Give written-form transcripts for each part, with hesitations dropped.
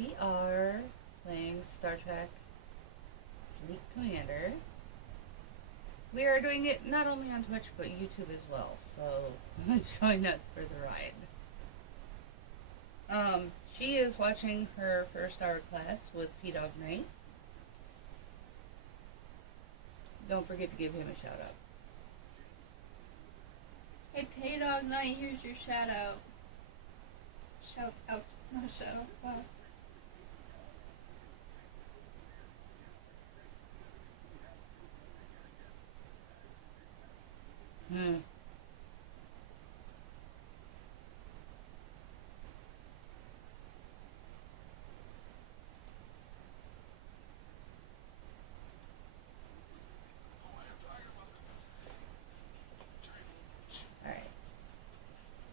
We are playing Star Trek Fleet Commander. We are doing it not only on Twitch but YouTube as well, so join us for the ride. She is watching her first hour class with P Dog Knight. Don't forget to give him a shout out. Hey, Paydog Knight, here's your shout out. Shout out. No, shout out. Wow. Hmm. Alright.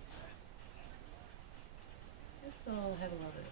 Let's go have a look at it.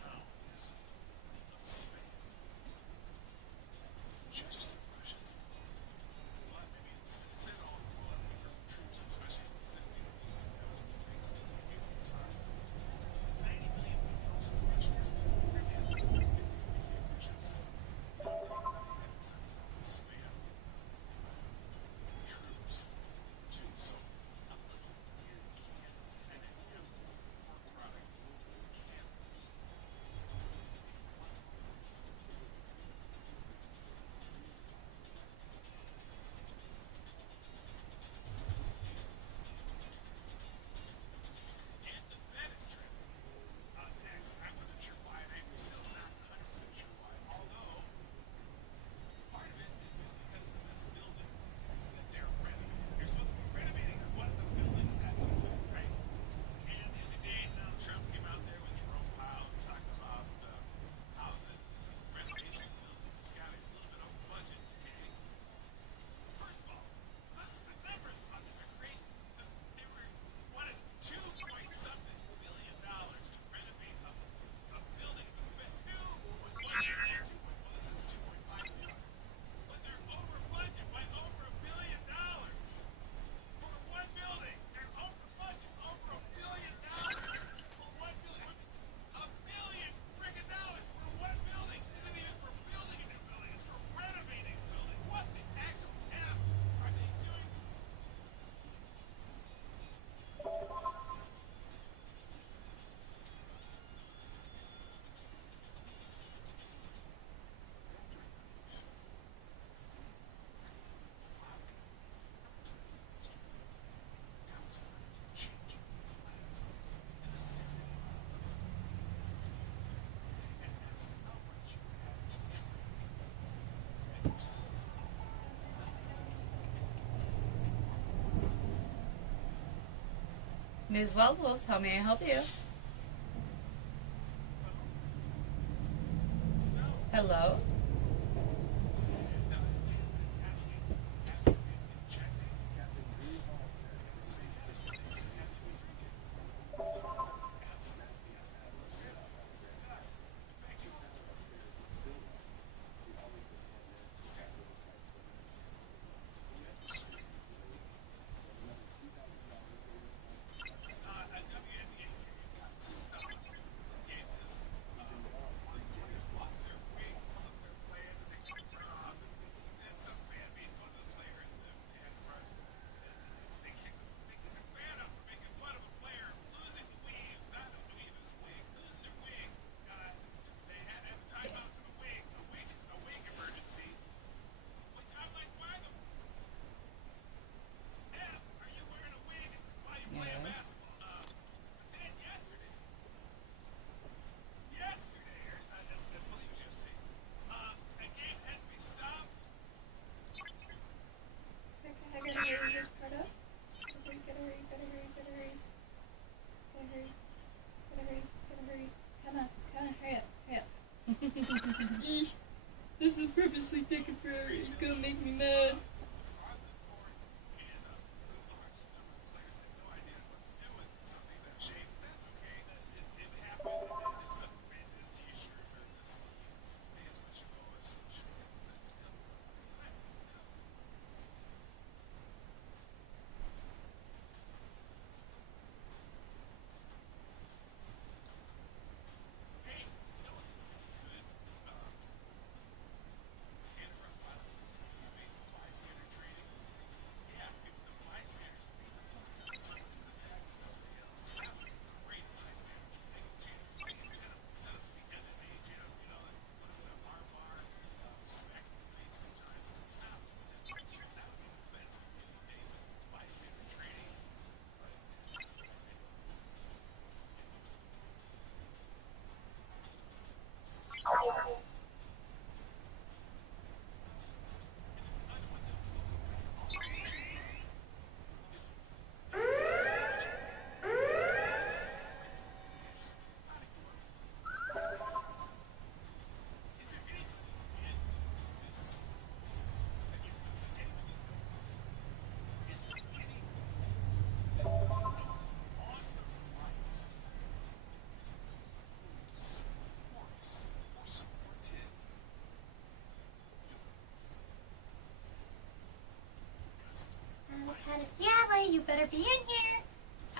Ms. Wildwolf, how may I help you? Hello? I gotta hurry this part up. Gotta hurry. Kinda hurry up. Eesh. This is purposely taking forever. It's gonna make me mad. Hey, you better be in here.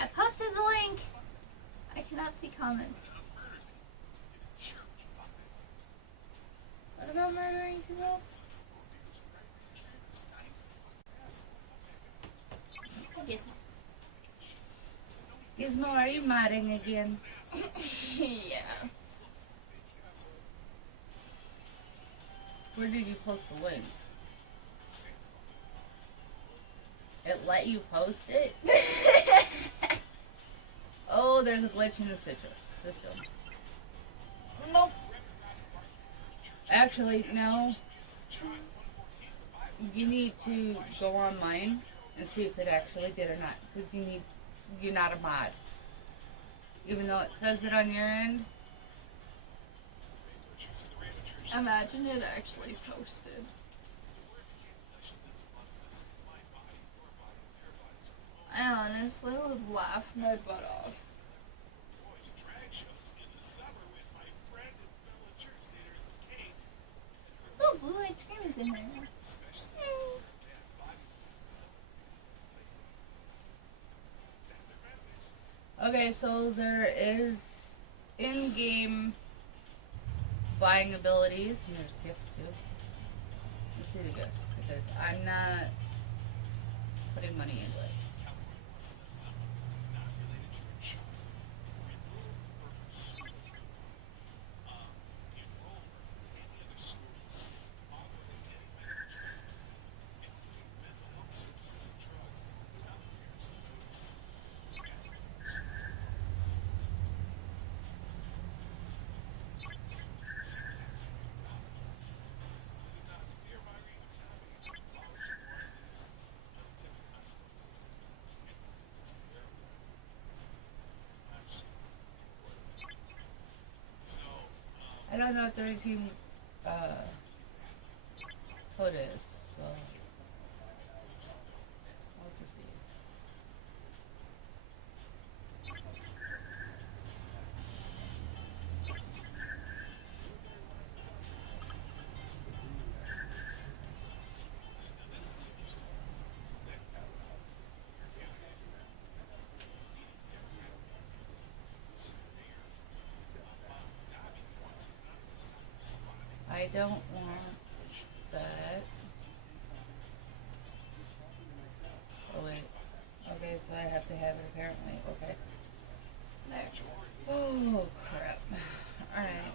I posted the link. I cannot see comments. What about murdering people? Gizmo, are you modding again? Yeah. Where did you post the link? It let you post it? Oh, there's a glitch in the system. Nope. Actually, no. You need to go online and see if it actually did or not. Because you're not a mod. Even though it says it on your end. Imagine it actually posted. I honestly would laugh my butt off. Oh, Blue Eyed Scream is in there. Okay, so there is in-game buying abilities, and there's gifts too. Let's see the gifts, because I'm not putting money into it. I don't know what the redeem code is, so I'll just see. I don't want that. Oh wait. Okay, so I have to have it apparently. Okay. There. Oh crap. Alright.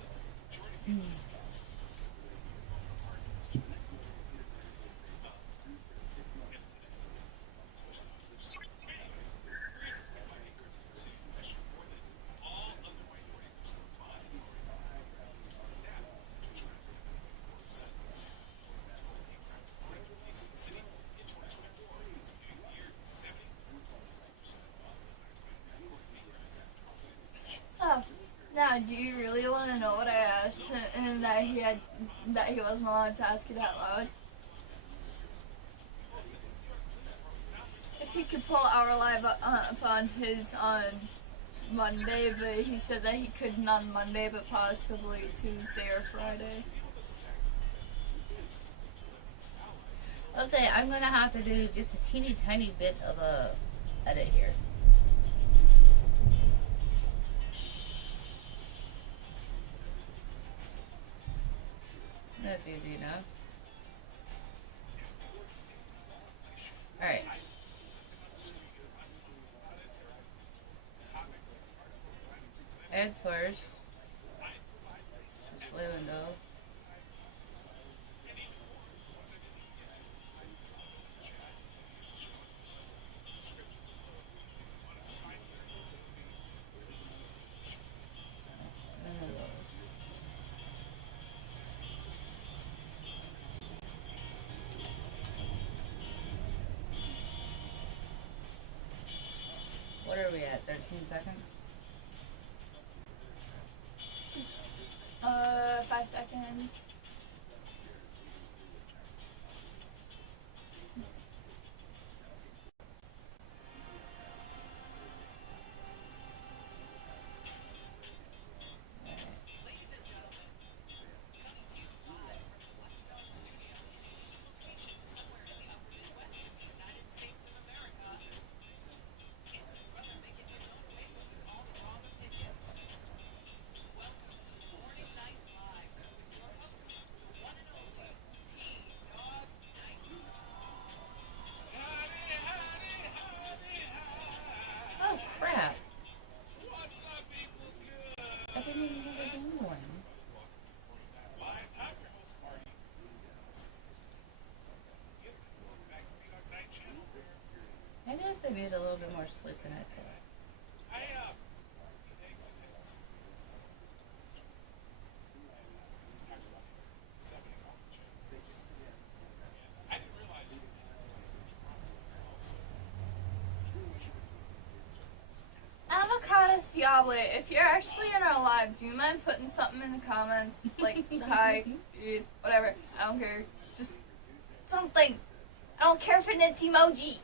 So, now, do you really want to know what I asked and that he wasn't allowed to ask it out loud? If he could pull our live up on his on Monday, but he said that he couldn't on Monday, but possibly Tuesday or Friday. Okay, I'm gonna have to do just a teeny tiny bit of a edit here. That's easy enough. Alright. Add source. Display window. What are we at? 13 seconds? 5 seconds. Diablo, if you're actually in our live, do you mind putting something in the comments? Like, hi, dude, whatever. I don't care. Just something. I don't care if it's emoji.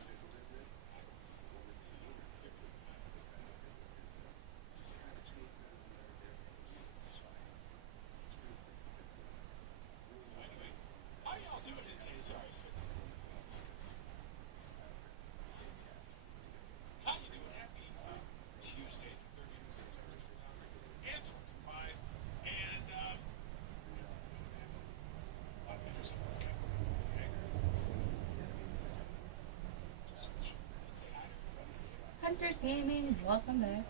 Hunter Gaming, welcome back.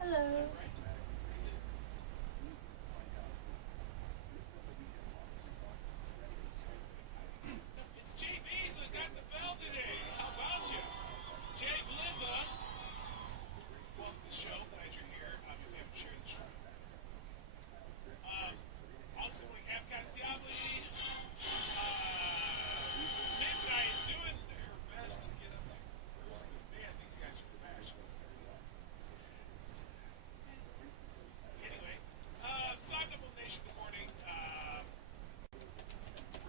Hello. It's JB who got the bell today. How about you? Jay Blizza. Welcome to the show. Glad you're here. If you haven't shared the show. Also, we have got Diablo. Midnight doing her best to get up there first. But man, these guys are fast. Anyway, Side Double Nation, good morning.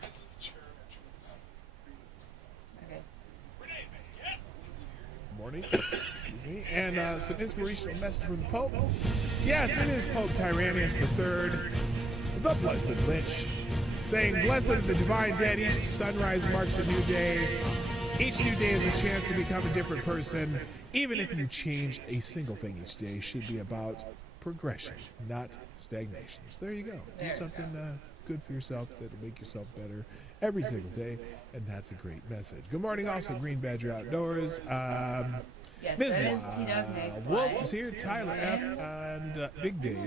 Resident Chair of Truth. Okay. Renee Mayette is here. Morning. Excuse me. And some inspirational message from the Pope. Yes, it is Pope Tyrannius III, the Blessed Lynch, saying, "Blessed is the divine dead. Each sunrise marks a new day. Each new day is a chance to become a different person. Even if you change a single thing each day, should be about progression, not stagnation." So there you go. Do something good for yourself that'll make yourself better every single day, and that's a great message. Good morning, also Green Badger Outdoors. Yes, Ms. that is P-Dog Wolf is here, Tyler F, and Big Dave,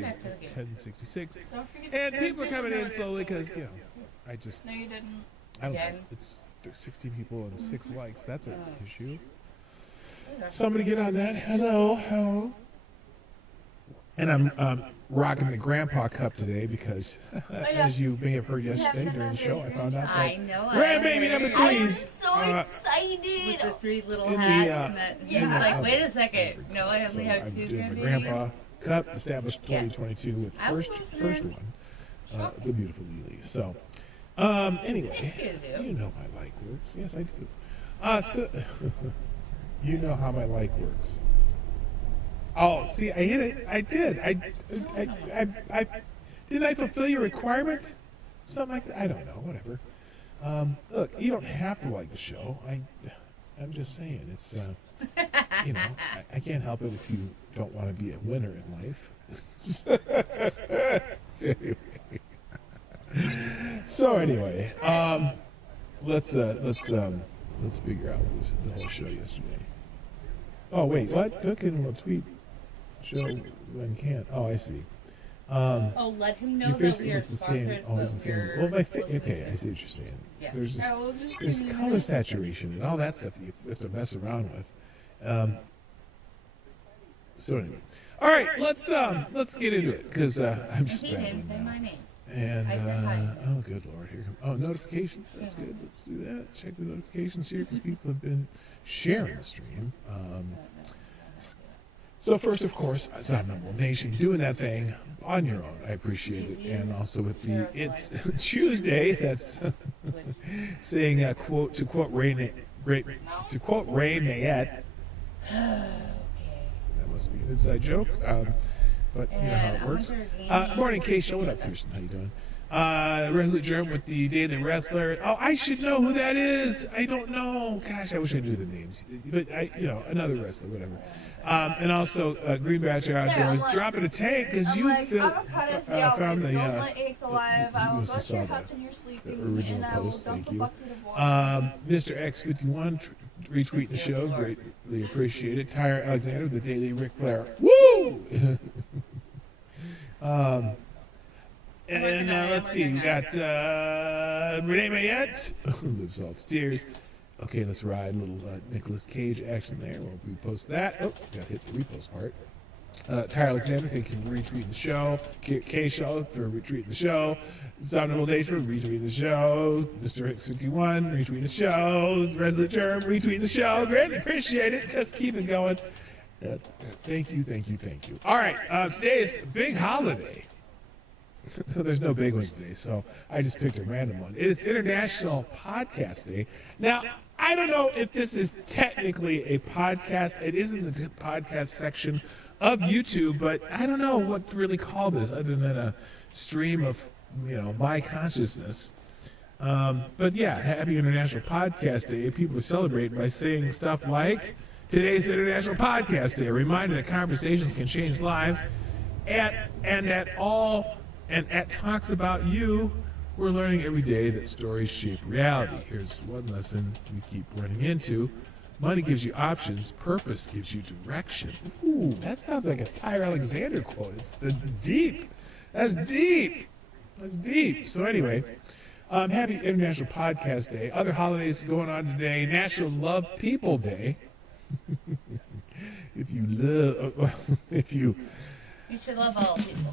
1066. Don't forget And to people are share coming in this slowly because, I just, No, you didn't. I don't know. Again? It's 16 people and 6 likes. That's an issue. video. Somebody get on that. Hello. Hello. And I'm rocking the Grandpa Cup today because, as you may have heard yesterday during the show, I found out I that know. grandbaby number I three am is so With excited. the 3 little in the, hats and that. yeah. It's like, in the wait a second. No, I So only have I'm 2 doing the grandbabies. Grandpa Cup, established Yeah. 2022 with I was first listening. one, the beautiful Lily. So, anyway, Excuse you. you know my like works. Yes, I do. So, you know how my like works. Oh, see, I hit it. I did. I didn't I fulfill your requirement? Something like that. I don't know. Whatever. Look, you don't have to like the show. I'm just saying it's I can't help it if you don't want to be a winner in life. So anyway, let's figure out the whole show yesterday. Oh wait, what? Cooking will tweet show when can't. Oh, I see. Oh, let him know Your that face we are looks the same. sponsored, Always but the same. we're Well, my listening okay, to I it. see what you're saying. Yeah. There's Yeah, we'll just there's leave it color there. saturation and all that stuff that you have to mess around with. So anyway, all right, let's get into it because I'm just He didn't babbling say now. my name. And I said hi. oh, good lord, here come notifications. That's good. Let's do that. Check the notifications here because people have been sharing the stream. So first, of course, Somnambule Nation doing that thing on your own. I appreciate it, and also with the it's Tuesday. That's saying quote to quote Ray Mayette. That must be an inside joke. But you know how it works. Morning, Keisha. What up, Kirsten? How you doing? Resolute Germ with the Daily Wrestler. Oh, I should know who that is. I don't know. Gosh, I wish I knew the names. But another wrestler, whatever. And also Green Badger Outdoors dropping a tank because you found the Don't let Ache alive. I will must have bust your saw cuts that. in your sleeping, The original and I will post, dump thank a you. bucket of water. Mr. X51 retweeting the show. Greatly appreciate it. Tyre Alexander, the Daily Ric Flair. Woo! And let's see, we got Renee Mayette, Live Salt's Tears. Okay, let's ride a little Nicolas Cage action there. We'll repost that. Oh, got to hit the repost part. Tyre Alexander, thank you for retweeting the show. K Show for retweeting the show. Somnambule Nation for retweeting the show. Mr. X51 retweeting the show. Resolute Germ retweeting the show. Greatly appreciate it. Just keep it going. Thank you. All right, today is a big holiday. There's no big ones today, so I just picked a random one. It is International Podcast Day. Now, I don't know if this is technically a podcast. It is in the podcast section of YouTube, but I don't know what to really call this other than a stream of, my consciousness. But yeah, happy International Podcast Day. People celebrate by saying stuff like, today's International Podcast Day, a reminder that conversations can change lives, and at Talks About You, we're learning every day that stories shape reality. Here's one lesson we keep running into. Money gives you options, purpose gives you direction. Ooh, that sounds like a Tyre Alexander quote. It's deep. That's deep. So anyway, happy International Podcast Day. Other holidays going on today. National Love People Day. You should love all people.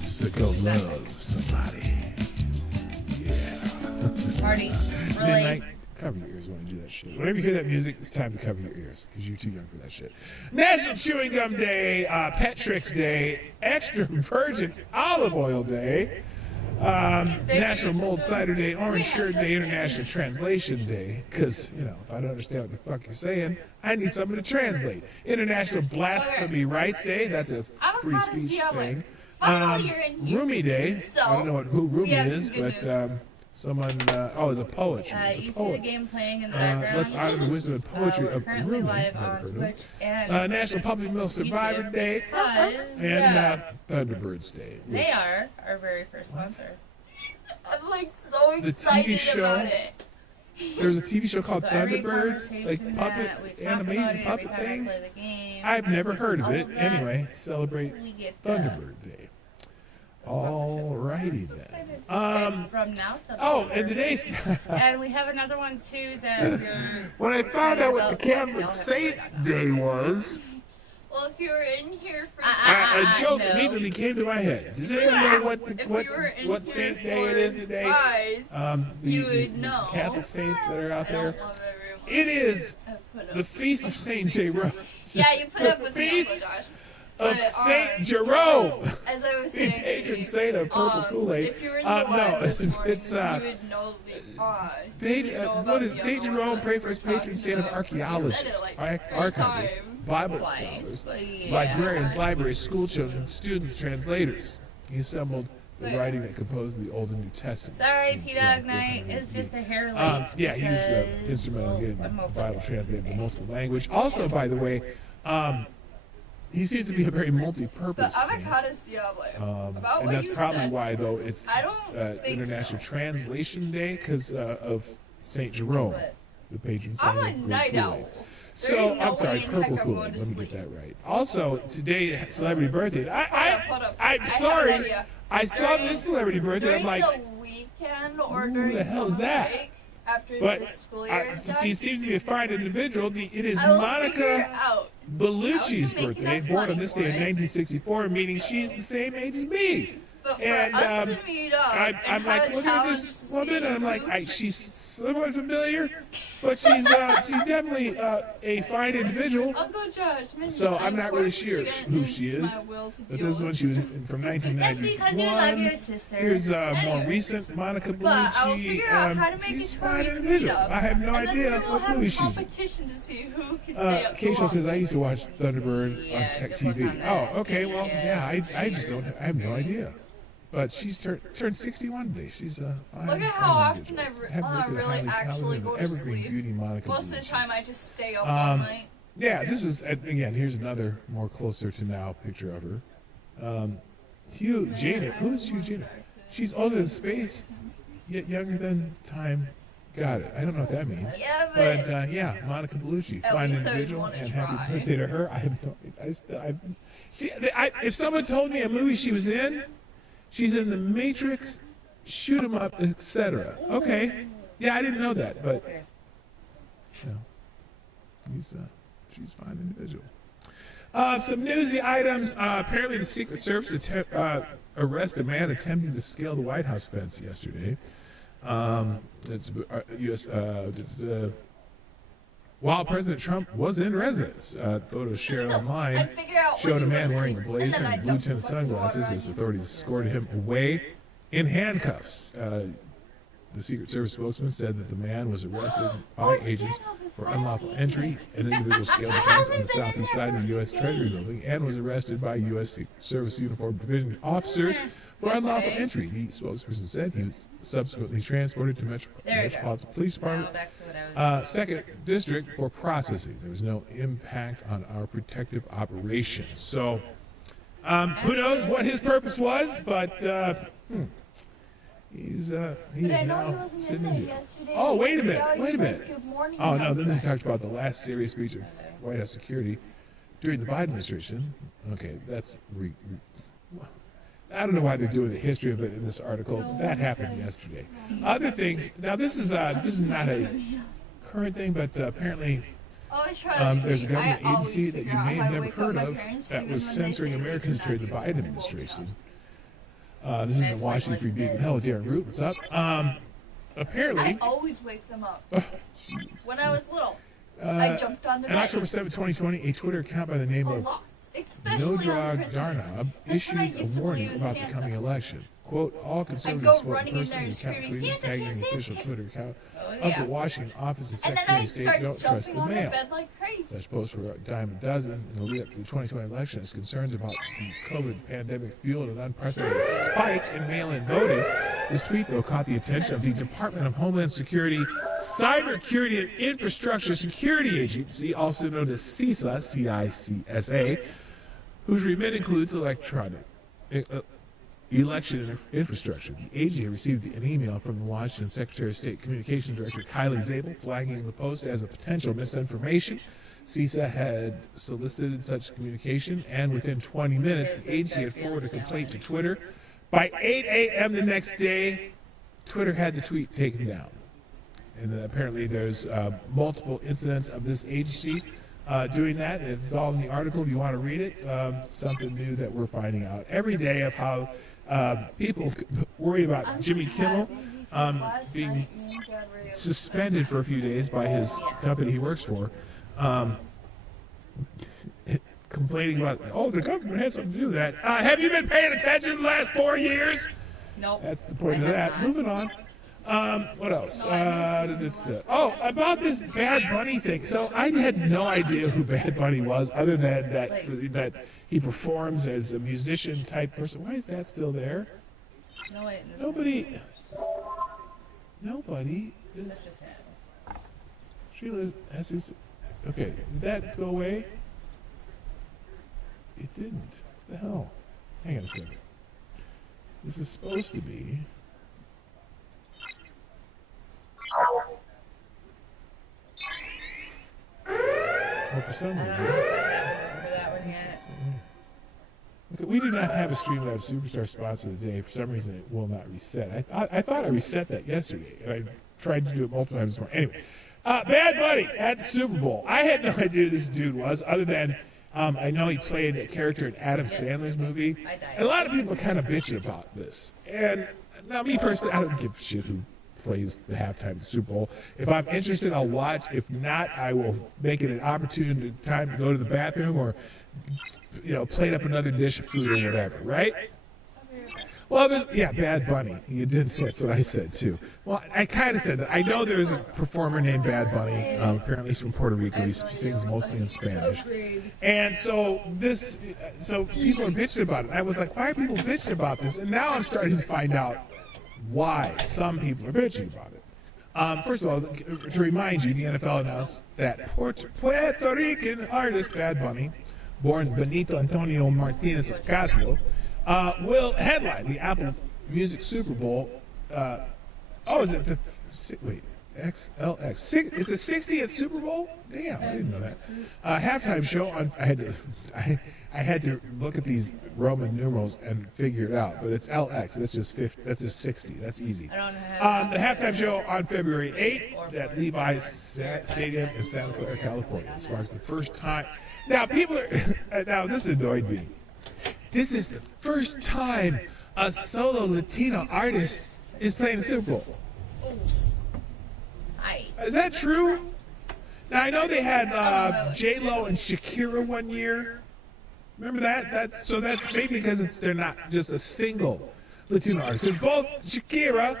So go love somebody. Yeah. Party. Really. Midnight. Cover your ears when I do that shit. Whenever you hear that music, it's time to cover your ears because you're too young for that shit. National Chewing Gum Day, Pet Tricks Day, Extra Virgin Olive Oil Day, National Mulled Cider Day, Orange Shirt Day, International Translation Day, because, if I don't understand what the fuck you're saying, I need somebody to translate. International Blasphemy Rights Day, that's a free speech thing. Rumi Day, I don't know who Rumi is, but someone, is a poet. You see the game playing in the background? Let's honor the wisdom and poetry we're of currently Rumi. live on Twitch and National Puppy Mill Survivor Day, and Thunderbirds Day. They are our very first sponsor. I'm like so excited about it. There's a TV show called So every Thunderbirds, like conversation puppet, that we talk animated about it, every puppet time I things. play the game, I've never heard of all it. of that, Anyway, celebrate we get Thunderbird Day. Alrighty then. It's from now to And today's and we have another one too that we're when I found out what the Catholic Saint Day was, Well, if you were in here for a joke no. immediately came to my head. Does anyone know what if you were in what here Saint Day it is today? Guys, you would The know. Catholic saints that are out I there. don't love everyone. It is I put up the feast of Saint Jerome. Yeah, you put up with me, feast Uncle Josh. of But, Saint Jerome. As I was The saying, patron saint of purple Kool-Aid. If you were in the live this morning, it's you would know what is Saint Jerome? Pray for his patron saint of archaeologists, archivists, Bible scholars, librarians, libraries, school children, students, translators. He assembled the writing that composed the Old and New Testaments. sorry, in P-Dog Rome, Night 400 is just a hair late. he was because, instrumental in getting I'm the multiple. Bible translated into multiple language. Also, by the way, he seems to be a very But multi-purpose saint. avocados diable. About And what that's you probably said, why, though, it's I don't think International so. Translation Day because of Saint Jerome, But the patron saint I'm a of great night Kool-Aid. owl. So, There ain't no I'm sorry, way in purple heck I'm Kool-Aid. going to Let me get sleep. that right. Also, today, celebrity birthday. Hold up. I I'm have sorry. an idea. I saw During- this celebrity birthday. I'm During like, the weekend or who during the hell is that? break, after but the school year is she done, seems to be a fine individual. It is I will figure Monica out. Bellucci's I was birthday, making born on that this day in money, 1964, meaning she's the same age as me. But for And, us to meet up I'm and like, have a look at challenge this to woman, see and I'm like, who she's somewhat familiar, but she's definitely a fine individual. Uncle Josh, So I'm not really sure who she is. My will to But deal this is when with. she was from that's because you love 1991. your sister. Here's more Anyway. recent Monica But I'll Bellucci. figure out how to make She's it a for fine you to individual. meet up. I have no And then idea we will what have movie a she's in. competition to see who can stay up Keisha so says I long. used to watch Thunderbird on Yeah, Tech good luck TV. on that. Oh, okay. Well, Yeah. yeah. I just don't. I have no idea. But she's turned 61 today. She's a fine. Look at how fine often individual. I Happy birthday to really highly actually talented go and to evergreen sleep. beauty Monica Most of the Bellucci. time I just stay up all night. Yeah, this is again. Here's another more closer to now picture of her. Hugh Janet. Who is Hugh Janet? She's older than space, yet younger than time. Got it. I don't know what that means. Yeah, but But yeah, Monica Bellucci, At fine least I would individual, wanna and try. happy birthday to her. I have no. If someone told me a movie she was in, she's in The Matrix, Shoot 'Em Up, etc. Okay, yeah, I didn't know that, but you know, she's a fine individual. Some newsy items. Apparently, the Secret Service arrested a man attempting to scale the White House fence yesterday. It's U.S. while President Trump was in residence. Photos shared online I'd figure out when showed a you man were wearing a asleep, blazer and then and I'd blue dump tinted a bunch of water sunglasses on as you. authorities escorted him away in handcuffs. The Secret Service spokesman said that the man was arrested by agents for unlawful entry, an individual scaled the fence on the southeast side of the U.S. Treasury building, and was arrested by U.S. Secret Service uniform division officers for unlawful entry. The spokesperson said he was subsequently transported to There you go. Metropolitan Police Now Department, back to what I was. Second District, for processing. There was no impact on our protective operations. So, who knows what his purpose was, but he is But I know he now wasn't sitting in in there jail. yesterday. Oh, wait a because he minute, always wait a says minute. Good morning. Oh no, then they talked about the last serious breach of White House security during the Biden administration. Okay, that's I don't know why they're doing the history of it in this article. That happened yesterday. Other things. Now this is not a current thing, but apparently Always try to there's a sleep. government I always agency that you figure out may how have to never wake up heard my of parents that even was when they censoring say they Americans cannot during the do it. Biden administration. This is the Washington Free Beacon. Hello, Darren Root. What's up? Apparently, I always wake them up. When I was little, Uh, I jumped on the on bed. October 7, 2020, a Twitter account by the name A of lot. Especially No on Drug Christmas. Darnob That's issued when I a used to warning believe in about the Santa. coming election. Quote, all conservative go spokesperson, running in there the and account screaming, tweeted, Santa tagging came, the Santa official came. Twitter account Oh, of yeah. the Washington Office of And then Secretary I'd of State. start Don't trust jumping the on the mail. bed like crazy. Such posts were a dime a dozen in the lead up to the 2020 election as concerns about the COVID pandemic fueled an unprecedented spike in mail-in voting. This tweet, though, caught the attention of the Department of Homeland Security Cybersecurity and Infrastructure Security Agency, also known as CISA, C-I-C-S-A, whose remit includes election infrastructure. The agency received an email from the Washington Secretary of State Communications Director Kylie Zabel flagging the post as a potential misinformation. CISA had solicited such communication, and within 20 minutes, the agency had forwarded a complaint to Twitter. By 8 a.m. the next day, Twitter had the tweet taken down. And then apparently there's multiple incidents of this agency doing that. It's all in the article if you want to read it. Something new that we're finding out every day of how people worry about I'm Jimmy just Kimmel happy because last being night me and Dad were able to suspended for a few days by his company he works for, complaining about, oh, the government had something to do with that. Have you been paying attention the last 4 years? Nope. That's the point of I have that. not. Moving on. What else? Oh, about this Bad Bunny thing. So I had no idea who Bad Bunny was, other than that he performs as a musician type person. Why is that still there? No, wait. Nobody is. That's just sad. Sheila has his. Okay, did that go away? It didn't. What the hell? Hang on a second. This is supposed to be. Oh, for some reason. For that one yet. Okay, we do not have a Streamlabs Superstar sponsor today. For some reason, it will not reset. I thought I reset that yesterday, and I tried to do it multiple times this morning. Anyway, Bad Bunny at the Super Bowl. I had no idea who this dude was, other than I know he played a character in Adam Sandler's movie. And a lot of people are kind of bitching about this. And now, me personally, I don't give a shit who plays the halftime of the Super Bowl. If I'm interested, I'll watch. If not, I will make it an opportune time to go to the bathroom or, plate up another dish of food or whatever, right? Well, Bad Bunny. You did. That's what I said too. Well, I kind of said that. I know there's a performer named Bad Bunny. Apparently, he's from Puerto Rico. He sings mostly in Spanish. And so people are bitching about it. I was like, why are people bitching about this? And now I'm starting to find out why some people are bitching about it. First of all, to remind you, the NFL announced that Puerto Rican artist Bad Bunny, born Benito Antonio Martinez Ocasio, will headline the Apple Music Super Bowl. Is it the XLX? It's the 60th Super Bowl? Damn, I didn't know that. Halftime show on. I had to look at these Roman numerals and figure it out, but it's LX. That's just 50. That's just 60. That's easy. I don't have The halftime show on February 8th at Levi's Stadium in Santa Clara, California. This marks the first time. Now, now this annoyed me. This is the first time a solo Latino artist is playing the Super Bowl. Hi. Is that true? Now I know they had J-Lo and Shakira one year. Remember that? That's maybe because they're not just a single Latino artist. Because both Shakira,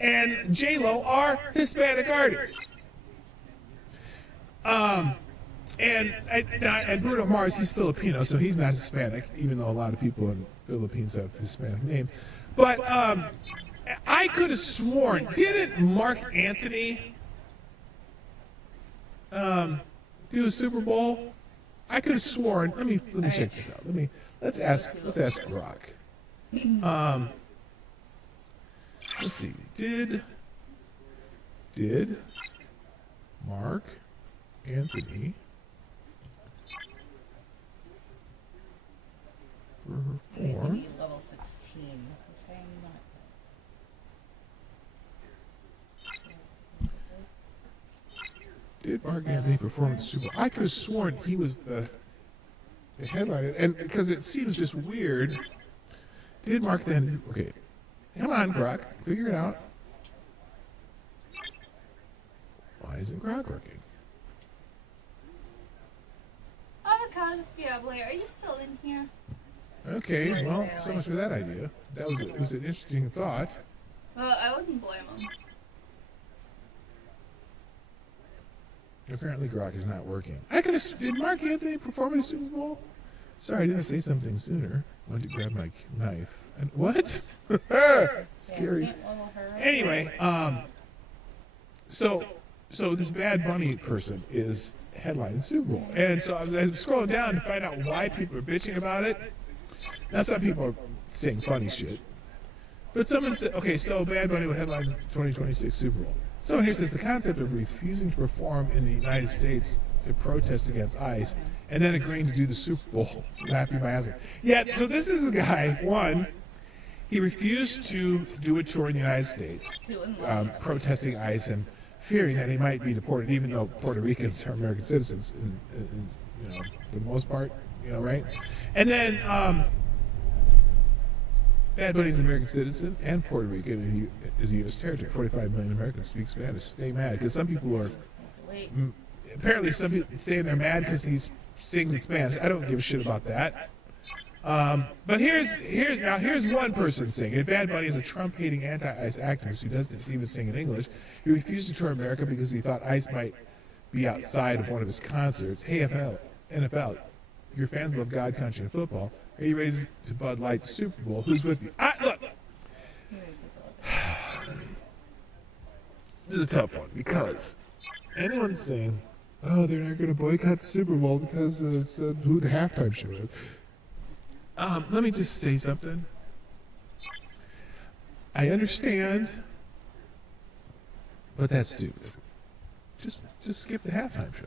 and J-Lo are Hispanic artists. And Bruno Mars, he's Filipino, so he's not Hispanic, even though a lot of people in the Philippines have Hispanic name. But I could have sworn, didn't Mark Anthony do the Super Bowl? I could have sworn. Let me check this out. Let's ask Grok. Let's see. Did Mark Anthony perform? Level 16, which I am not. Did Mark Anthony perform at the Super Bowl? I could have sworn he was the headliner, and because it seems just weird. Did Mark then? Okay, come on, Grok, figure it out. Why isn't Grok working? Avocados Diable, are you still in here? Okay, well, so much for that idea. It was an interesting thought. Well, I wouldn't blame him. Apparently, Grok is not working. Did Mark Anthony perform in the Super Bowl? Sorry, I didn't say something sooner. I wanted to grab my knife. And what? Scary. Anyway, so this Bad Bunny person is headlining the Super Bowl, and so I was scrolling down to find out why people are bitching about it. Now some people are saying funny shit, but someone said, okay, so Bad Bunny will headline the 2026 Super Bowl. Someone here says the concept of refusing to perform in the United States to protest against ICE and then agreeing to do the Super Bowl, laughing my ass off. Yeah, so this is a guy, one, he refused to do a tour in the United States, protesting ICE and fearing that he might be deported, even though Puerto Ricans are American citizens, you know, for the most part, you know, right? And then Bad Bunny's an American citizen and Puerto Rican is a U.S. territory. 45 million Americans speak Spanish. Stay mad, because some people are apparently some people saying they're mad because he sings in Spanish. I don't give a shit about that. But here's one person saying it. Bad Bunny is a Trump-hating anti-ICE activist who doesn't even sing in English. He refused to tour America because he thought ICE might be outside of one of his concerts. Hey, NFL, your fans love God, country, and football. Are you ready to Bud Light the Super Bowl? Who's with me? Look, this is a tough one because anyone saying, oh, they're not going to boycott the Super Bowl because of who the halftime show is. Let me just say something. I understand, but that's stupid. Just skip the halftime show.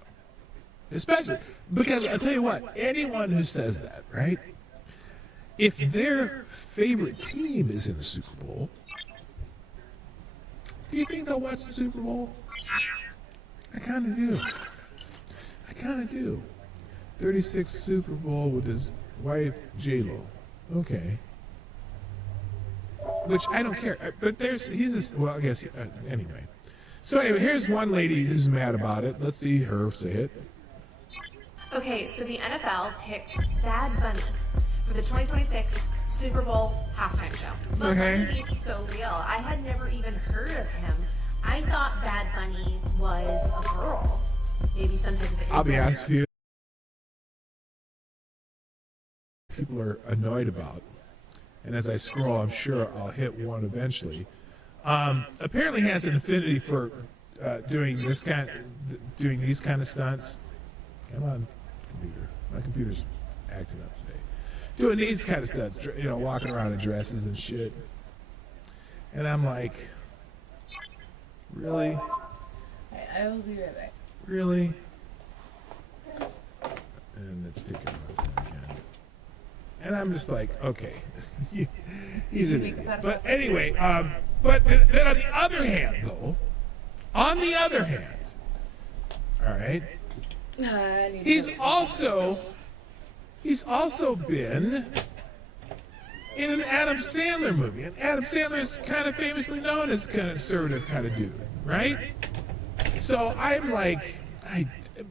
Especially because I'll tell you what, anyone who says that, right? If their favorite team is in the Super Bowl, do you think they'll watch the Super Bowl? I kind of do. 36th Super Bowl with his wife, J-Lo. Okay. Which I don't care. But well, I guess, anyway. So anyway, here's one lady who's mad about it. Let's see her say it. Okay, so the NFL picked Bad Bunny for the 2026 Super Bowl halftime show. But Okay. he's so real. I had never even heard of him. I thought Bad Bunny was a girl. Maybe some type of I'll be influencer. honest with you. People are annoyed about. And as I scroll, I'm sure I'll hit one eventually. Apparently has an affinity for doing these kind of stunts. Come on, computer. My computer's acting up today. Doing these kind of stunts, you know, walking around in dresses and shit. And I'm like, really? I will be right back. Really? And it's taking my time again. And I'm just like, okay, he's an idiot. But anyway, but then on the other hand, though, all right, he's also been in an Adam Sandler movie. And Adam Sandler is kind of famously known as a conservative kind of dude, right? So I'm like,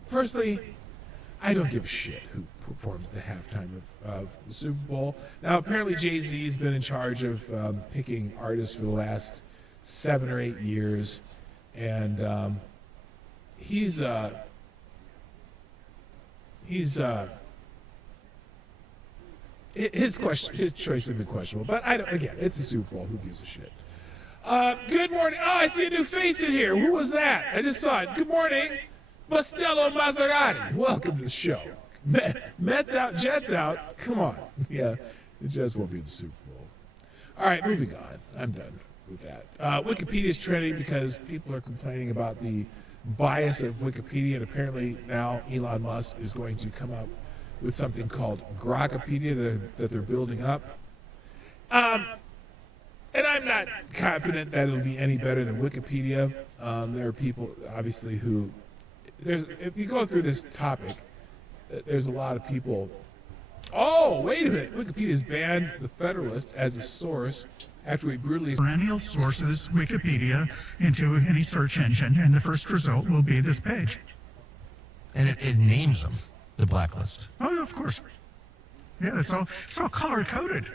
personally, I don't give a shit who performs the halftime of the Super Bowl. Now, apparently Jay-Z's been in charge of picking artists for the last 7 or 8 years, and his choice has been questionable. But again, it's the Super Bowl. Who gives a shit? Good morning. Oh, I see a new face in here. Who was that? I just saw it. Good morning, Mastello Maserati. Welcome to the show. Mets out, Jets out. Come on. Yeah, the Jets won't be in the Super Bowl. All right, moving on. I'm done with that. Wikipedia's trending because people are complaining about the bias of Wikipedia, and apparently now Elon Musk is going to come up with something called Grokopedia that they're building up. And I'm not confident that it'll be any better than Wikipedia. There are people, obviously, who... if you go through this topic, there's a lot of people... Oh, wait a minute. Wikipedia's banned The Federalist as a source after we brutally... Perennial sources Wikipedia into any search engine, and the first result will be this page. And it names them, the blacklist. Oh, of course. Yeah, it's all color-coded.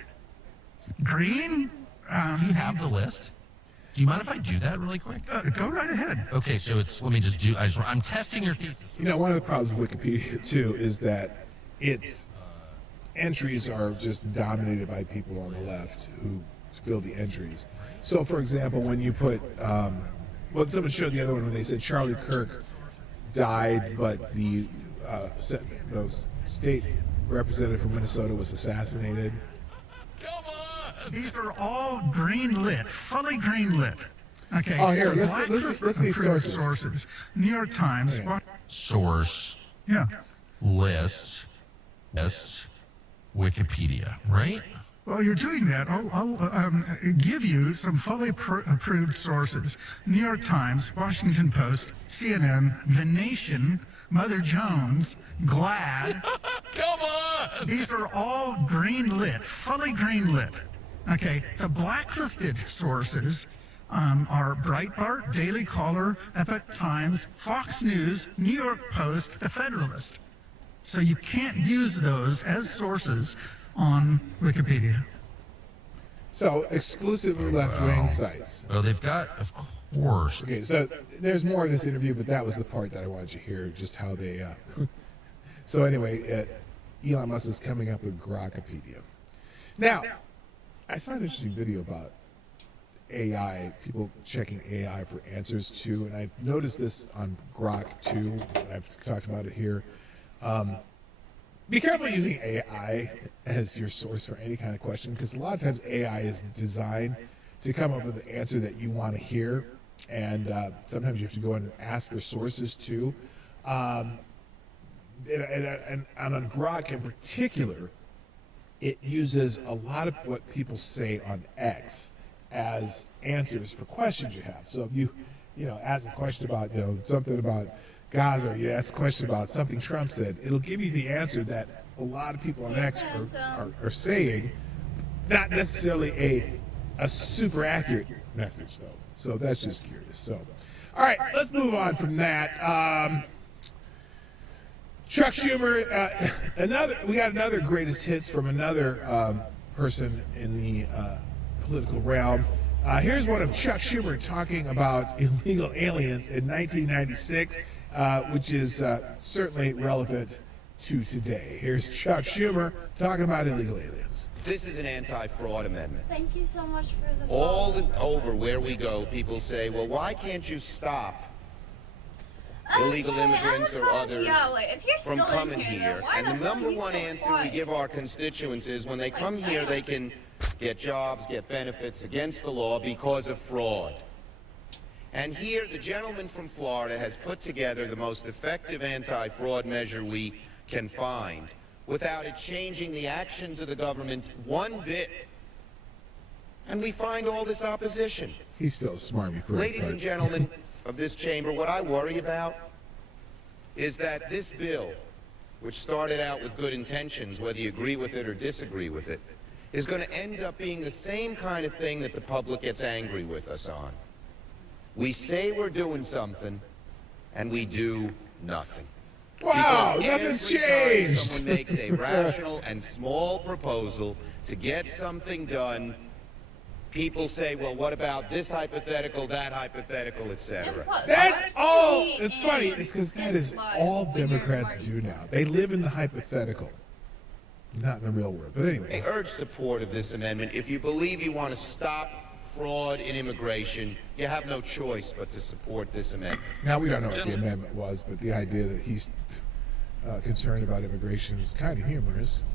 Green... Do you have the list? Do you mind if I do that really quick? Go right ahead. Okay, so I'm testing your thesis. You know, one of the problems with Wikipedia, too, is that its entries are just dominated by people on the left who fill the entries. So, for example, when you put, someone showed the other one when they said Charlie Kirk died, but the state representative from Minnesota was assassinated. These are all green lit, fully green lit. Okay. Oh, here, let's Blacklisted these sources. New York Times. Okay. Source, Yeah. lists, Wikipedia, right? Well, you're doing that. I'll give you some fully approved sources. New York Times, Washington Post, CNN, The Nation, Mother Jones, GLAAD. Come on! These are all green lit, fully green lit. Okay, the blacklisted sources are Breitbart, Daily Caller, Epoch Times, Fox News, New York Post, The Federalist. So you can't use those as sources on Wikipedia. So, exclusively left-wing sites. Well, they've got, of course. Okay, so there's more of this interview, but that was the part that I wanted you to hear, just how they... So anyway, Elon Musk is coming up with Grokopedia. Now, I saw an interesting video about AI, people checking AI for answers too, and I noticed this on Grok too, and I've talked about it here. Be careful using AI as your source for any kind of question, because a lot of times AI is designed to come up with the answer that you want to hear, and sometimes you have to go and ask for sources too. And on Grok in particular, it uses a lot of what people say on X as answers for questions you have. So if you ask a question about, something about Gaza, or you ask a question about something Trump said, it'll give you the answer that a lot of people on X are saying, not necessarily a super accurate message though. So that's just curious. So, all right, let's move on from that. Chuck Schumer, we got another greatest hits from another person in the political realm. Here's one of Chuck Schumer talking about illegal aliens in 1996, which is certainly relevant to today. Here's Chuck Schumer talking about illegal aliens. This is an anti-fraud amendment. Thank you so much for the All over where we go, people say, well, why can't you stop illegal immigrants or others if you're from still coming in here, here? then why And the the hell number are you one so answer we quiet? give our constituents is when they come here, they can get jobs, get benefits against the law because of fraud. And here, the gentleman from Florida has put together the most effective anti-fraud measure we can find without it changing the actions of the government one bit. And we find all this opposition. He's still a smarmy prick. Ladies and gentlemen of this chamber, what I worry about is that this bill, which started out with good intentions, whether you agree with it or disagree with it, is going to end up being the same kind of thing that the public gets angry with us on. We say we're doing something, and we do nothing. Wow, Because nothing's every time changed. someone makes a rational and small proposal to get something done, people say, well, what about this hypothetical, that hypothetical, etc. That's all. It's funny. It's because that is all Democrats do now. They live in the hypothetical, not in the real world. But I anyway, urge support of this amendment. If you believe you want to stop fraud in immigration, you have no choice but to support this amendment. now we don't know what the amendment was, but the idea that he's concerned about immigration is kind of humorous.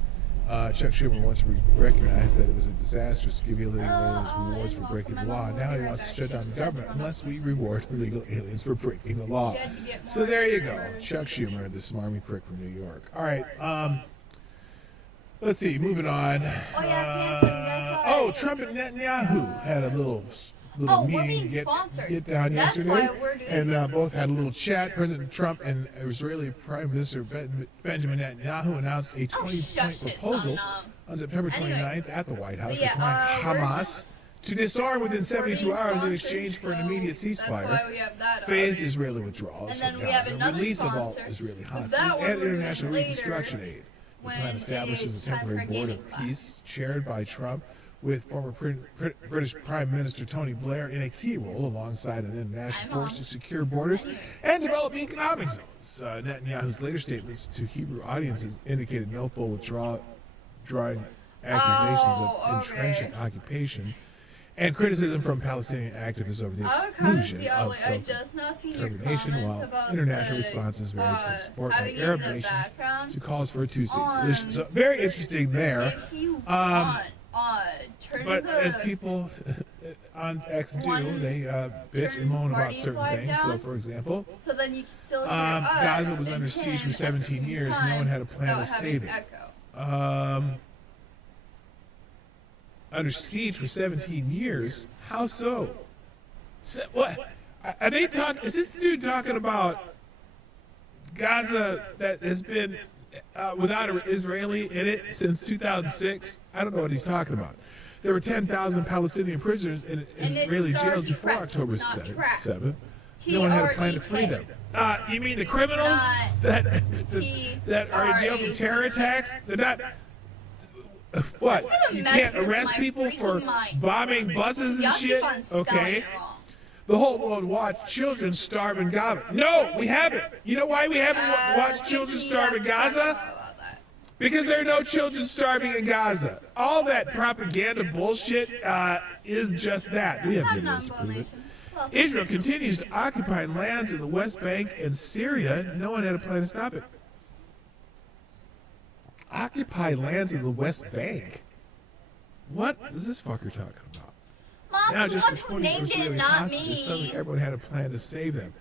Chuck Schumer once recognized that it was a disaster to give illegal aliens rewards for breaking the law. Now he wants to shut down the government unless we reward illegal aliens for breaking the law. So there you go, Chuck Schumer, the smarmy prick from New York. All right, let's see, moving on. Trump and Netanyahu had a little we're meeting being get sponsored. down That's yesterday, why we're doing and both had a little chat. President Trump and Israeli Prime Minister Benjamin Netanyahu announced a 20-point proposal on September 29th at the White House requiring Hamas to disarm within 72 hours in exchange for an immediate ceasefire, phased Israeli withdrawals from Gaza, release of all Israeli hostages, and international reconstruction aid. The plan establishes a temporary board of peace chaired by Trump, with former British Prime Minister Tony Blair in a key role alongside an international force to secure borders and develop economic zones. Netanyahu's later statements to Hebrew audiences indicated no full withdrawing accusations of entrenching occupation and criticism from Palestinian activists over the exclusion of self-determination, while international responses varied from support by Arab nations to calls for a two-state solution. So very interesting there. But as people on X do, they bitch and moan about certain things. So, for example, Gaza was under siege for 17 years. No one had a plan to save it. Under siege for 17 years? How so? What? Are they talking? Is this dude talking about Gaza that has been without an Israeli in it since 2006? I don't know what he's talking about. There were 10,000 Palestinian prisoners in Israeli jails before October 7th. No one had a plan to free them. You mean the criminals that are in jail for terror attacks? They're not. What? You can't arrest people for bombing buses and shit? Okay. The whole world watched children starve in Gaza. No, we haven't. You know why we haven't watched children starve in Gaza? Because there are no children starving in Gaza. All that propaganda bullshit is just that. We have videos to prove it. Israel continues to occupy lands in the West Bank and Syria. No one had a plan to stop it. Occupy lands in the West Bank? What is this fucker talking about? Mom, Now just for someone 20 named it, Israeli not hostages, me. suddenly everyone had a plan to save them.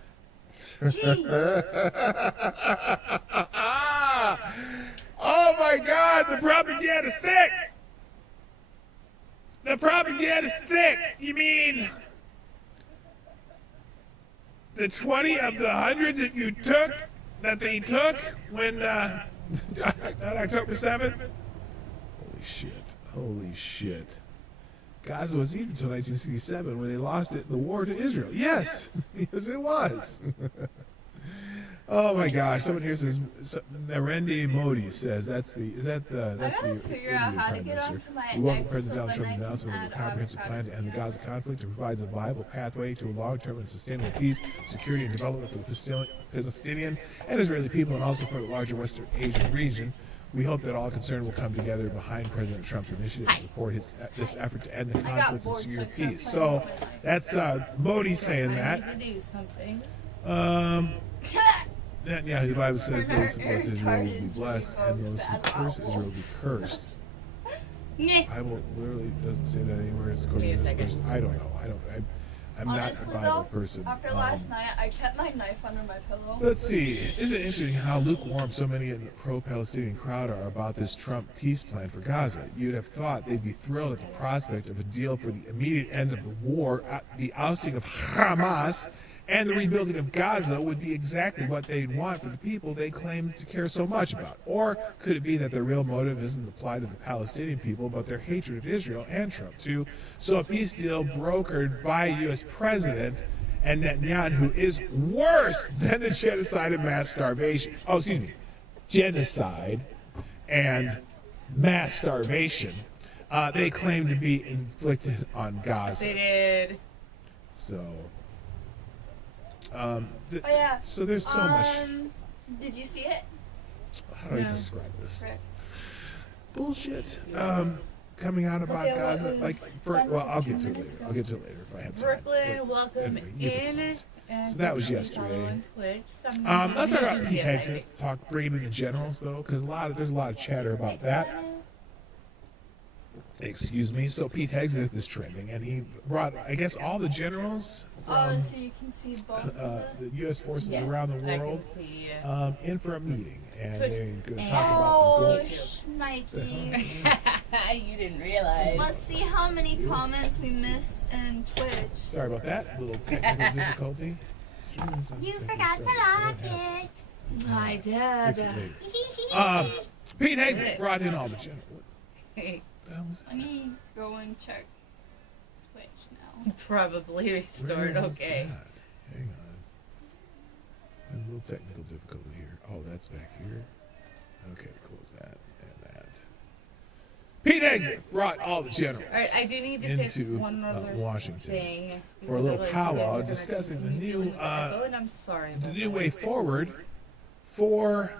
Oh my God, the propaganda's thick! The propaganda's thick! You mean the 20 of the hundreds that you took, that they took when, on October 7th? Holy shit, holy shit. Gaza was even until 1967 when they lost it in the war to Israel. Yes, yes it was. Oh my gosh! Someone here says Narendra Modi says that's the figure out Indian how to Prime get Minister. onto my We welcome X President so Donald then Trump's I can announcement of a add comprehensive plan to end the Gaza conflict and provides a viable pathway to a long-term and sustainable peace, security, and development for the Palestinian and Israeli people, and also for the larger Western Asian region. We hope that all concerned will come together behind President Trump's initiative and support this effort to end the conflict and secure peace. So that's Modi saying that. Netanyahu, the Bible says those who bless Israel will be blessed, and those who curse Israel will be cursed. The Bible literally doesn't say that anywhere. It's according to this person. I don't know. I'm Honestly, not a Bible though, person. after last night, I kept my knife under my pillow. Let's see. Isn't it interesting how lukewarm so many in the pro-Palestinian crowd are about this Trump peace plan for Gaza? You'd have thought they'd be thrilled at the prospect of a deal for the immediate end of the war, the ousting of Hamas, and the rebuilding of Gaza would be exactly what they'd want for the people they claim to care so much about. Or could it be that their real motive isn't the plight of the Palestinian people, but their hatred of Israel and Trump too? So a peace deal brokered by a U.S. president and Netanyahu is worse than the genocide and mass starvation. Oh, excuse me, genocide and mass starvation. They claim to be inflicted on Gaza. They did. So, Oh yeah. so there's so much. Did you see it? How do I describe this? Rick? Bullshit. Coming out about Okay, what Gaza, was like, done well, I'll get 10 to it minutes later. ago? I'll get to it later if I have time. Brooklyn, But welcome anyway, you get the in. point. And So that was follow yesterday. on Twitch. Let's talk about Pete Yeah, Hegseth. Talk bringing in the generals though, because there's a lot of chatter about that. Excuse me. So Pete Hegseth is trending, and he brought, I guess, all the generals Oh, from so you can see both of them? the U.S. forces Yeah, around the I can world see, in for a meeting, and Twitch. they're going to And- talk about Oh, the goals. shnikes. you didn't realize. Let's see how many comments we missed in Twitch. Sorry about that. Little technical difficulty. You forgot to lock it. My dad. Fix it later. Pete Hegseth brought in all the generals. Hey, What the hell was that? Let me go and check Twitch now. probably restored. Where was Okay. that? Hang on. A little technical difficulty here. Oh, that's back here. Okay, close that and that. Pete Hegseth brought all the generals All right, I do need to fix into one other Washington thing. for a little because otherwise you guys powwow are gonna discussing the continue new to echo, and I'm sorry. the about new that. way forward for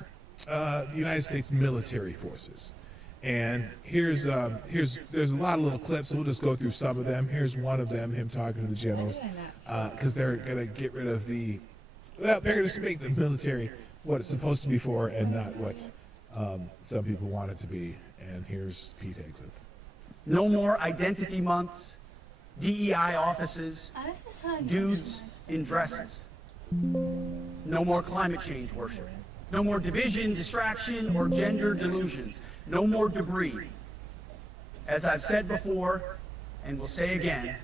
the United States military forces. And here's there's a lot of little clips, so we'll just go through some of them. Here's one of them, him talking to the generals, because they're gonna get rid of they're gonna just make the military what it's supposed to be for, and not what some people want it to be. And here's Pete Hegseth. No more identity months, DEI offices, I have this on dudes in dresses. No more climate change worship. No more division, distraction, or gender delusions. No more debris. As I've said before, and will say again,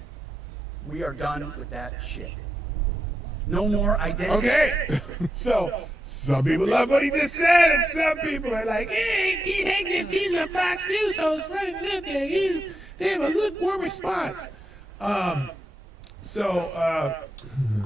we are done with that shit. No more identity. Okay, so some people love what he just said, and some people are like, "Hey, Pete Hegseth, he's a Fox News host running military. They have a lukewarm response."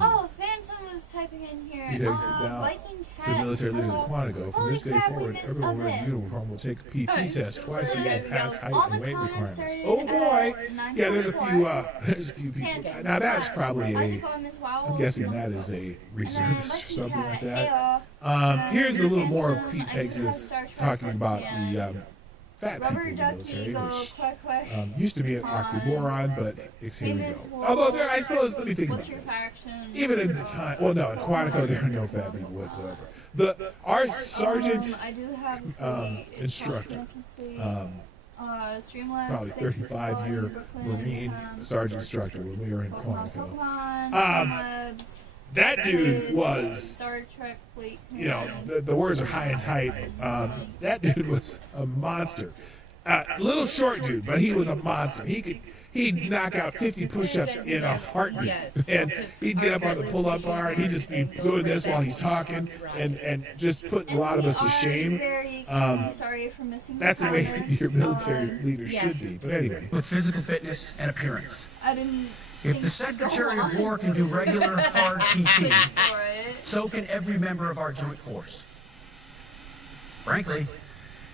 Oh, Phantom was typing in here. Pete Hegseth now Viking to Cat. military leader in Hello. Quantico. From Holy this day crap, we forward, missed everyone a wearing bit. uniform will take a PT test twice a So year there and we pass go. height All and the weight comments requirements. started Oh boy! at Yeah, there's a 9:44. few people. Panda. Now that's probably How's it a. going, Miss Wow? I'm guessing that is a And then reservist or Viking something Cat, like that. AO. Here's a little more of Phantom, Pete I do have Star Hegseth Trek talking about and the fat people Rubber in the Duck military, Eagle, which Quack Quack. used to be an oxymoron, but here we Famous go. Wolf. Although there, I suppose, let me think What's about your this. faction? Even in the time, well, no, in Quantico there are no fat people whatsoever. Our sergeant, I do have the instructor, Streamlabs, probably thank you for 35-year following Brooklyn, Marine sergeant instructor when we were in Pokemon, Quantico. Streamlabs, That dude Quiz, was, Star Trek Fleet you know, Command, the words are high and tight. That dude was a monster. Little short dude, but he was a monster. He'd knock out 50 push-ups in a heartbeat, and he'd get up on the pull-up bar, and he'd just be doing this while he's talking, and just put a lot of us to shame. Very extremely sorry for missing That's the way comments. your military leader should be. But anyway, with physical fitness and appearance. I didn't If think the to go Secretary of on War can do regular hard PT, for it. so can every member of our joint force. Frankly,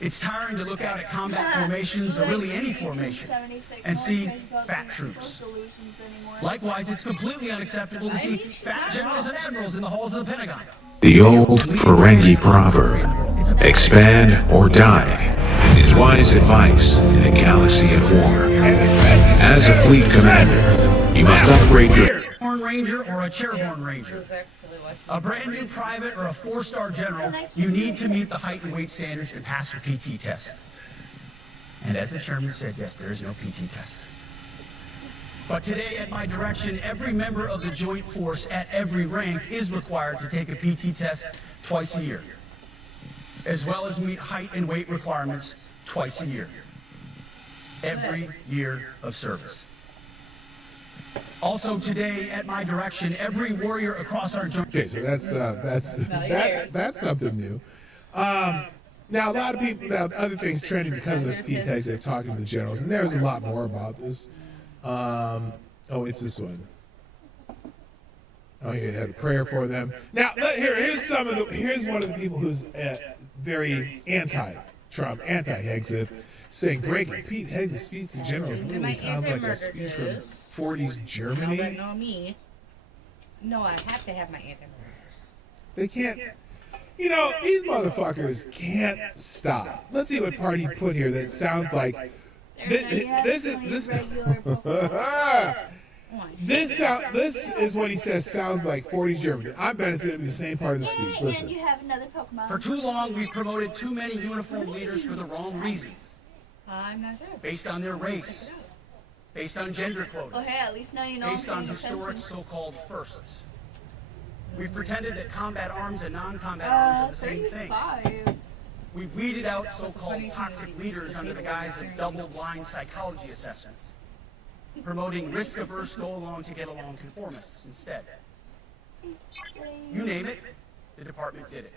it's tiring to look out at combat formations, or really any formation, and see fat troops. Likewise, it's completely unacceptable to see fat generals and admirals in the halls of the Pentagon. The old Ferengi proverb, expand or die, is wise advice in a galaxy at war. As a fleet commander, you must upgrade your Horn Ranger or a Chairborne I Ranger. was actually watching. A brand new private or a 4-star general, you need to meet the height and weight standards and pass your PT test. And as the chairman said, yes, there is no PT test. But today, at my direction, every member of the joint force at every rank is required to take a PT test twice a year, as well as meet height and weight requirements twice a year. Every year of service. Also today, at my direction, every warrior across our joint. okay, so that's something new. Now, a lot of people, now other things trending because of Pete Hegseth talking to the generals, and there's a lot more about this. Oh, it's this one. Oh, you had a prayer for them. Now, here's one of the people who's very anti-Trump, anti-Hegseth, saying, breaking Pete Hegseth's speech to generals literally sounds like a speech from 40s Germany. Y'all don't know me. No, I have to have my anti-murders. They can't. You know, these motherfuckers can't stop. Let's see what part he put here that sounds like. This is what he says sounds like 40s Germany. I'm benefiting in the same part of the speech. Listen. You have another Pokemon. For too long, we promoted too many uniformed leaders for the wrong reasons. I'm not sure. Based on their race, based on gender quotas, Well, hey, at least now you know. based on historic so-called firsts. We've pretended that combat arms and non-combat arms are the same thing. 35. We've weeded out so-called toxic leaders under the guise of double-blind psychology assessments, promoting risk-averse go-along-to-get-along conformists instead. You name it, the department did it.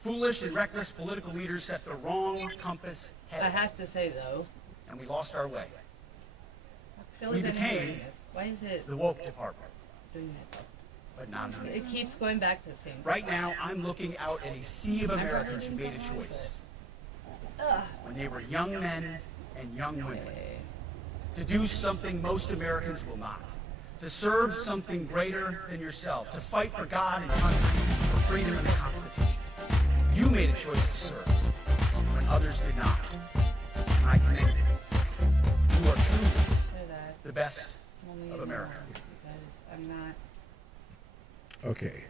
Foolish and reckless political leaders set the wrong compass I headed, have to say though, and we lost our way. Philly We been became doing this. Why is it The woke department, doing that? but not me. It keeps going back to the same. Right now, I'm looking out at a sea of Americans who made a choice when they were young men and young women to do something most Americans will not, to serve something greater than yourself, to fight for God and country, for freedom and the Constitution. You made a choice to serve when others did not. And I commend you. You are truly the best of America. I'm not. Okay.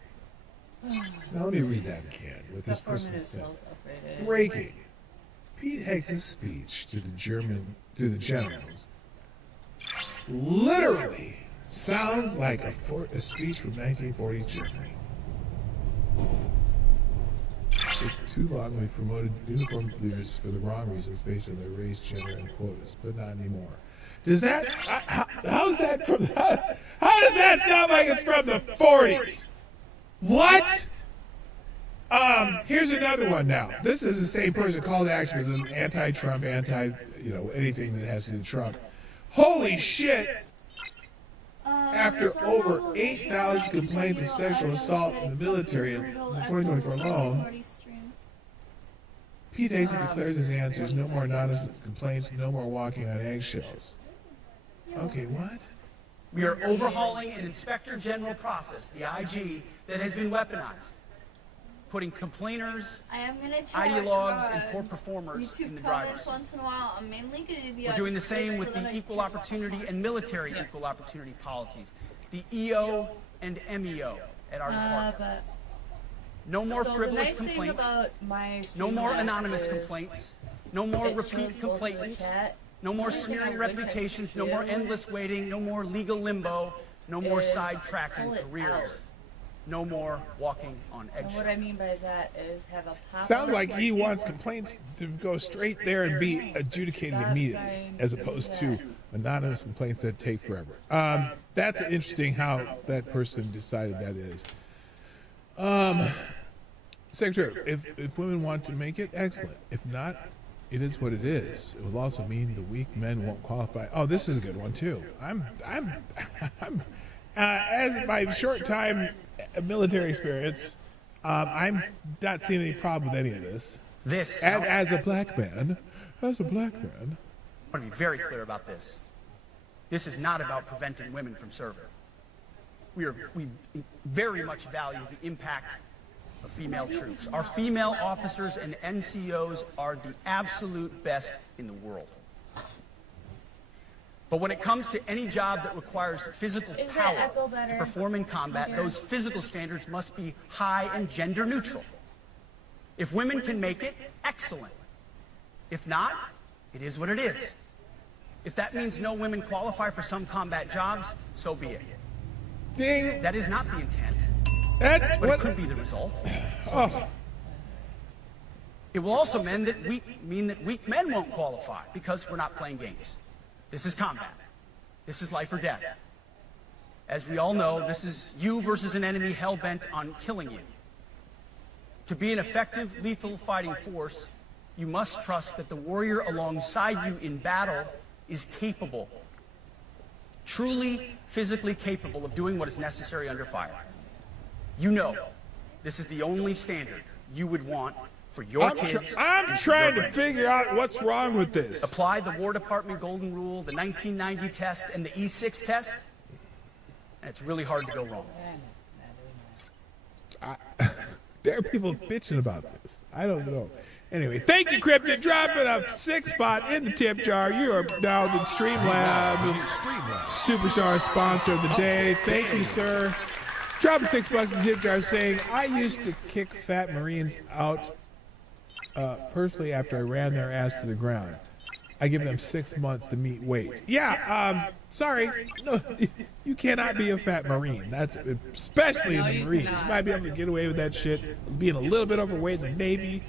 Now let me read that again. What this person said. Self-upgraded. Breaking. Pete Hegseth's speech to the generals literally sounds like a speech from 1940s Germany. For too long, we've promoted uniformed leaders for the wrong reasons based on their race, gender, and quotas, but not anymore. Does that? How's that from? How does that sound like it's from the 40s? What? Here's another one now. This is the same person called to activism, anti-Trump, anything that has to do with Trump. Holy shit! After over 8,000 complaints of sexual assault in the military in 2024 alone, Pete Hegseth declares his answers: no more anonymous complaints, no more walking on eggshells. Okay, what? We are overhauling an Inspector General process, the IG, that has been weaponized, putting complainers, I am gonna check ideologues, and poor performers YouTube in the comments driver's once in a while. I'm mainly gonna do the. We're doing the same with so that the I equal can talk opportunity about and military equal opportunity policies, the EO and MEO at our department. But No more so frivolous the nice thing complaints, about my no stream more deck anonymous is complaints, no more it shows repeat both the complainants, chat no more and the smearing good reputations, text no more too. endless waiting, no more legal limbo, no more is sidetracking pull it out. careers, no more walking on And what I eggshells. mean by that is have a pop. Sounds like he wants complaints to go straight there and be adjudicated immediately, as opposed to anonymous complaints that take forever. That's interesting how that person decided that is. Secretary, if women want to make it, excellent. If not, it is what it is. It will also mean the weak men won't qualify. Oh, this is a good one too. As my short time military experience, I'm not seeing any problem with any of this. And as a black man, I want to be very clear about this. This is not about preventing women from serving. We very much value the impact of female troops. Our female officers and NCOs are the absolute best in the world. But when it comes to any job that requires physical Is that power echo to better? perform in combat, those physical standards must be high and gender neutral. If women can make it, excellent. If not, it is what it is. If that means no women qualify for some combat jobs, so be it. Ding. That is not the intent. That's but what it could be the result. Oh. It will also mean that weak men won't qualify because we're not playing games. This is combat. This is life or death. As we all know, this is you versus an enemy hell-bent on killing you. To be an effective, lethal fighting force, you must trust that the warrior alongside you in battle is capable. truly physically capable of doing what is necessary under fire. You know, this is the only standard you would want for your kids. I'm trying to figure out what's wrong with this. Apply the War Department Golden Rule, the 1990 test, and the E6 test, and it's really hard to go wrong. There are people bitching about this. I don't know. Anyway, thank you, Cryptid. Dropping a 6 spot in the tip jar. You are now the Streamlab Superstar sponsor of the day. Thank you, sir. Dropping $6 in the tip jar saying, I used to kick fat Marines out personally after I ran their ass to the ground. I give them 6 months to meet weight. Yeah, sorry. No, you cannot be a fat Marine. That's especially in the Marines. You might be able to get away with that shit. Being a little bit overweight in the Navy,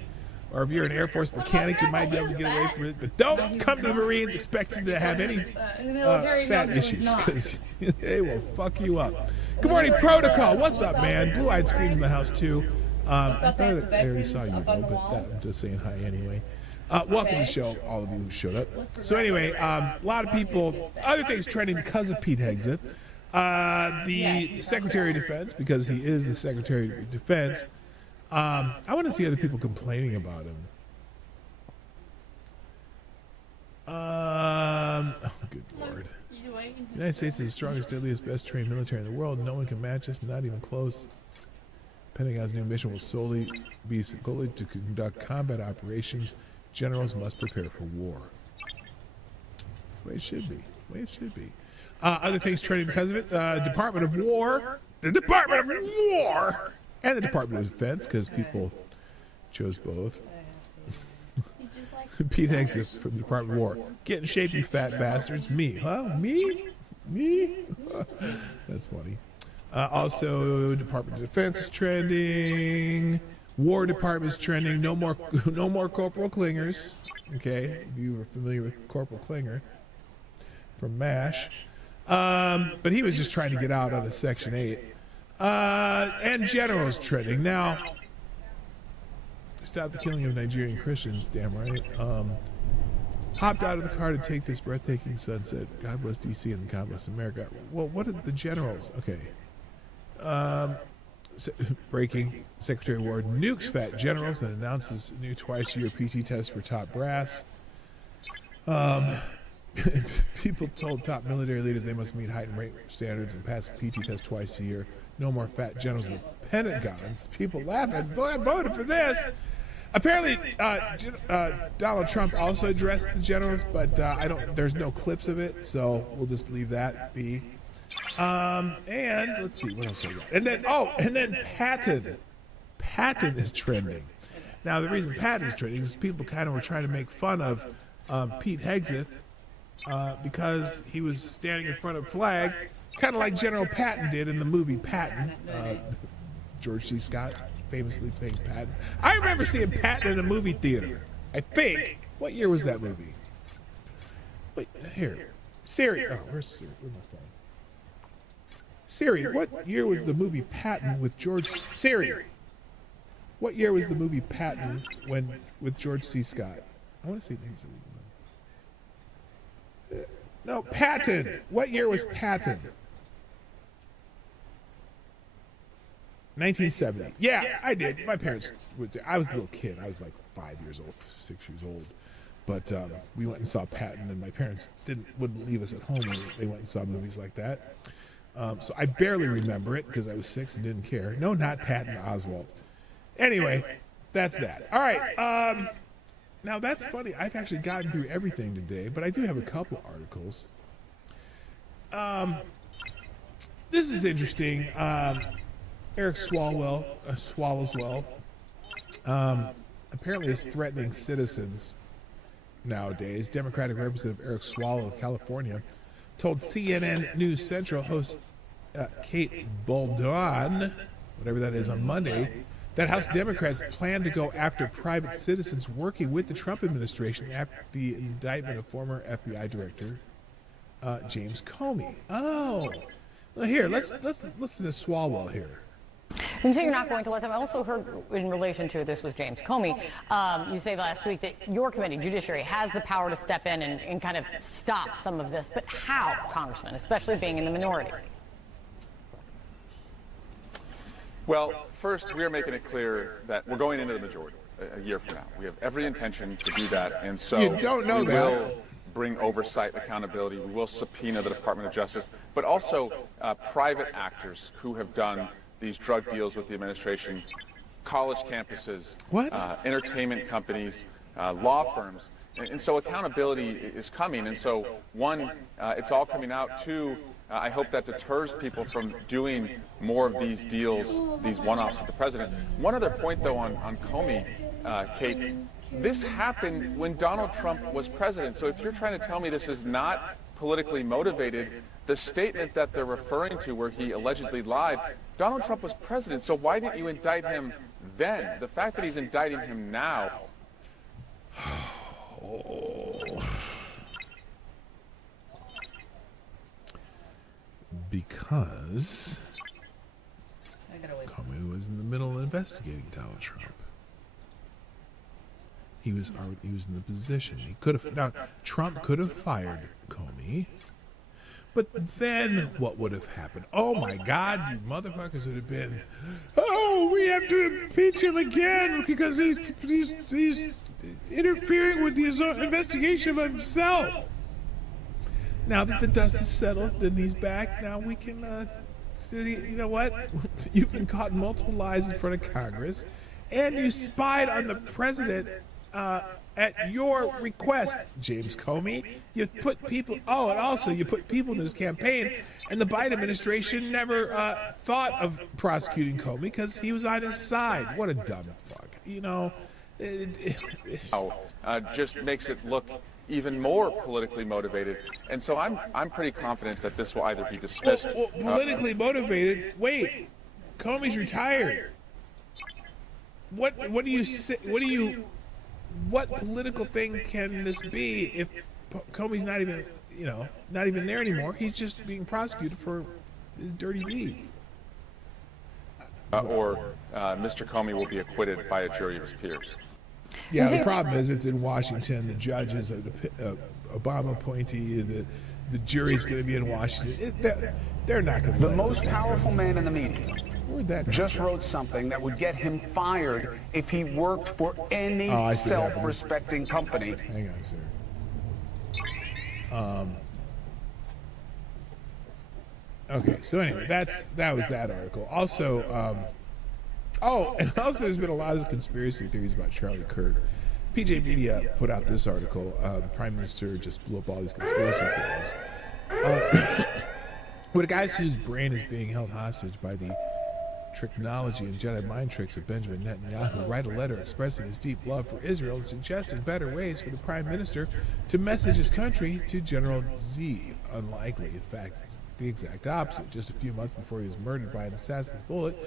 or if you're an Air Force mechanic, you might be able to get away from it. But don't come to the Marines expecting to have any fat issues, because they will fuck you up. Good morning, Protocol. What's up, man? Blue-eyed Screams in the house too. I thought I already saw you, though, but I'm just saying hi anyway. Welcome to the show, all of you who showed up. So anyway, a lot of people, other things trending because of Pete Hegseth. The Secretary of Defense, because he is the Secretary of Defense. I want to see other people complaining about him. Oh, good Lord. The United States is the strongest, deadliest, best trained military in the world. No one can match us, not even close. Pentagon's new mission will solely be to conduct combat operations. Generals must prepare for war. That's the way it should be. The way it should be. Other things trending because of it. Department of War. The Department of War. And the Department of Defense, because people chose both. Pete Hegseth from the Department of War. Get in shape, you fat bastards. Me. Huh? Me? Me? That's funny. Also, Department of Defense is trending. War Department is trending. No more Corporal Klingers. Okay, if you were familiar with Corporal Klinger from MASH. But he was just trying to get out of Section 8. And General is trending. Now, stop the killing of Nigerian Christians, damn right. Hopped out of the car to take this breathtaking sunset. God bless DC and God bless America. Well, what are the generals? Okay. Breaking. Secretary of War nukes fat generals and announces new twice-a-year PT test for top brass. People told top military leaders they must meet height and weight standards and pass PT test twice a year. No more fat generals in the Pentagons. People laughing. I voted for this. Apparently, Donald Trump also addressed the generals, but there's no clips of it, so we'll just leave that be. And let's see, what else I got? And then Patton. Patton is trending. Now, the reason Patton is trending is people kind of were trying to make fun of Pete Hegseth because he was standing in front of a flag, kind of like General Patton did in the movie Patton. George C. Scott famously playing Patton. I remember seeing Patton in a movie theater. I think. What year was that movie? Wait, here. Siri. Oh, where's Siri? Where's my phone? Siri, what year was the movie Patton with George... Siri, what year was the movie Patton with George C. Scott? I want to say things. No, Patton. What year was Patton? 1970. Yeah, I did. My parents would. I was a little kid. I was like 5 years old, 6 years old. But we went and saw Patton, and my parents wouldn't leave us at home when they went and saw movies like that. So I barely remember it because I was 6 and didn't care. No, not Patton Oswalt. Anyway, that's that. All right. Now, that's funny. I've actually gotten through everything today, but I do have a couple of articles. This is interesting. Eric Swalwell apparently is threatening citizens nowadays. Democratic Representative Eric Swalwell of California told CNN News Central host Kate Bolduan, whatever that is, on Monday, that House Democrats plan to go after private citizens working with the Trump administration after the indictment of former FBI Director James Comey. Oh, well, here, let's listen to Swalwell here. And so you're not going to let them. I also heard in relation to this with James Comey, you say last week that your committee, Judiciary, has the power to step in and kind of stop some of this. But how, Congressman, especially being in the minority? Well, first, we are making it clear that we're going into the majority a year from now. We have every intention to do that, and so You don't know we that. will bring oversight, accountability. We will subpoena the Department of Justice, but also private actors who have done these drug deals with the administration, college campuses, entertainment companies, law firms. And so accountability is coming. And so, one, it's all coming out. Two, I hope that deters people from doing more of these deals, these one-offs with the president. One other point, though, on Comey, Kate, this happened when Donald Trump was president. So if you're trying to tell me this is not politically motivated, the statement that they're referring to where he allegedly lied, Donald Trump was president, so why didn't you indict him then? The fact that he's indicting him now. Because Comey was in the middle of investigating Donald Trump. He was in the position. He could have now. Trump could have fired Comey, but then what would have happened? Oh my God, you motherfuckers would have been. Oh, we have to impeach him again because he's interfering with the investigation of himself. Now that the dust is settled and he's back, now we can. You know what? You've been caught in multiple lies in front of Congress, and you spied on the president. At your request, James Comey, you put people. Oh, and also you put people in his campaign, and the Biden administration never thought of prosecuting Comey because he was on his side. What a dumb fuck, you know. Just makes it look even more politically motivated, and so I'm pretty confident that this will either be dismissed. Well, politically motivated. Wait, Comey's retired. What do you say? What political thing can this be if Comey's not even there anymore? He's just being prosecuted for his dirty deeds. Or Mr. Comey will be acquitted by a jury of his peers. Yeah, the problem is it's in Washington. The judge is an Obama appointee. The jury's going to be in Washington. They're not going to. The most powerful man in the media just wrote something that would get him fired if he worked for any self-respecting company. Hang on, sir. Okay, so anyway, that was that article. Also, and also there's been a lot of conspiracy theories about Charlie Kirk. PJ Media put out this article. The Prime Minister just blew up all these conspiracy theories. With a guy whose brain is being held hostage by the technology and Jedi mind tricks of Benjamin Netanyahu, write a letter expressing his deep love for Israel and suggesting better ways for the Prime Minister to message his country to General Z. Unlikely. In fact, it's the exact opposite. Just a few months before he was murdered by an assassin's bullet,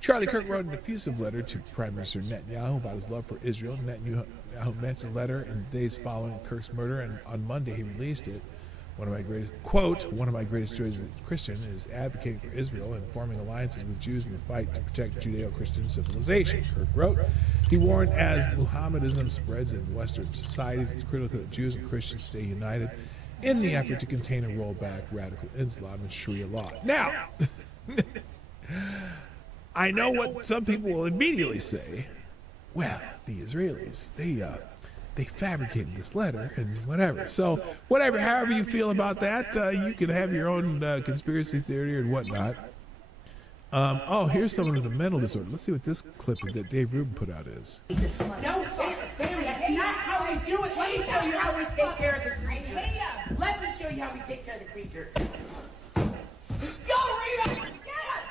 Charlie Kirk wrote an effusive letter to Prime Minister Netanyahu about his love for Israel. Netanyahu mentioned the letter in the days following Kirk's murder, and on Monday he released it. One of my greatest joys as a Christian is advocating for Israel and forming alliances with Jews in the fight to protect Judeo-Christian civilization, Kirk wrote. He warned, as Mohammedanism spreads in Western societies, it's critical that Jews and Christians stay united in the effort to contain and roll back radical Islam and Sharia law. Now, I know what some people will immediately say. Well, the Israelis, they fabricated this letter and whatever. So whatever, however you feel about that, you can have your own conspiracy theory and whatnot. Here's someone with a mental disorder. Let's see what this clip that Dave Rubin put out is. No, Sam, that's not how we do it. Let me show you how we take care of the creature. Let me show you how we take care of the creature. Go, Rita! Get us!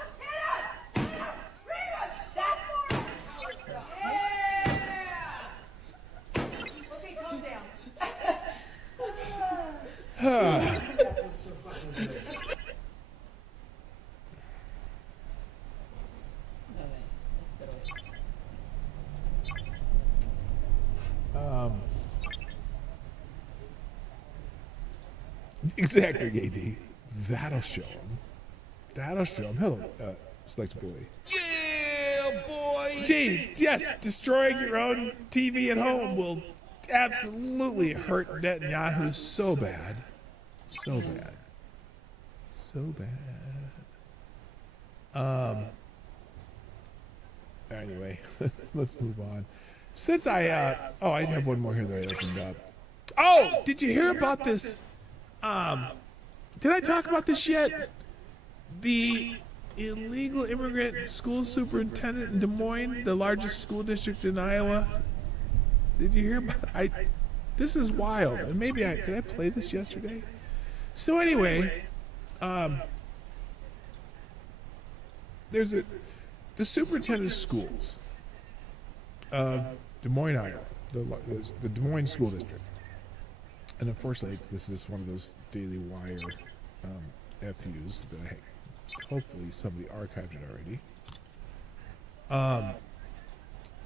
Exactly, AD. That'll show him. Hello, Select Boy. Yeah! Gee, yes, destroying your own TV at home will absolutely hurt Netanyahu so bad. So bad. So bad. Anyway, let's move on. Since I have one more here that I opened up. Oh, did you hear about this? Did I talk about this yet? The illegal immigrant school superintendent in Des Moines, the largest school district in Iowa. Did you hear about? This is wild. And maybe did I play this yesterday? So anyway, there's the superintendent of schools of Des Moines, Iowa, the Des Moines School District. And unfortunately, this is one of those Daily Wire FUs that hopefully somebody archived it already.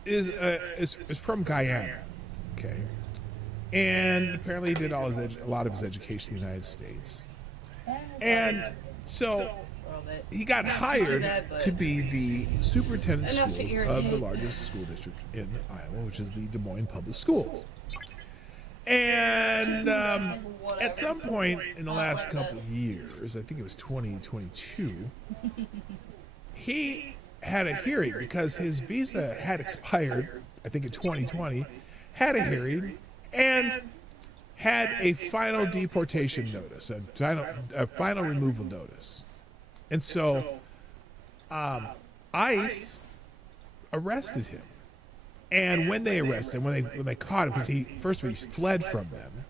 Is from Guyana, okay, and apparently he did a lot of his education in the United States, and so he got hired to be the superintendent of schools of the largest school district in Iowa, which is the Des Moines Public Schools. And at some point in the last couple of years, I think it was 2022, he had a hearing because his visa had expired, I think in 2020, had a hearing and had a final deportation notice, a final removal notice. And so ICE arrested him. And when they arrested him, when they caught him, because he fled from them.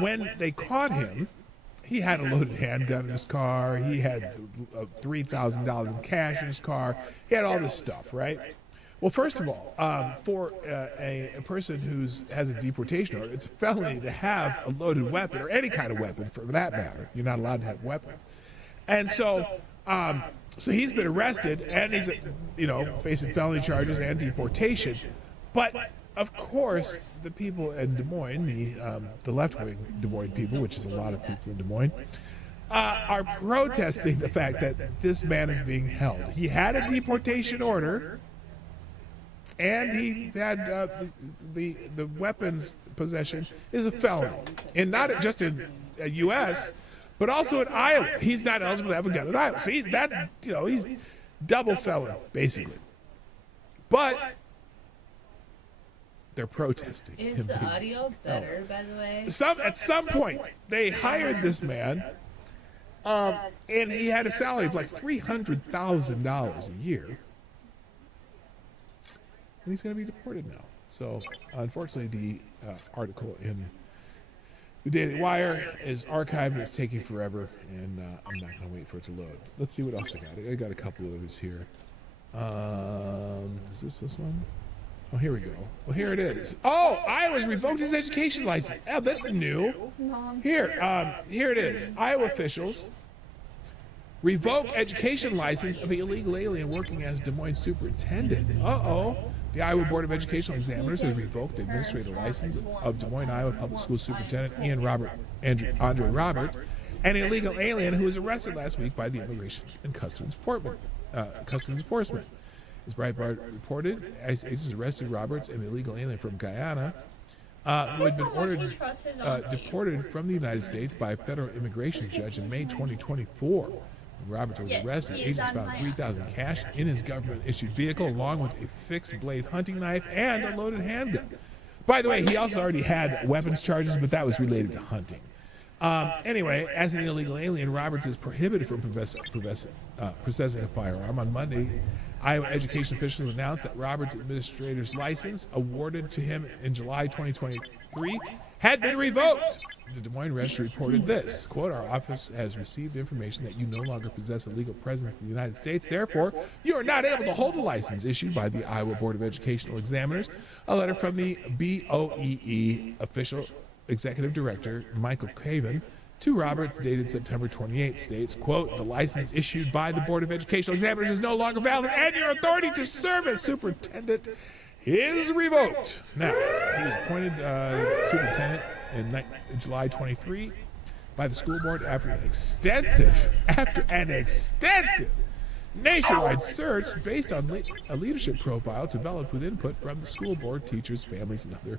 When they caught him, he had a loaded handgun in his car. He had $3,000 in cash in his car. He had all this stuff, right? Well, first of all, for a person who has a deportation order, it's a felony to have a loaded weapon, or any kind of weapon for that matter. You're not allowed to have weapons. And so he's been arrested, and he's, facing felony charges and deportation. But of course, the people in Des Moines, the left-wing Des Moines people, which is a lot of people in Des Moines, are protesting the fact that this man is being held. He had a deportation order, and he had the weapons possession is a felony, and not just in the U.S., but also in Iowa. He's not eligible to have a gun in Iowa. So he's double felon, basically. But they're protesting. Is the audio better, by the way? At some point, they hired this man, and he had a salary of like $300,000 a year. And he's going to be deported now. So, unfortunately, the article in the Daily Wire is archived, and it's taking forever, and I'm not going to wait for it to load. Let's see what else I got. I got a couple of others here. Is this one? Oh, here we go. Well, here it is. Oh, Iowa's revoked his education license. Oh, that's new. Here it is. Iowa officials revoke education license of an illegal alien working as Des Moines superintendent. Uh-oh. The Iowa Board of Educational Examiners has revoked the administrative license of Des Moines, Iowa Public School Superintendent Andre Robert, an illegal alien who was arrested last week by the Immigration and Customs Enforcement. As Breitbart reported, agents arrested Roberts, an illegal alien from Guyana, who had been deported from the United States by a federal immigration judge in May 2024. When Roberts was arrested, agents found $3,000 cash in his government-issued vehicle, along with a fixed-blade hunting knife and a loaded handgun. By the way, he also already had weapons charges, but that was related to hunting. Anyway, as an illegal alien, Roberts is prohibited from possessing a firearm. On Monday, Iowa education officials announced that Roberts' administrator's license, awarded to him in July 2023, had been revoked. The Des Moines Register reported this, quote, "Our office has received information that you no longer possess a legal presence in the United States. Therefore, you are not able to hold a license issued by the Iowa Board of Educational Examiners." A letter from the BOEE official executive director, Michael Caven, to Roberts, dated September 28, states, quote, "The license issued by the Board of Educational Examiners is no longer valid, and your authority to serve as superintendent is revoked." Now, he was appointed superintendent in July 23 by the school board after an extensive nationwide search based on a leadership profile developed with input from the school board, teachers, families, and other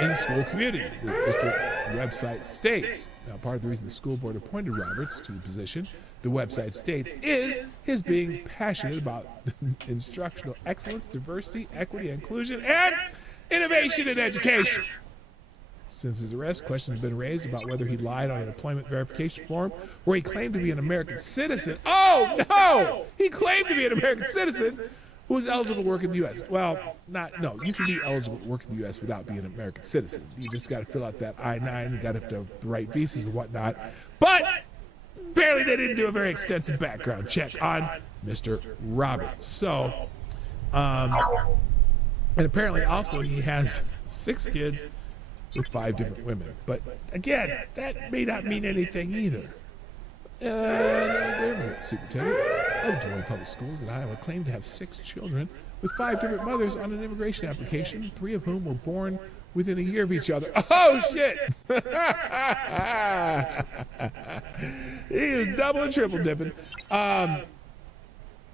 in the school community. The district website states, now part of the reason the school board appointed Roberts to the position, the website states, is his being passionate about instructional excellence, diversity, equity, inclusion, and innovation in education. Since his arrest, questions have been raised about whether he lied on an employment verification form where he claimed to be an American citizen. Oh, no! He claimed to be an American citizen who was eligible to work in the U.S. Well, no, you can be eligible to work in the U.S. without being an American citizen. You just got to fill out that I-9, you got to have the right visas and whatnot. But apparently they didn't do a very extensive background check on Mr. Roberts. So, and apparently also he has 6 kids with 5 different women. But again, that may not mean anything either. Superintendent of Des Moines Public Schools in Iowa claimed to have 6 children with 5 different mothers on an immigration application, 3 of whom were born within a year of each other. Oh, shit! He was double and triple dipping. Well,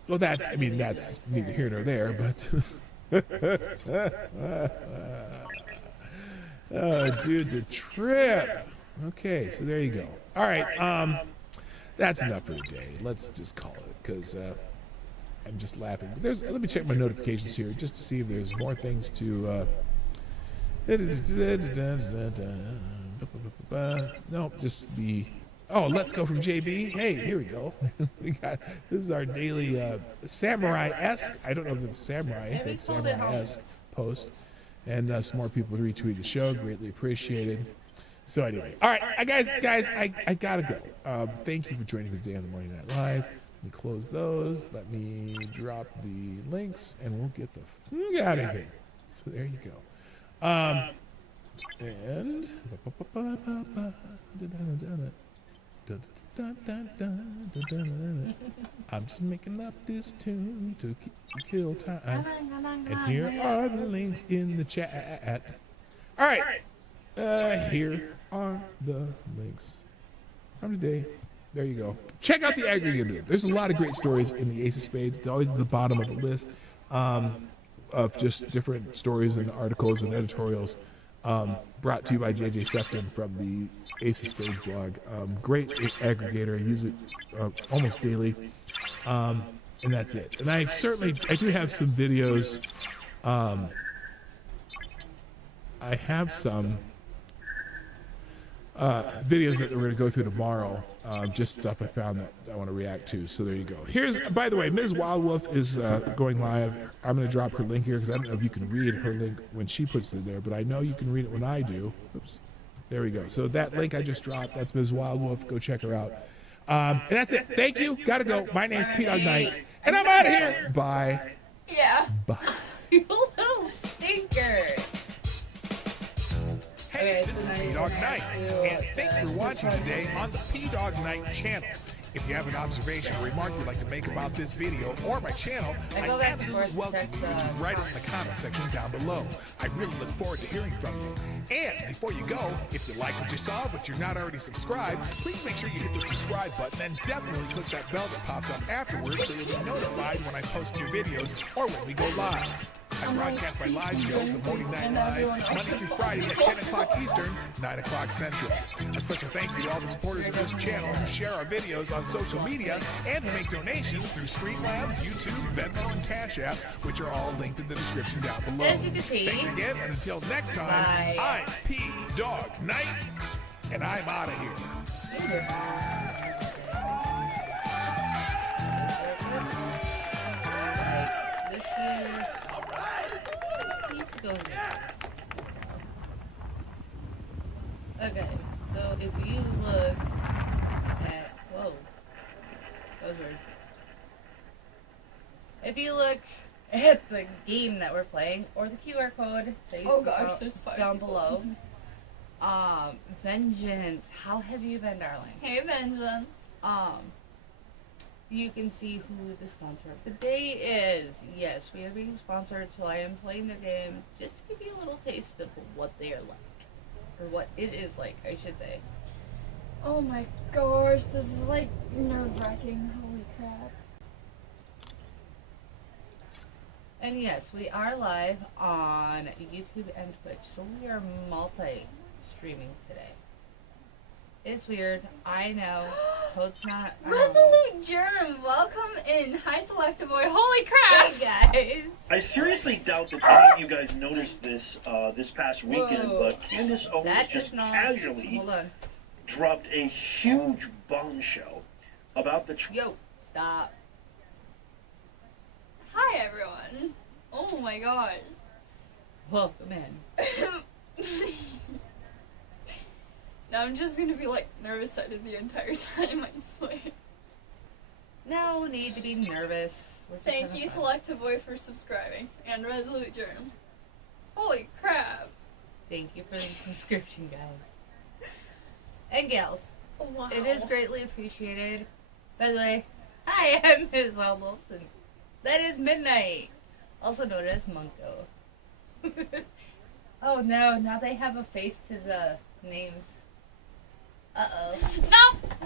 that's neither here nor there, but... Oh, dude's a trip. Okay, so there you go. All right, that's enough for today. Let's just call it, because I'm just laughing. But let me check my notifications here just to see if there's more things to... No, just the... Oh, let's go from JB. Hey, here we go. This is our daily samurai-esque. I don't know if it's samurai, but samurai-esque post. And some more people to retweet the show. Greatly appreciated. So anyway, all right, guys, I gotta go. Thank you for joining me today on the Morning Night Live. Let me close those. Let me drop the links, and we'll get the fuck out of here. So there you go. And I'm just making up this tune to kill time. And here are the links in the chat. All right. Here are the links from today. There you go. Check out the aggregator. There's a lot of great stories in the Ace of Spades. It's always at the bottom of the list of just different stories and articles and editorials brought to you by JJ Sefton from the Ace of Spades blog. Great aggregator. I use it almost daily. And that's it. And I do have some videos. I have some videos that we're going to go through tomorrow. Just stuff I found that I want to react to. So there you go. By the way, Ms. Wildwolf is going live. I'm going to drop her link here because I don't know if you can read her link when she puts it there, but I know you can read it when I do. Oops. There we go. So that link I just dropped, that's Ms. Wildwolf. Go check her out. And that's it. Thank you. Gotta go. My name's P-Dog Knight, and I'm out of here. Bye. Yeah. Bye. You little stinker. Hey, this is P-Dog Knight, and thanks for watching today on the P-Dog Knight channel. If you have an observation or remark you'd like to make about this video or my channel, I absolutely welcome you to write it in the comment section down below. I really look forward to hearing from you. And before you go, if you like what you saw but you're not already subscribed, please make sure you hit the subscribe button and definitely click that bell that pops up afterwards so you'll be notified when I post new videos or when we go live. I broadcast my live show, The Morning Night Live, Monday through Friday at 10 o'clock Eastern, 9 o'clock Central. A special thank you to all the supporters of this channel who share our videos on social media and who make donations through Streamlabs, YouTube, Venmo, and Cash App, which are all linked in the description down below. As you can see. Thanks again, and until next time, Bye. I'm P-Dog Knight, and I'm out of here. Okay, so if you look at, whoa, that was weird. If you look at the game that we're playing, or the QR code that you there's fire. down below, Vengeance, how have you been, darling? Hey, Vengeance. You can see who the sponsor of the day is. Yes, we are being sponsored, so I am playing the game just to give you a little taste of what they are like. Or what it is like, I should say. Oh my gosh, this is like nerve-wracking. Holy crap. And yes, we are live on YouTube and Twitch, so we are multi-streaming today. It's weird, I know. Toad's not. Resolute Germ, welcome in. Hi, Selectaboy. Holy crap! Hey guys. I seriously doubt that any of you guys noticed this this past weekend, Whoa. but Candace Owens That just is not. casually Hold on. dropped a huge bombshell about the. Yo, stop. Hi, everyone. Oh my gosh. Welcome in. Now I'm just gonna be like nervous-sighted the entire time, I swear. No need to be nervous. We're just Thank having you, fun. Selectaboy, for subscribing. And Resolute Germ. Holy crap. Thank you for the subscription, guys. And gals. Wow. It is greatly appreciated. By the way, hi, I'm Ms. Wild Wolfson. That is Midnight, also known as Munko. Oh no, now they have a face to the names. Uh-oh.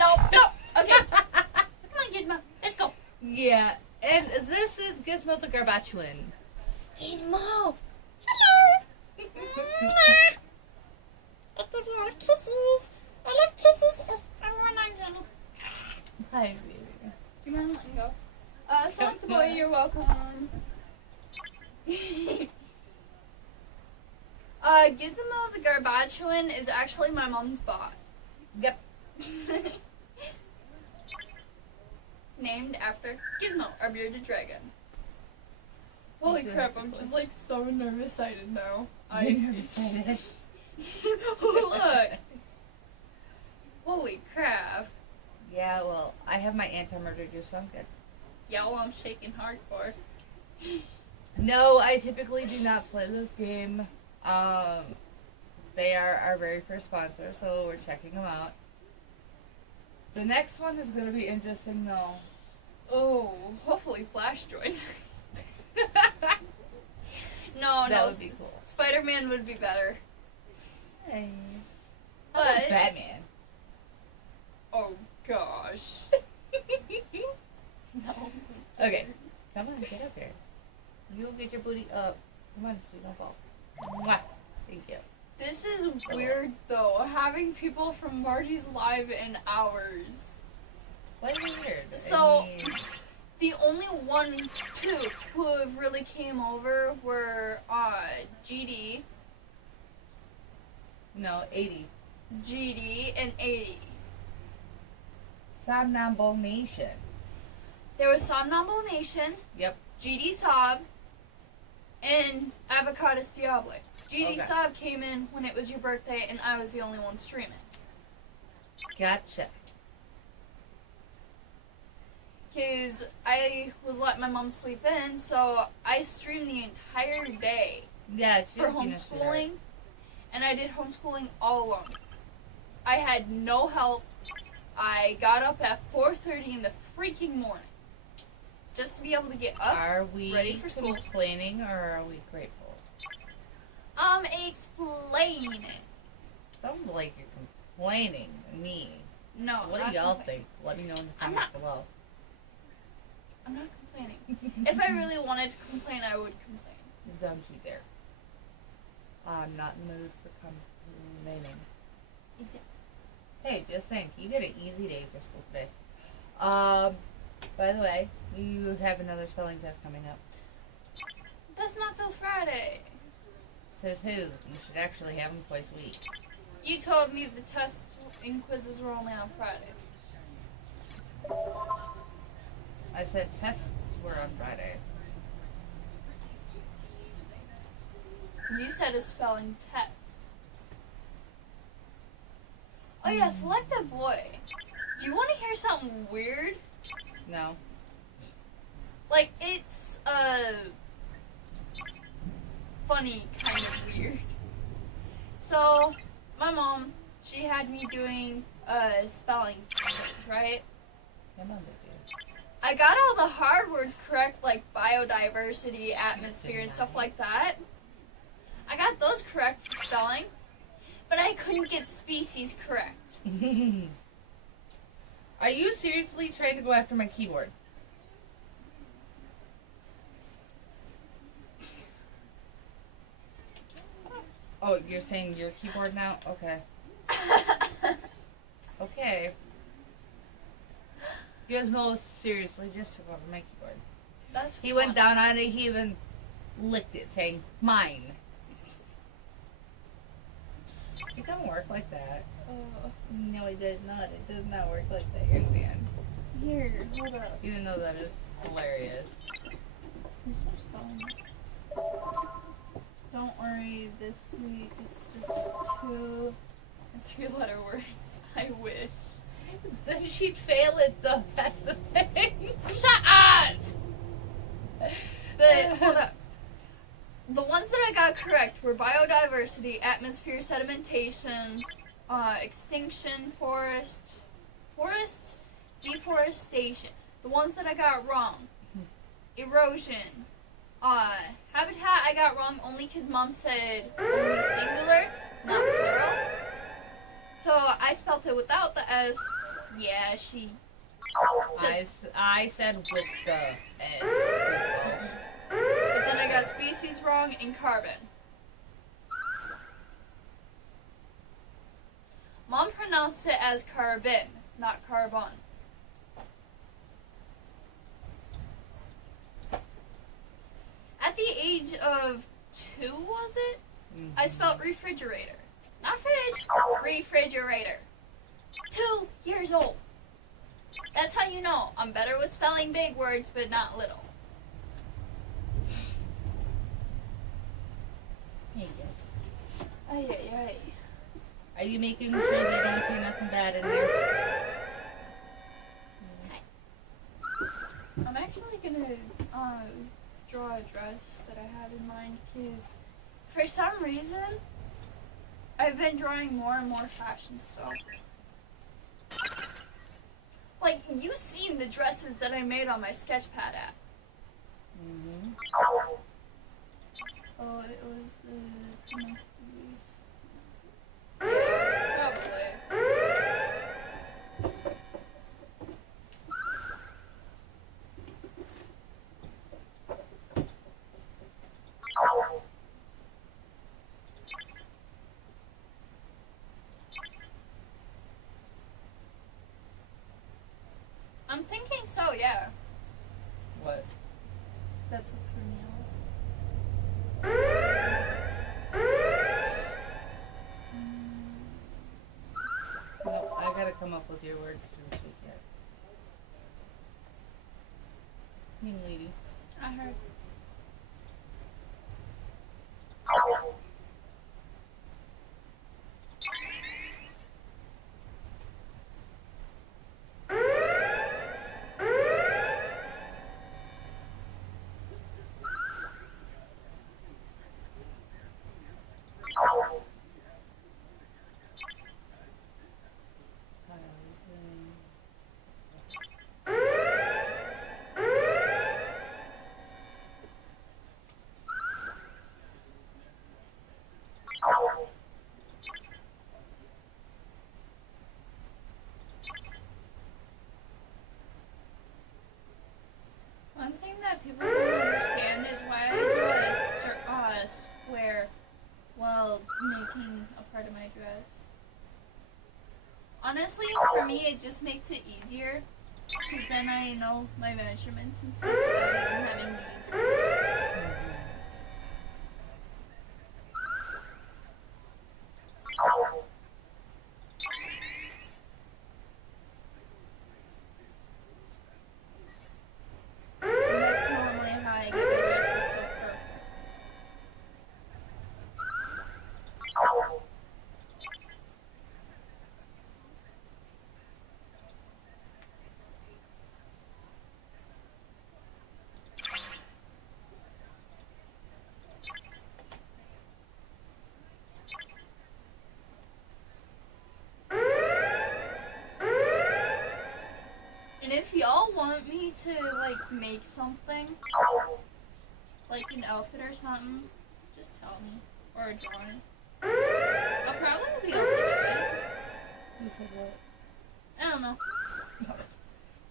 No. Okay. Come on, Gizmo. Let's go. Yeah, and this is Gizmo the Garbachuan. Gizmo. Hello. I give you all kisses. I like kisses. I want to Hi, baby. Do you mind letting go? Selectaboy, you're welcome. Gizmo the Garbachuan is actually my mom's bot. Yep. Named after Gizmo, our bearded dragon. Holy That's crap, really I'm cool. just like so nervous-sighted now. You're nervous-sighted. Look! Holy crap. Yeah, well, I have my anti-murder juice, so I'm good. Y'all, I'm shaking hardcore. No, I typically do not play this game. They are our very first sponsor, so we're checking them out. The next one is going to be interesting, though. Oh, hopefully Flash joins. That no, would be cool. Spider-Man would be better. Hey. But, Batman. oh gosh. No. Okay, come on, get up here. You'll get your booty up. Come on, so you don't fall. Mwah. Thank you. This is weird though, having people from Marty's Live in ours. What is weird? So, I mean, the only two who have really came over were GD, no, 80. GD, and 80. Somnambule Nation. There was Somnambule Nation, Yep. GD Sob, and Avocados Diable. GD Okay. Sob came in when it was your birthday, and I was the only one streaming. Gotcha. Because I was letting my mom sleep in, so I streamed the entire day Yeah, it's for homeschooling, and I did homeschooling all alone. I had no help. I got up at 4:30 in the freaking morning just to be able to get up, Are we ready for school. complaining or are we grateful? Explain it. Sounds like you're complaining to me. No, What not do y'all complaining. think? Let me know in the I'm comments below. I'm not complaining. If I really wanted to complain, I would complain. Don't you dare. I'm not in the mood for complaining. Hey, just think, you get an easy day for school today. By the way, you have another spelling test coming up. That's not till Friday. Says who? You should actually have them twice a week. You told me the tests and quizzes were only on Friday. I said tests were on Friday. You said a spelling test. Oh yeah, select a boy. Do you want to hear something weird? No. Like, it's, funny kind of weird. So, my mom, she had me doing, spelling quiz, right? Come on, baby. I got all the hard words correct, like biodiversity, atmosphere, and stuff like that. I got those correct for spelling, but I couldn't get species correct. Are you seriously trying to go after my keyboard? Oh, you're saying your keyboard now? Okay. Okay. Gizmo seriously just took over my keyboard. He went down on it. He even licked it, saying, "Mine." It don't work like that. No, it does not. It does not work like that, young man. Here, hold up. Even though that is hilarious. Here's my phone. Don't worry, this week it's just 2 and 3-letter words. I wish. Then she'd fail it though. That's the thing. Shut up! Hold up. The ones that I got correct were biodiversity, atmosphere, sedimentation, extinction, forests, deforestation. The ones that I got wrong: erosion, habitat. I got wrong only because Mom said only singular, not plural. So I spelt it without the S. Yeah, she. I said with the S. But then I got species wrong and carbon. Mom pronounced it as carbon, not carbon. At the age of 2, was it? I spelled refrigerator. Not fridge, refrigerator. 2 years old. That's how you know I'm better with spelling big words, but not little. Hey, yes. Ay, ay, ay. Are you making sure they don't see nothing bad in there? I'm actually gonna draw a dress that I had in mind because for some reason I've been drawing more and more fashion stuff. Like, you've seen the dresses that I made on my Sketchpad app. Mm-hmm. Oh, it was the pronunciation. Yeah, probably. I'm thinking so, yeah. What? That's what threw me off. No, I gotta come up with your words for this week yet. Mean lady. I heard. One thing that people don't understand is why I draw a square while making a part of my dress. Honestly, for me, it just makes it easier, because then I know my measurements and stuff without even having to use it. And that's normally how I get my dresses so perfect. And if y'all want me to, like, make something, like an outfit or something, just tell me. Or a drawing. I'll probably be able to do it. You said what? I don't know.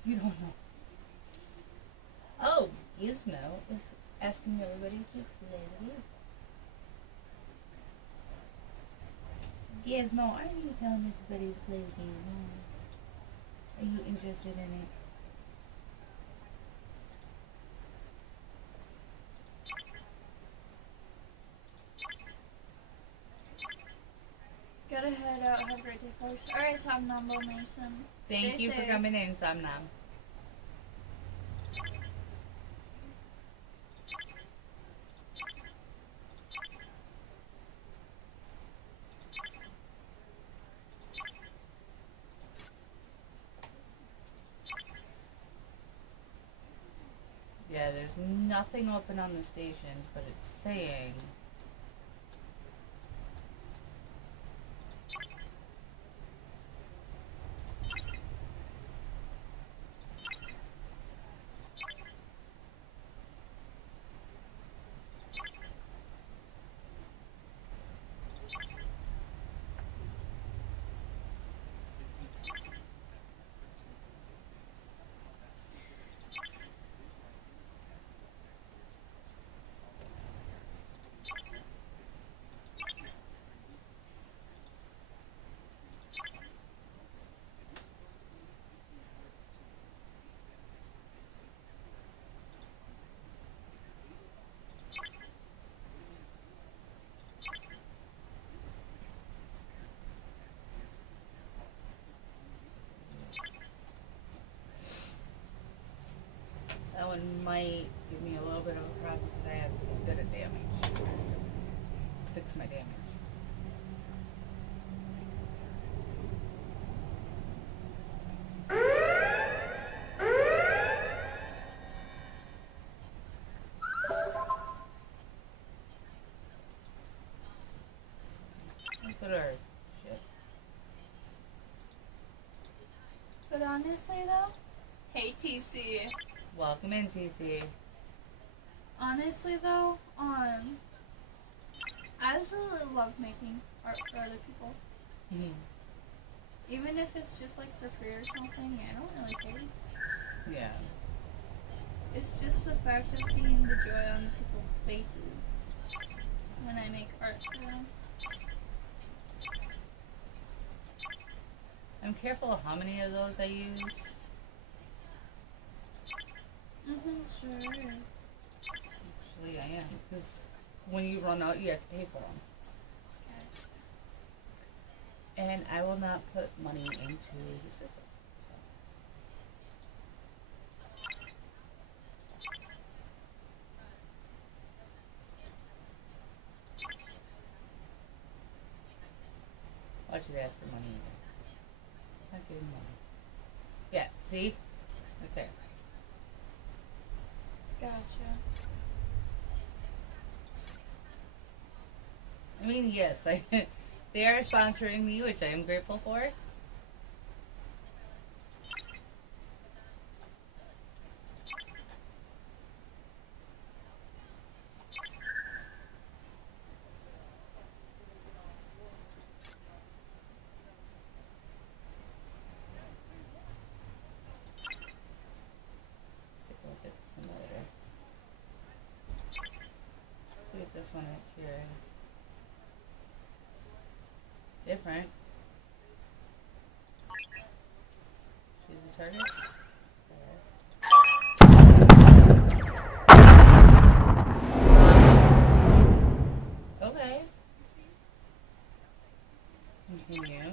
You don't know. Oh, Gizmo is asking everybody to play the video. Gizmo, are you telling everybody to play the game? Are you interested in it? Gotta head out. Have a great day, folks. Alright, Tom Numble Nation. Thank Stay you safe. for coming in, Samnam. Yeah, there's nothing open on the station, but it's saying that one might give me a little bit of a problem because I have a bit of damage. Fix my damage. Look at her. Shit. But honestly, though, hey TC. Welcome in, TC. Honestly, though, I absolutely love making art for other people. Mm-hmm. Even if it's just like for free or something, I don't really care. Yeah. It's just the fact of seeing the joy on people's faces when I make art for them. I'm careful of how many of those I use. Sure. Actually, I am, because when you run out, you have to pay for them. Okay. And I will not put money into the system. Why should I ask for money either? Not giving money. Yeah, see? Okay. Gotcha. I mean, yes, they are sponsoring me, which I am grateful for. Take a look at some other. See what this one up here is. Different. Choose the target. There. Okay. Continue.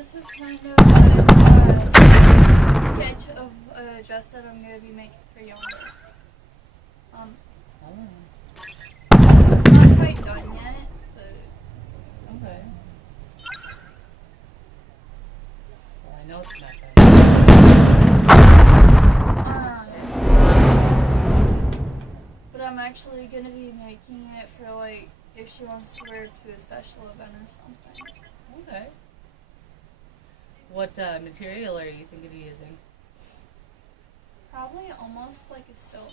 This is kind of a sketch of a dress that I'm going to be making for Yonder. It's not quite done yet, but... Okay. Well, I know it's not done. But I'm actually going to be making it for, like, if she wants to wear it to a special event or something. Okay. What material are you thinking of using? Probably almost like a silk.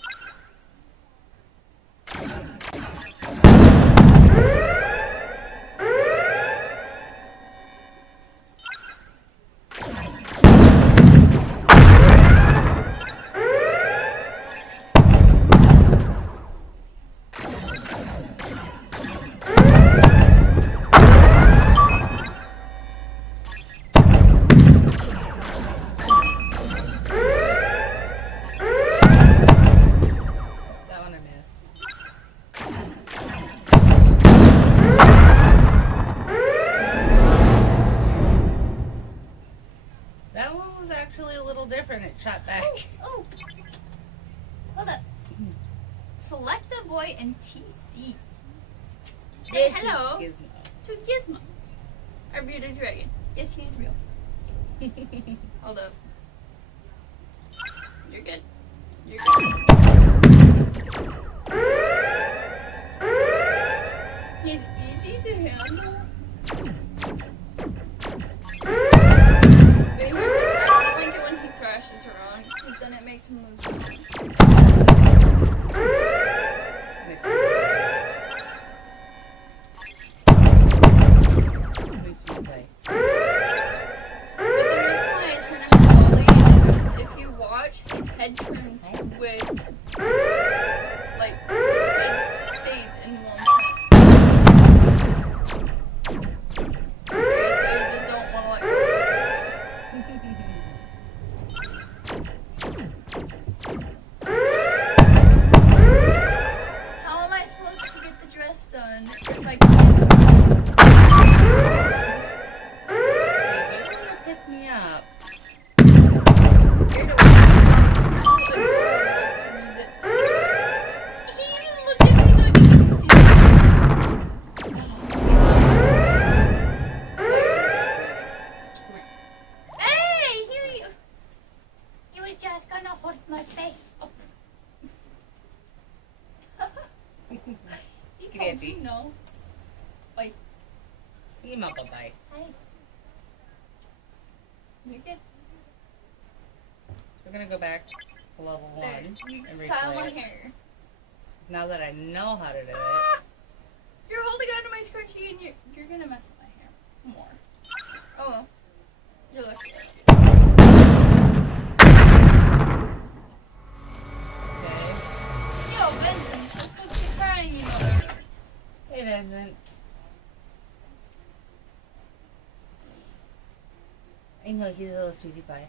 That one I missed. That one was actually a little different. It shot back. Oh! Hold up. Selecta Boy and TC. Say This is hello Gizmo. to Gizmo. Our bearded dragon. Yes, he is real. Hold up. You're good. You're good. He's easy to handle. But I don't like it when he thrashes around, because then it makes him lose movement. But the reason why I turn him slowly is because if you watch, his head turns with, like, his head stays in one point. Okay, so you just don't want to let go How am I supposed to get the dress done if I can't? Pick me up. Hey, he was just gonna hold my face. He told you no. Like, Email bye. hey, you're good. We're gonna go back to level 1 There, you and can style replay my it. hair. Now that I know how to do it. You're holding onto my scrunchie and you're gonna mess with my hair more. Oh well. You're lucky. Okay. Yo, Vengeance, looks like you're crying emojis. Hey, Vincent. I know he's a little sweetie pie.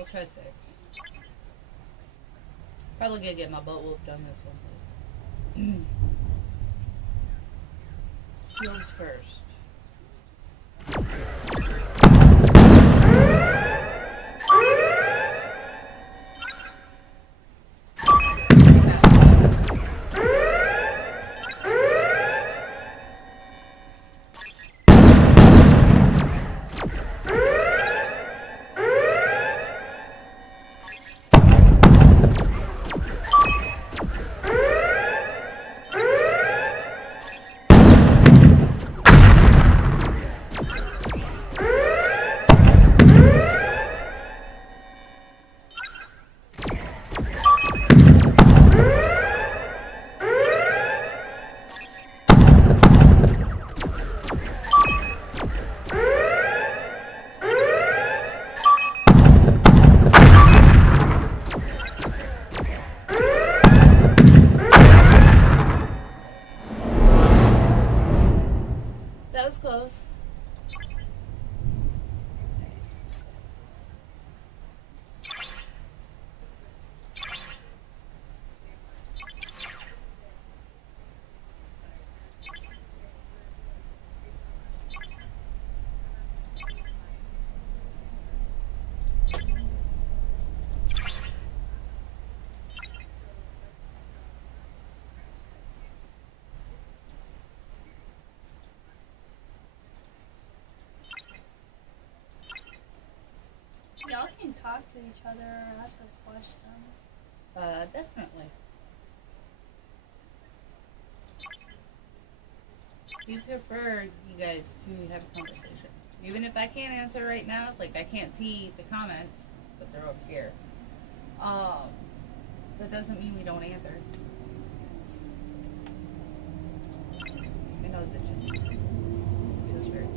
We'll try 6. Probably gonna get my butt whooped on this one. Shields first. That was close. Y'all can talk to each other or ask us questions. Definitely. We prefer you guys to have a conversation. Even if I can't answer right now, like I can't see the comments, but they're over here. That doesn't mean we don't answer. I know that just feels weird.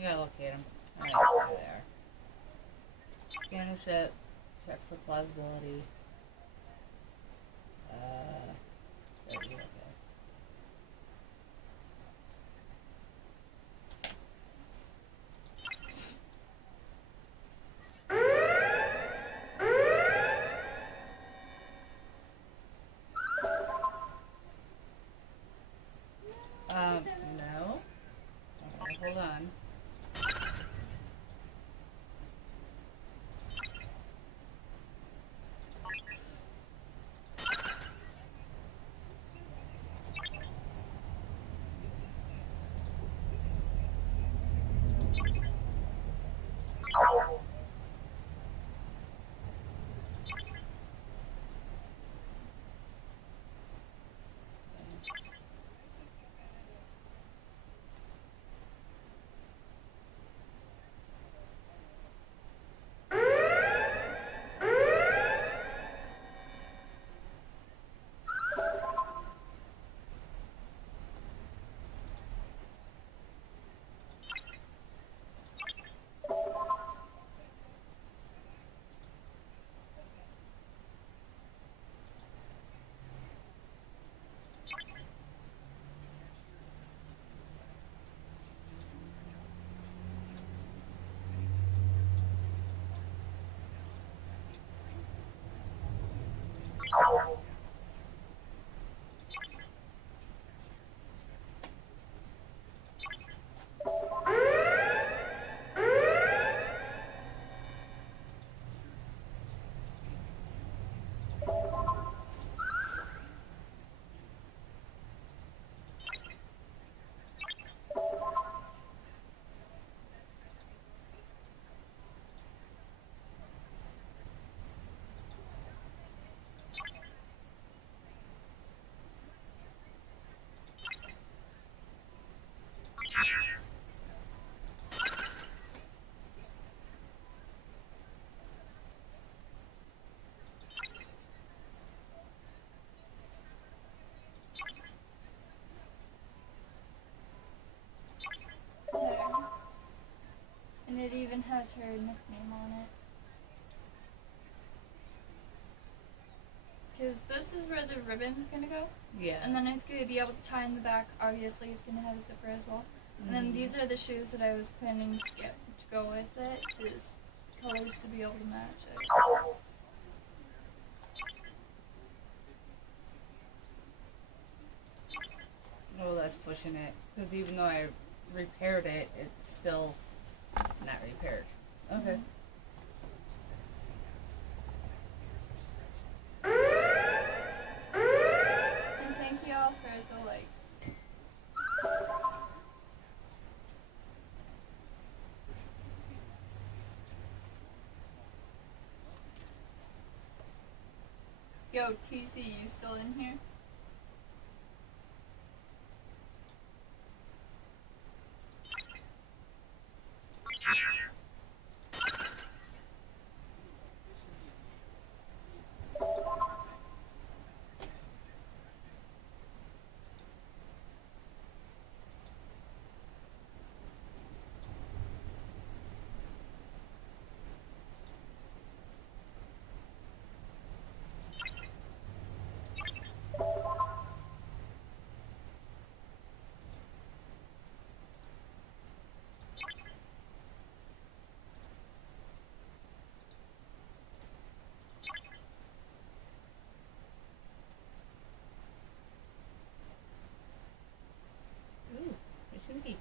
Yeah, locate him. Alright, there they are. Scan the ship. Check for plausibility. There you go. No. Alright, hold on. has her nickname on it. Because this is where the ribbon's gonna go. Yeah. And then it's gonna be able to tie in the back. Obviously, it's gonna have a zipper as well. And then these are the shoes that I was planning to get to go with it. Just colors to be able to match it. Oh, that's pushing it. Because even though I repaired it, it's still not repaired. Okay. And thank you all for the likes. Yo, TC, you still in here? Ooh, it should be.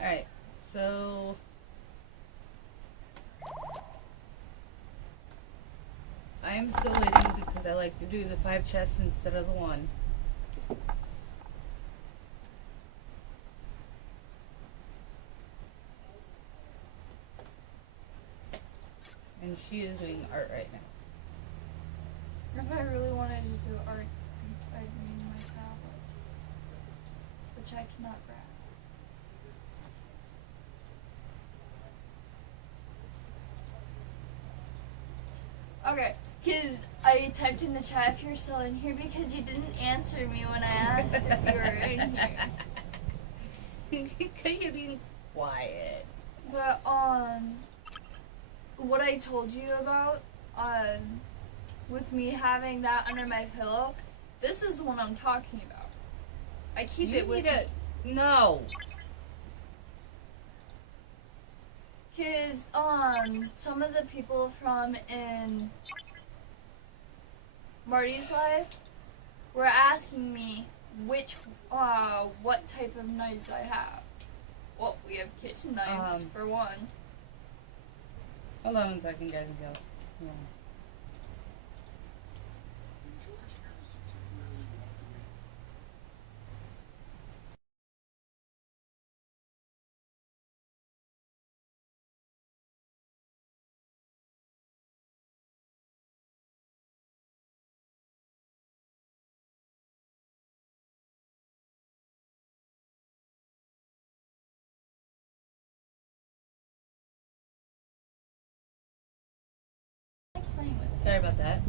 Alright, so I am still waiting because I like to do the 5 chests instead of the 1. And she is doing art right now. If I really wanted to do art, I'd need my tablet, which I cannot grab. Okay, because I typed in the chat if you're still in here because you didn't answer me when I asked if you were in here. Because you're being quiet. But, what I told you about, with me having that under my pillow, this is the one I'm talking about. I keep it with me. No. Because, some of the people from in Marty's life were asking me what type of knives I have. Well, we have kitchen knives, for one. Hold on 1 second, guys and girls. Yeah. Sorry about that.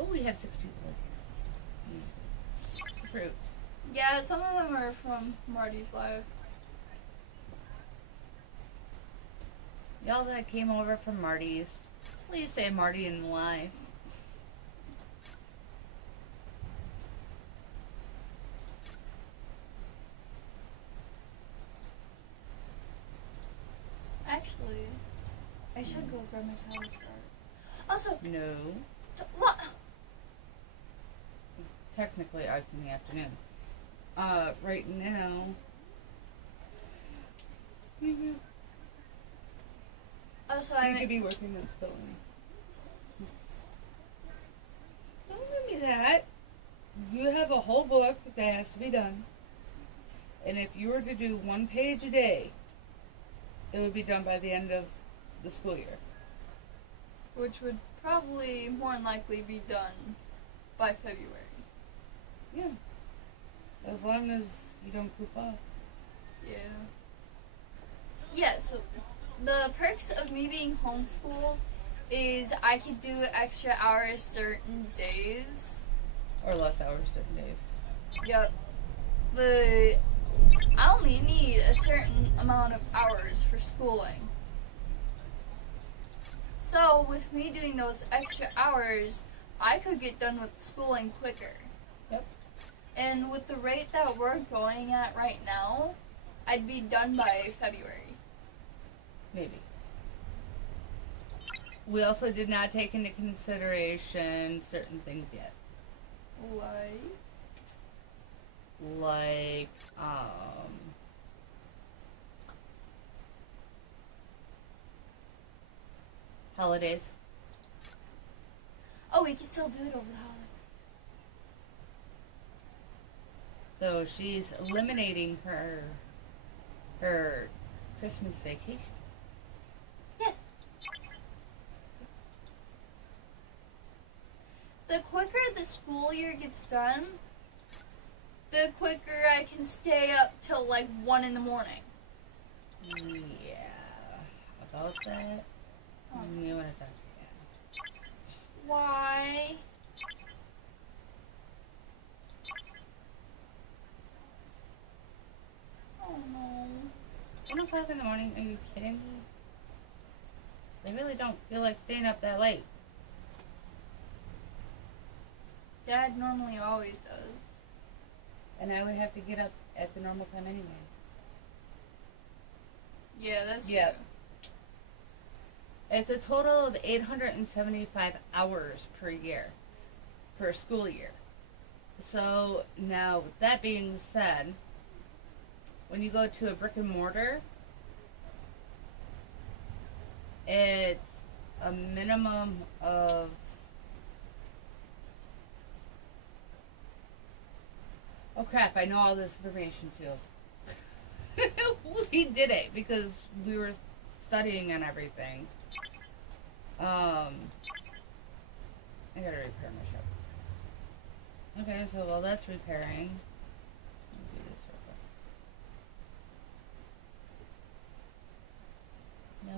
Oh, we have 6 people in here. Fruit. Yeah, some of them are from Marty's life. Y'all that came over from Marty's, please say Marty in the live. Actually, I should go grab my tablet for art. Also, No. what? Technically, art's in the afternoon. Right now. Also, You could be working on spelling. Don't give me that. You have a whole book that has to be done. And if you were to do 1 page a day, it would be done by the end of the school year. Which would probably more than likely be done by February. Yeah. As long as you don't goof up. Yeah. Yeah, so the perks of me being homeschooled is I could do extra hours certain days. Or less hours certain days. Yep. But I only need a certain amount of hours for schooling. So with me doing those extra hours, I could get done with schooling quicker. Yep. And with the rate that we're going at right now, I'd be done by February. Maybe. We also did not take into consideration certain things yet. Like, holidays. Oh, we could still do it over the holidays. So she's eliminating her Christmas vacation. Yes. The quicker the school year gets done, the quicker I can stay up till like 1 in the morning. Yeah. About that? You want to talk again. Why? Oh no. 1 o'clock in the morning? Are you kidding me? I really don't feel like staying up that late. Dad normally always does. And I would have to get up at the normal time anyway. Yeah, that's Yep. true. It's a total of 875 hours per year, per school year. So now, with that being said, when you go to a brick and mortar, it's a minimum of oh crap, I know all this information too. We did it because we were studying on everything. I gotta repair my shop. Okay, so while that's repairing, let me do this real quick. No,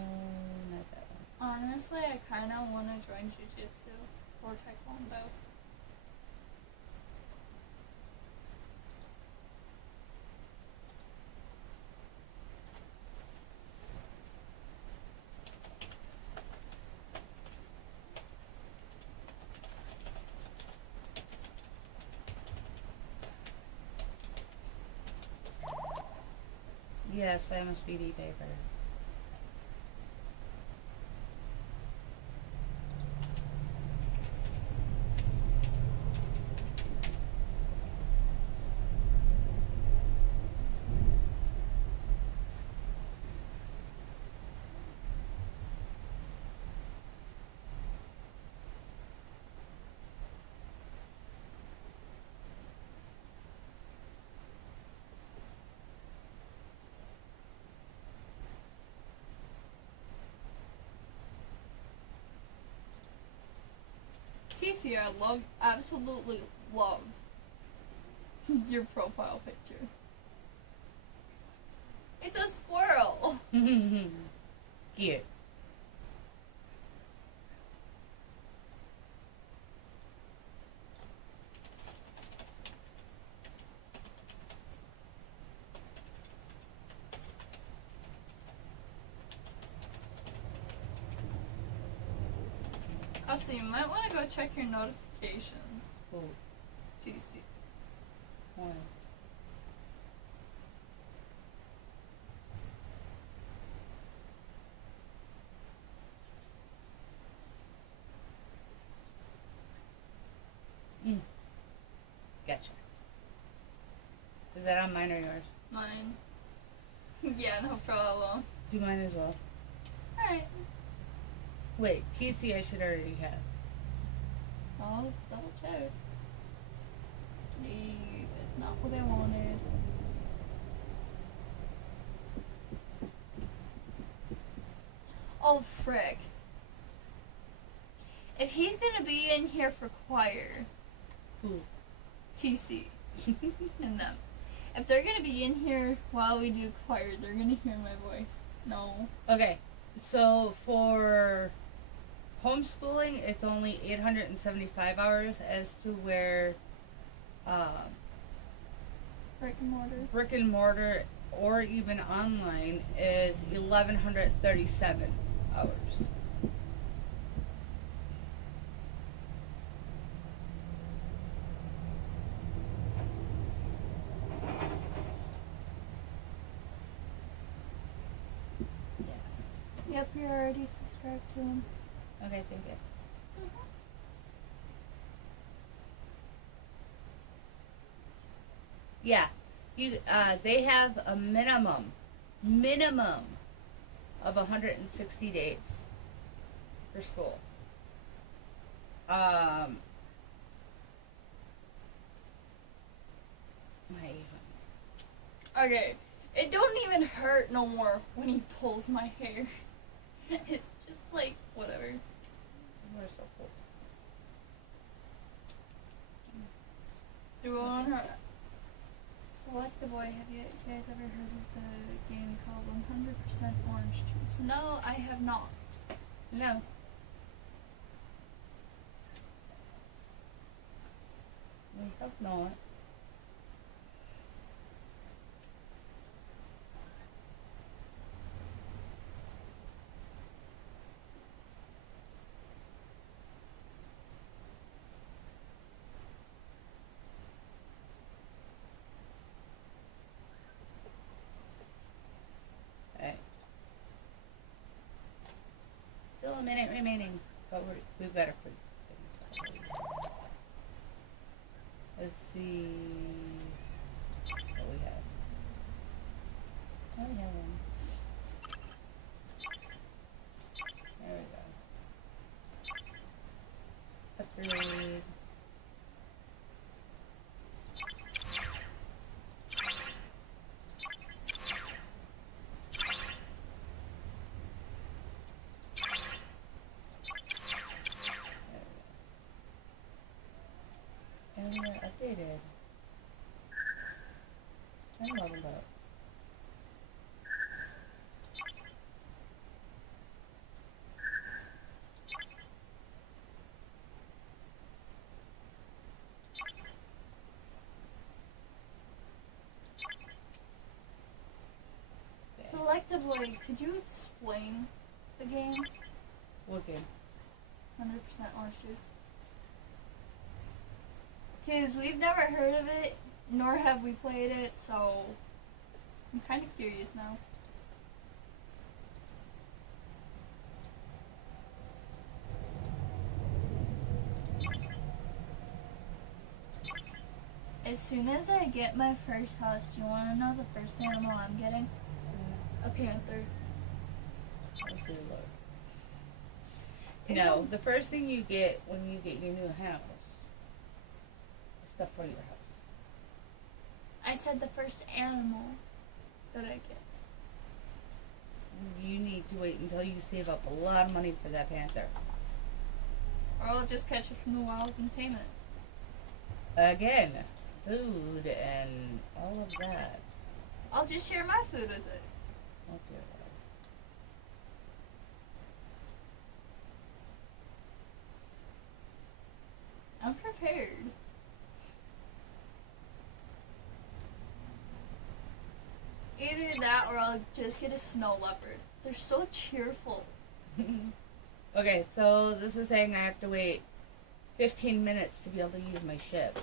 not that one. Honestly, I kind of want to join Jiu-Jitsu or Taekwondo. Yes, I'm a speedy diaper. TC, I absolutely love your profile picture. It's a squirrel. Cute. Also, you might want to go check your notifications. Cool. TC. Why? Gotcha. Is that on mine or yours? Mine. Yeah, no problem. Do mine as well. Alright. Wait, TC I should already have. I'll double check. That's not what I wanted. Oh, frick. If he's gonna be in here for choir, Who? TC and them. If they're gonna be in here while we do choir, they're gonna hear my voice. No. Okay, so for homeschooling, it's only 875 hours, as to where Brick and mortar. brick and mortar or even online is 1137 hours. Yep, you're already subscribed to him. Okay, thank you. Yeah, they have a minimum of 160 days for school. Okay, it don't even hurt no more when he pulls my hair. It's just like, whatever. We're so cool. Do we want her? Select a boy. Have you guys ever heard of the game called 100% Orange Juice? No, I have not. No. We have not. Still a minute remaining, but we've got to finish that. Let's see what we have. Oh, we have one. There we go. Upgrade. And we are updated. I'm leveled up. Selectively, could you explain the game? What game? 100% Orange Juice. Because we've never heard of it, nor have we played it, so I'm kind of curious now. As soon as I get my first house, do you want to know the first animal I'm getting? A panther. Oh, good Lord. No, the first thing you get when you get your new house is stuff for your house. I said the first animal that I get. You need to wait until you save up a lot of money for that panther. Or I'll just catch it from the wild and tame it. Again, food and all of that. I'll just share my food with it. Okay. I'm prepared. Either that or I'll just get a snow leopard. They're so cheerful. Okay, so this is saying I have to wait 15 minutes to be able to use my ship.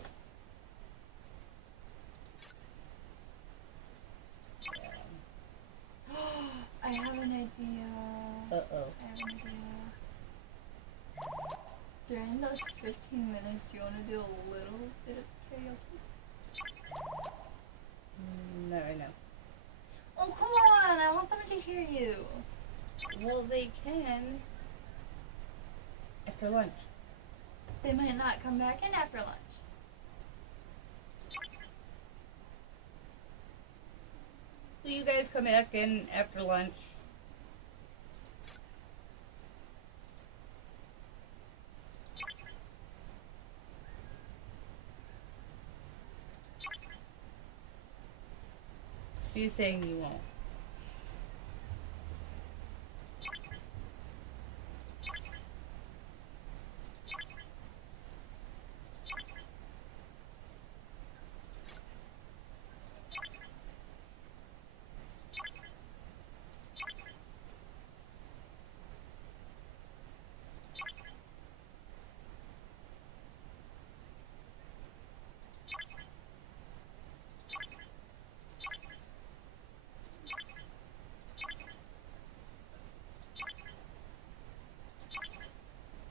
I have an idea. Uh-oh. I have an idea. During those 15 minutes, do you want to do a little bit of karaoke? Not right now. Oh, come on! I want them to hear you. Well, they can after lunch. They might not come back in after lunch. Will you guys come back in after lunch? She's saying you won't.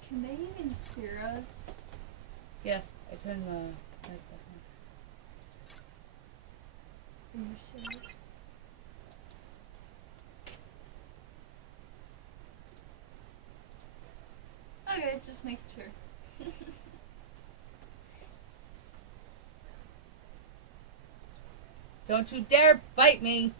Can they even hear us? Yeah, I turned the mic back on. Are you sure? Okay, just make sure. Don't you dare bite me!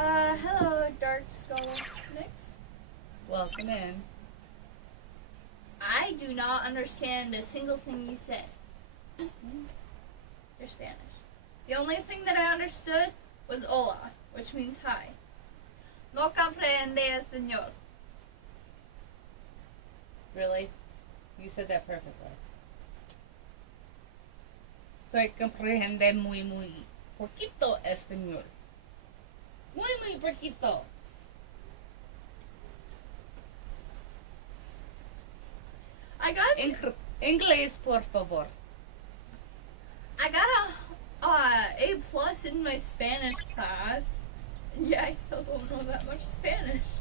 Oh, hello, Dark Skull Mix. Welcome in. I do not understand a single thing you said. They're Spanish. The only thing that I understood was hola, which means hi. No comprende español. Really? You said that perfectly. Soy comprende muy poquito español. Muy poquito. I got Inglés, por favor. I got a plus in my Spanish class. And yeah, I still don't know that much Spanish.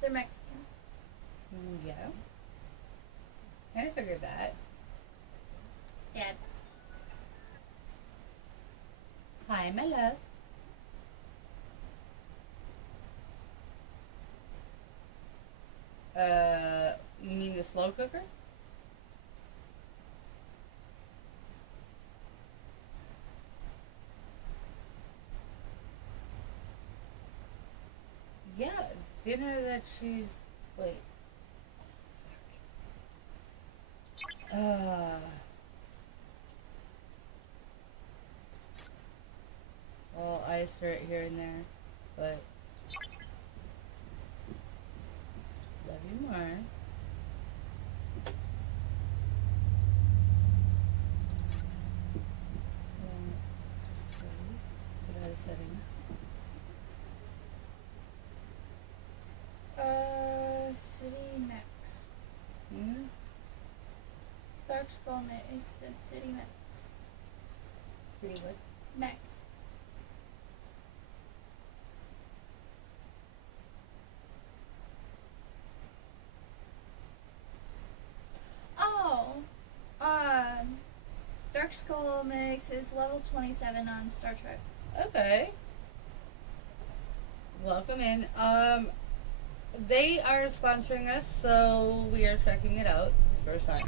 They're Mexican. Yeah. I figured that. Yeah. Hi, my love. You mean the slow cooker? Yeah, dinner that she's... Wait. Well, I stir it here and there, but... Love you more. Put out of settings. City Max. Dark Skull Mix and City Max. City what? Max. Oh, Dark Skull Mix is level 27 on Star Trek. Okay. Welcome in. They are sponsoring us, so we are checking it out. First time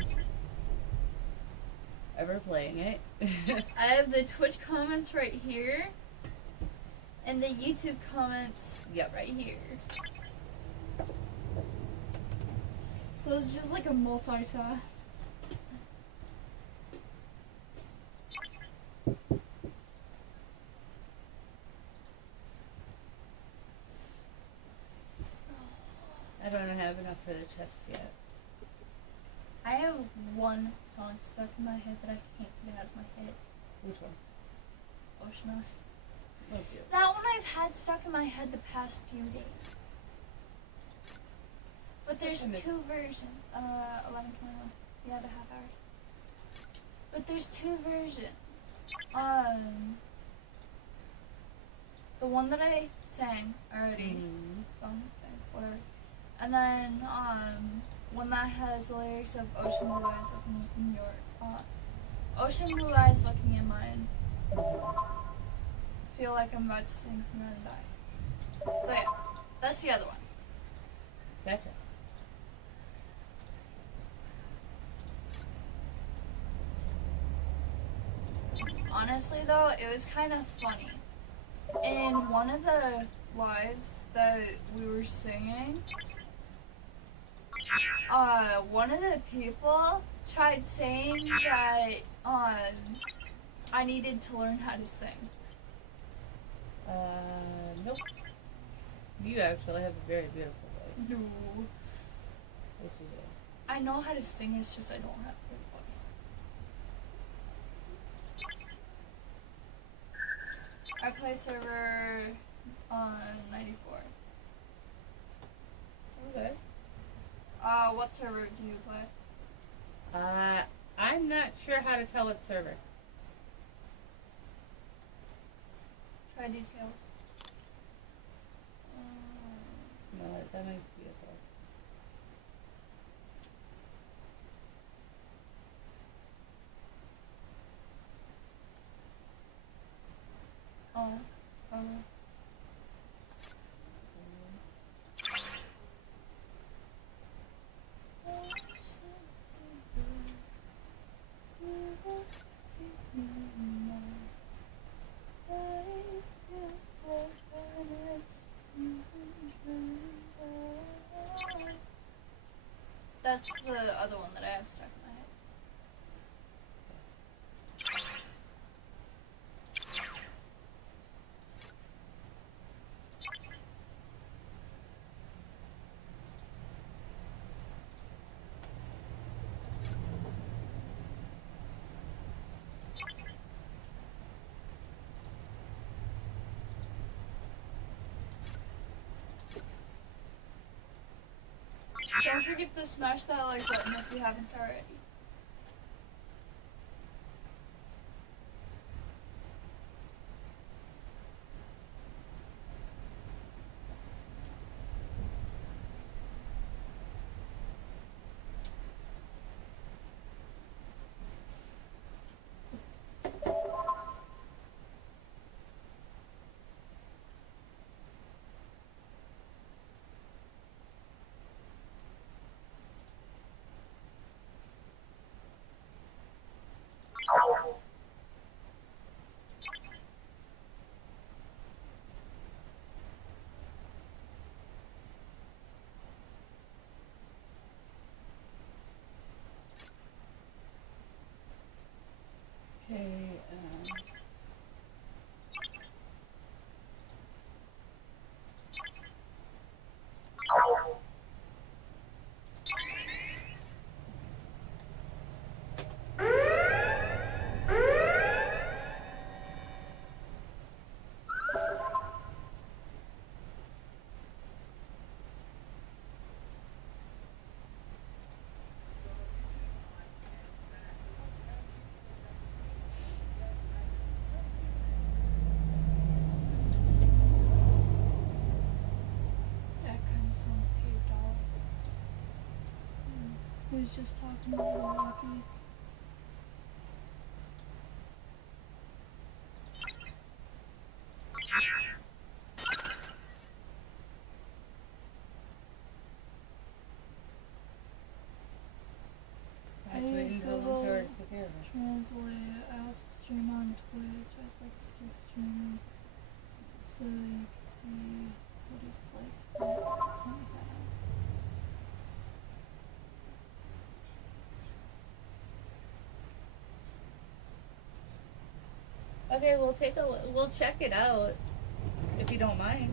ever playing it. I have the Twitch comments right here, and the YouTube comments right here. So it's just like a multitask. I don't have enough for the chest yet. I have one song stuck in my head that I can't get out of my head. Which one? Ocean Earth. Oh, dear. That one I've had stuck in my head the past few days. But there's two versions. 11:21. Yeah, the half hour. But there's two versions. The one that I sang already. Song sang, whatever. And then one that has the lyrics of ocean blue eyes looking in your ocean blue eyes looking in mine. Feel like I'm about to sink and run and die. So yeah, that's the other one. Gotcha. Honestly though, it was kind of funny. In one of the lives that we were singing, one of the people tried saying that I needed to learn how to sing. Nope. You actually have a very beautiful voice. No. Yes, you do. I know how to sing, it's just I don't have a good voice. I play server on 94. Okay. What server do you play? I'm not sure how to tell what server. Try details. No, that makes beautiful. Oh, okay. That's the other one that I have stuck in my head. Don't forget to smash that like button if you haven't already. Okay, That kind of sounds paved out. Who was just talking about Lucky? I use Google Translate. I also stream on Twitch. I'd like to start streaming so you can see what it's like. What is that? okay, we'll check it out if you don't mind.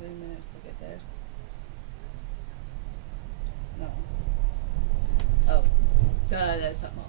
3 minutes to get there. No. Oh. God, that's something else.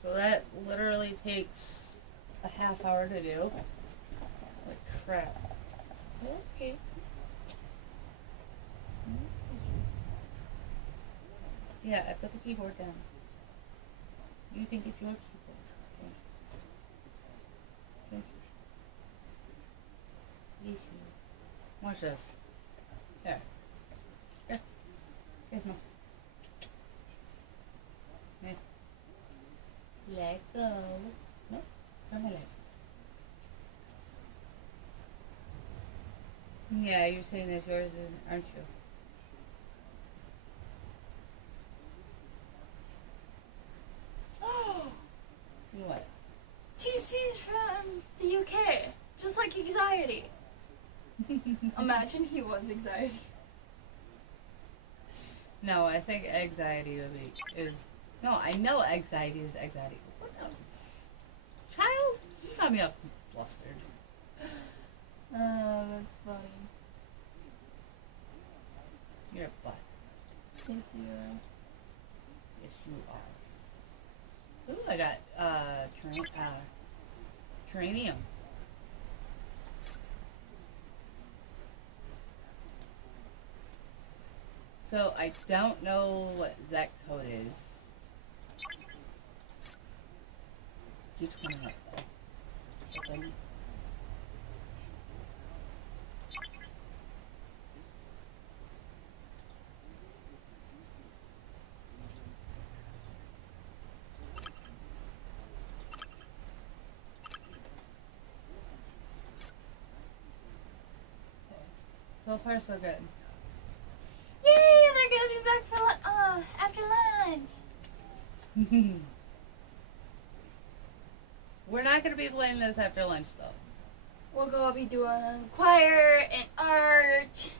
So that literally takes a half hour to do. Like crap. Okay. Yeah, I put the keyboard down. You can get your keyboard. Don't you? Yes, you. Watch this. There. Here. Here's my. Here. Let go. No, don't let. Yeah, you're saying that's yours, aren't you? What? TC's from the UK, just like Anxiety. Imagine he was Anxiety. No, I think Anxiety is. No, I know Anxiety is Anxiety. What the? Child? You got me up flustered. Oh, that's funny. You're a butt. Yes, you are. Yes, you are. Ooh, I got, Terranium. So, I don't know what that code is. Keeps coming up, though. Open. So far, so good. Yay! They're gonna be back for after lunch. We're not gonna be playing this after lunch, though. We'll go be doing choir and art.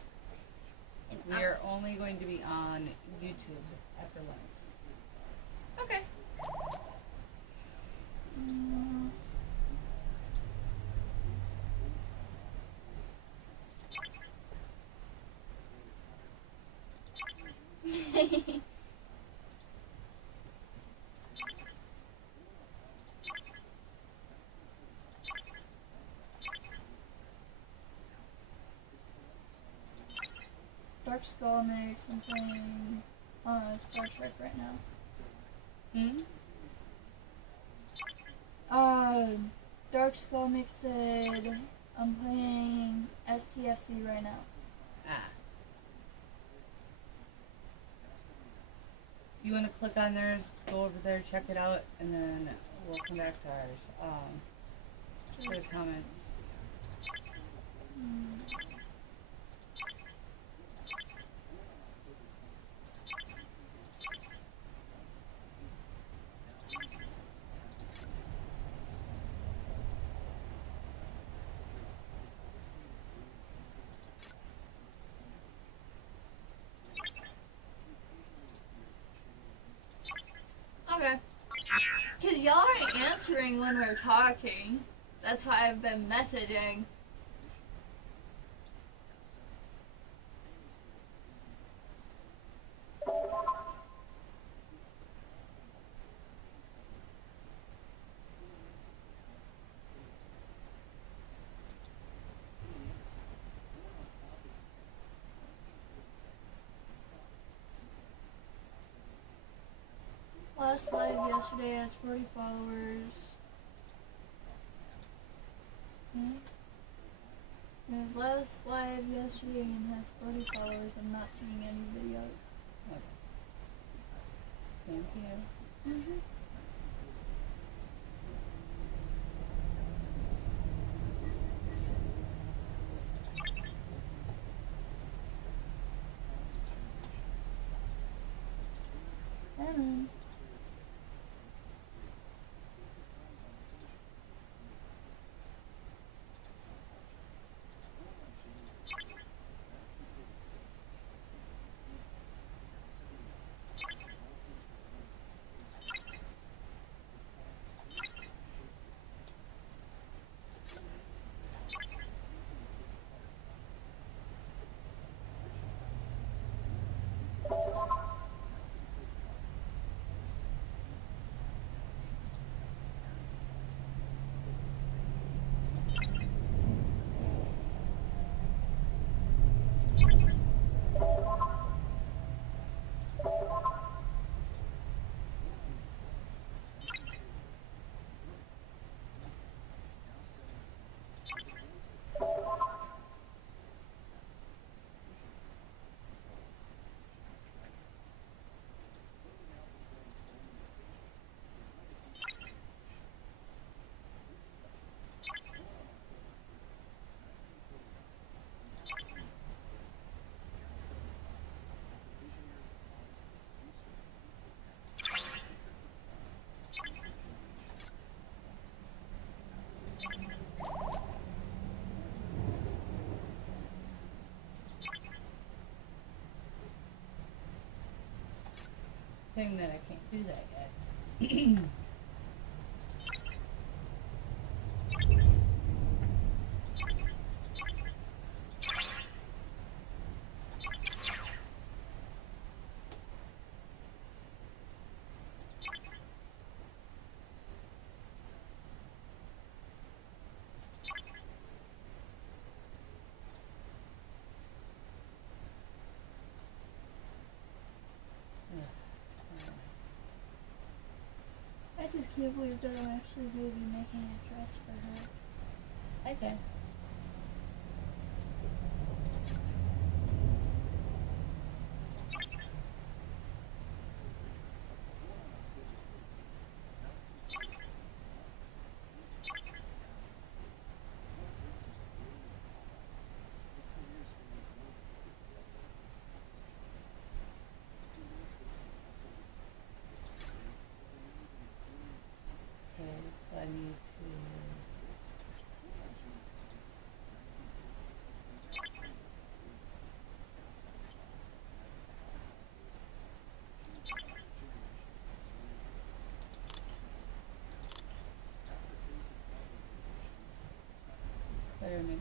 We are only going to be on YouTube after lunch. Okay. Dark Skull makes I'm playing Star Trek right now. Dark Skull Mixed. I'm playing STFC right now. Ah. You want to click on theirs, go over there, check it out, and then we'll come back to ours. For the comments. Because y'all aren't answering when we're talking. That's why I've been messaging. Last live yesterday has 40 followers. It was last live yesterday and has 40 followers. I'm not seeing any videos. Okay. Thank you. Mm-hmm. Saying that I can't do that yet. I just can't believe that I'm actually going to be making a dress for her. Okay. I need to. Better mix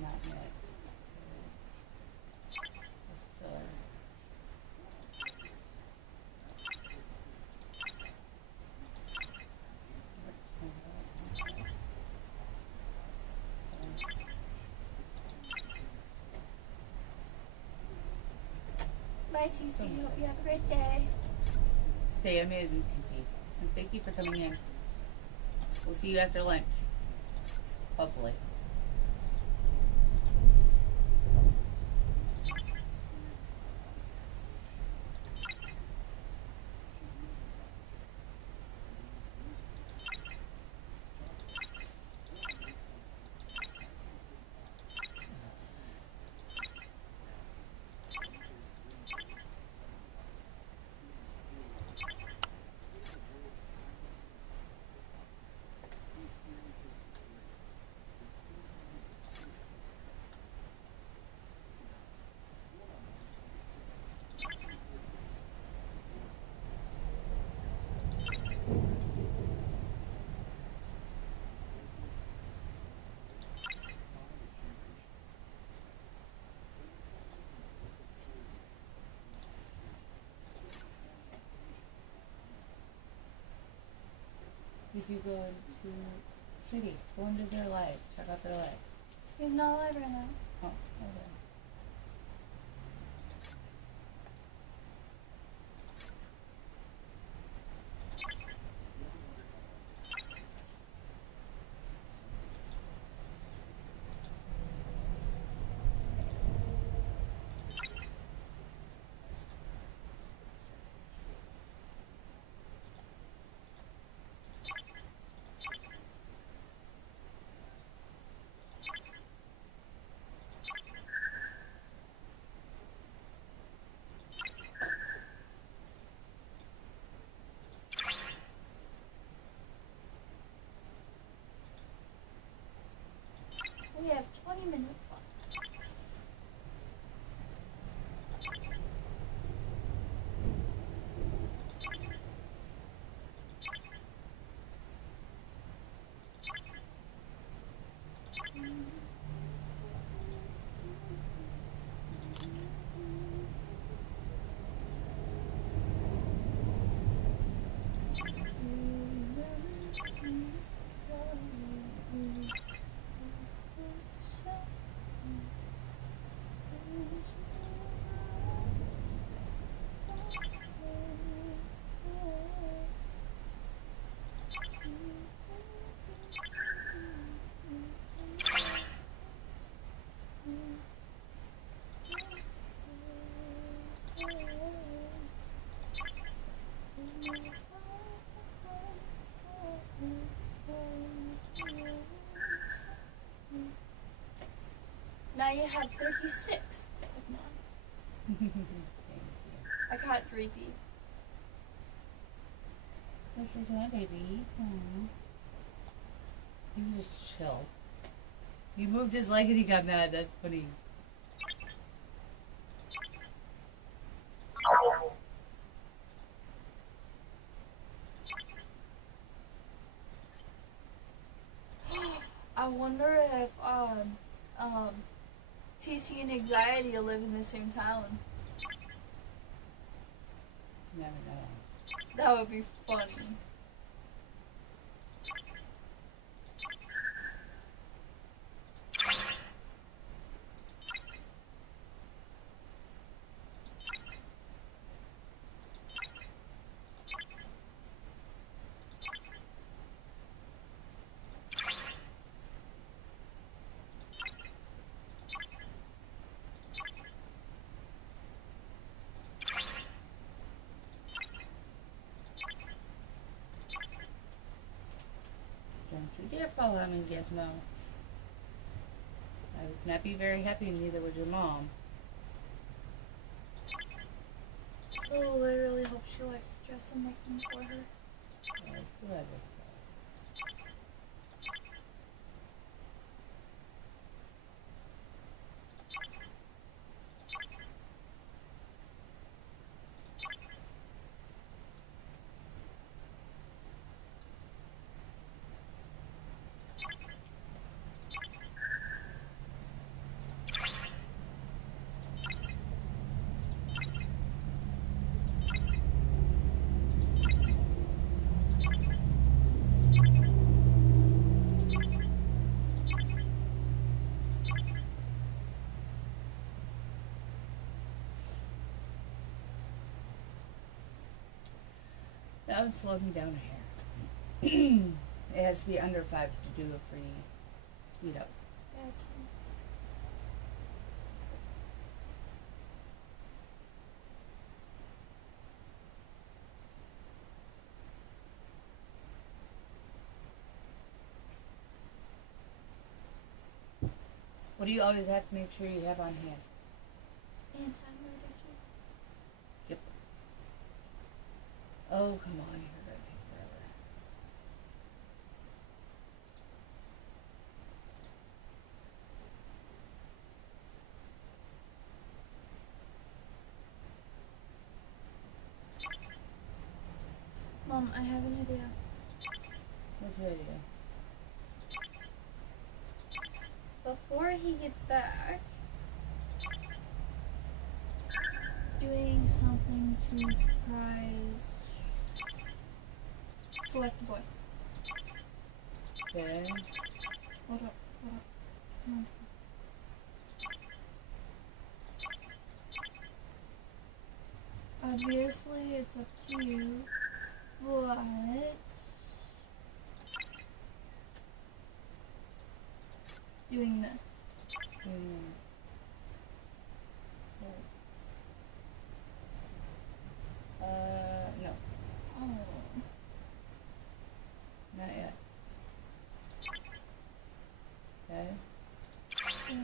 not net. Bye, TC. Hope you have a great day. Stay amazing, TC. And thank you for coming in. We'll see you after lunch. Hopefully. Did you go to City? Go into their live. Check out their live. He's not alive right now. Oh, okay. We have 20 minutes left. Now you have 36 Pokemon. I caught 3 feet. This is my baby. Aww. He was just chill. You moved his leg and he got mad. That's funny. I wonder if TC and Anxiety will live in the same town. Never know. That would be funny. Don't you dare follow him, Gizmo. I would not be very happy, and neither would your mom. Oh, I really hope she likes the dress I'm making for her. Yeah, it's good. That would slow me down a hair. It has to be under 5 to do a free speed up. Gotcha. What do you always have to make sure you have on hand? Anti-murder gel. Yep. Oh, come on, you're gonna take forever. Mom, I have an idea. What's your idea? Before he gets back, doing something to surprise Select Boy. Okay. Hold up. Hmm. Obviously, it's up to you, but doing this. No. Oh. Not yet. Okay. Okay.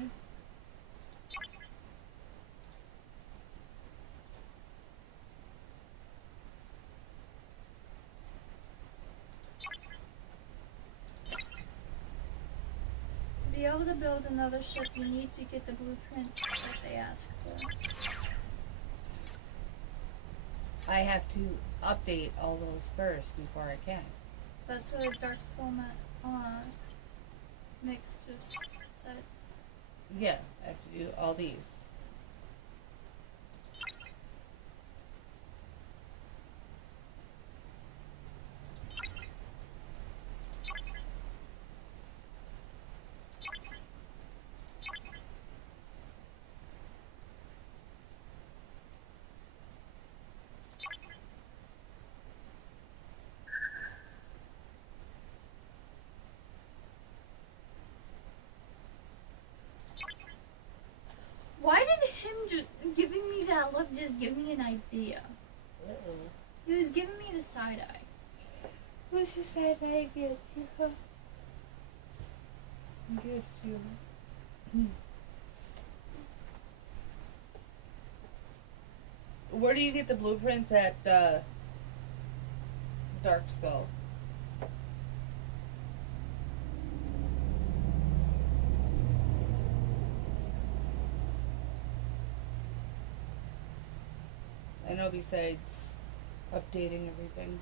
To be able to build another ship, you need to get the blueprints that they ask for. I have to update all those first before I can. That's what Dark Skull Mix just said. Yeah, I have to do all these. Why did him just giving me that look just give me an idea? Uh-oh. He was giving me the side eye. What's your side eye again? Guess you. Where do you get the blueprints at Dark Skull? I know besides updating everything.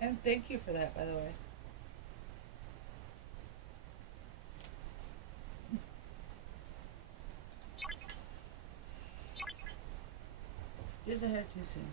And thank you for that, by the way. Just a hair too soon.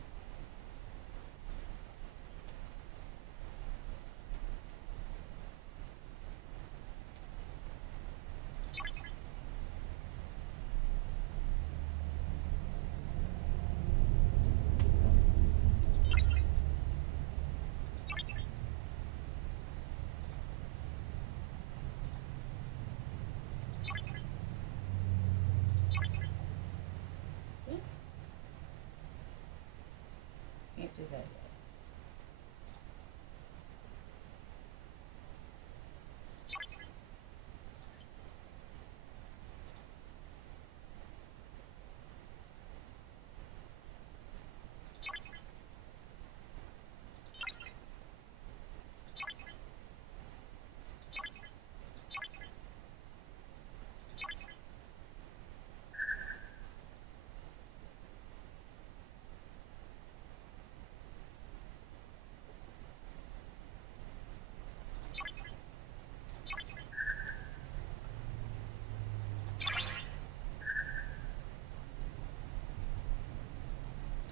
Can't do that yet.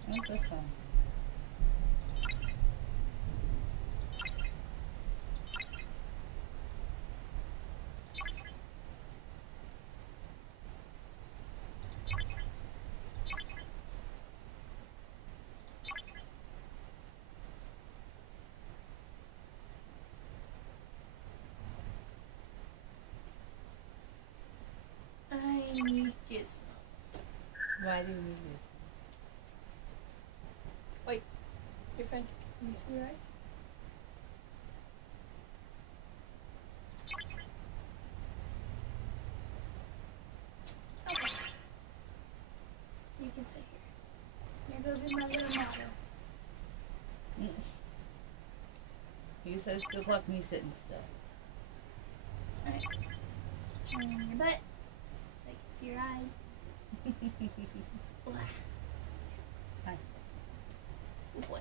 Not this one. I need Gizmo. Why do you need it? Wait, your friend, can you see your eyes? Okay. You can sit here. Here goes my little motto. He says, good luck me sitting still. Alright. Turn on your butt. I can see your eyes. Blah. Hi. Oh boy.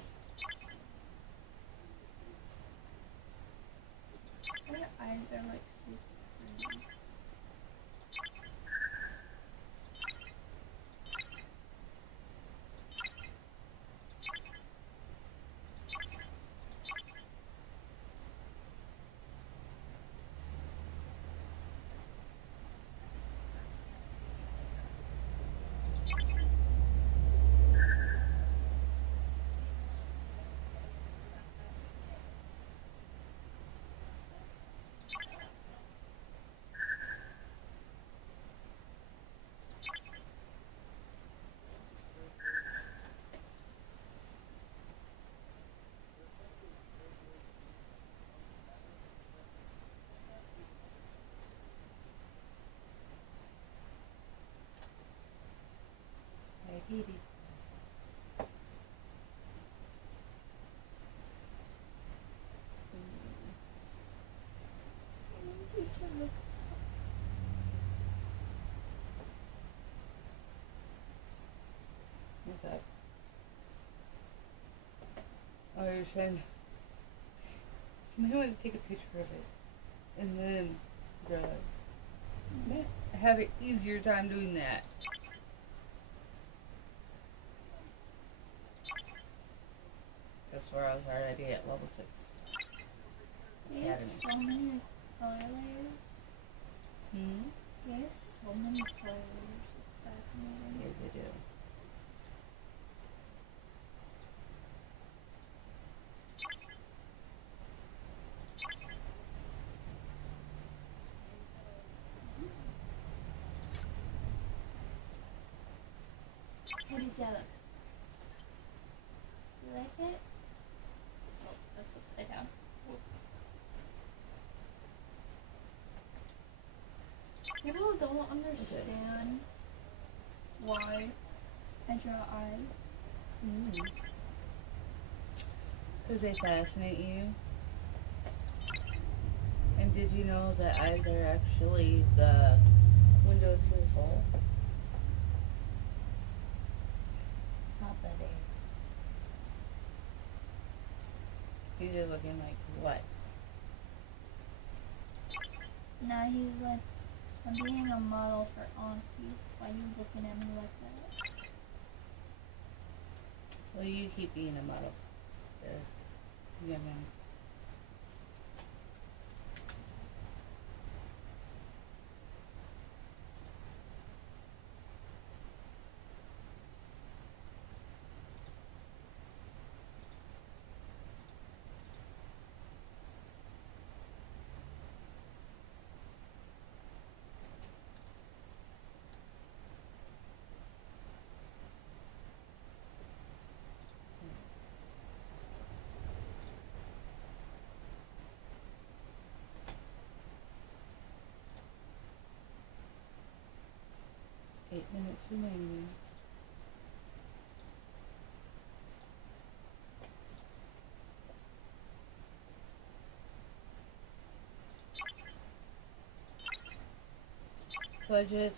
Your eyes are like super green. information. You might want to take a picture of it. And then have an easier time doing that. That's where I was already at level 6. They have so many colors. They have so many colors. It's fascinating. Yeah, they do. How does that look? You like it? Oh, that's upside down. Whoops. People don't understand why I draw eyes. Because they fascinate you. And did you know that eyes are actually the window to the soul? Not that He's just looking like, what? Now he's like, I'm being a model for Auntie. Why are you looking at me like that? Well, you keep being a model. Yeah, man. Eight minutes remaining. Budget.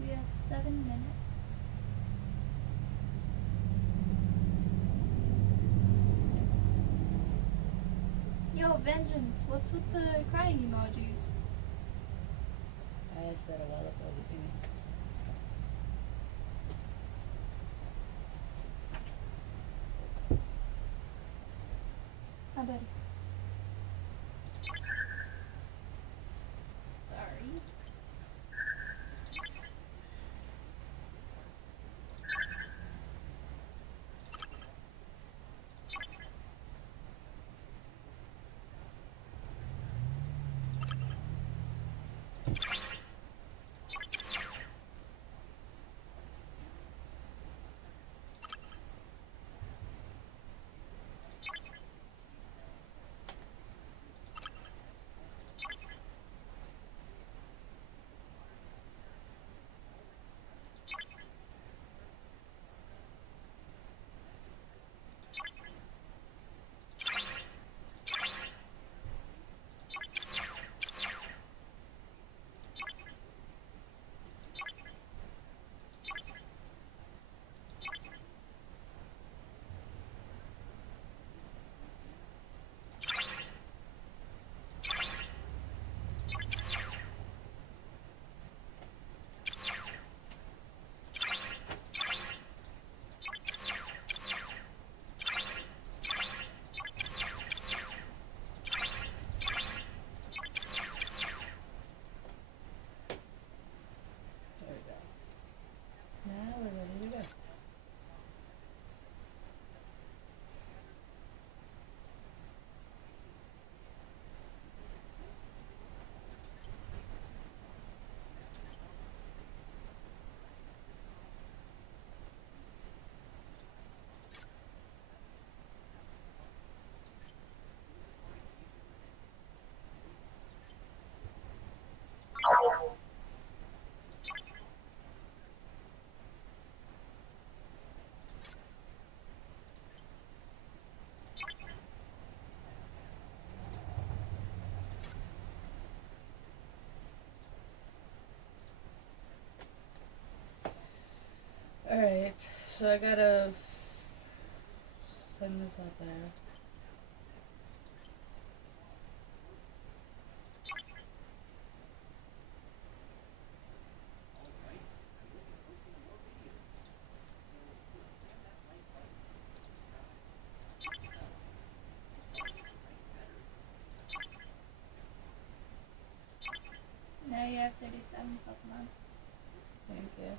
We have 7 minutes. Yo, Vengeance, what's with the crying emojis? I asked that a while ago, didn't I bet. Sorry. Alright, so I gotta send this out there. Now you have 37 Pokemon. Thank you.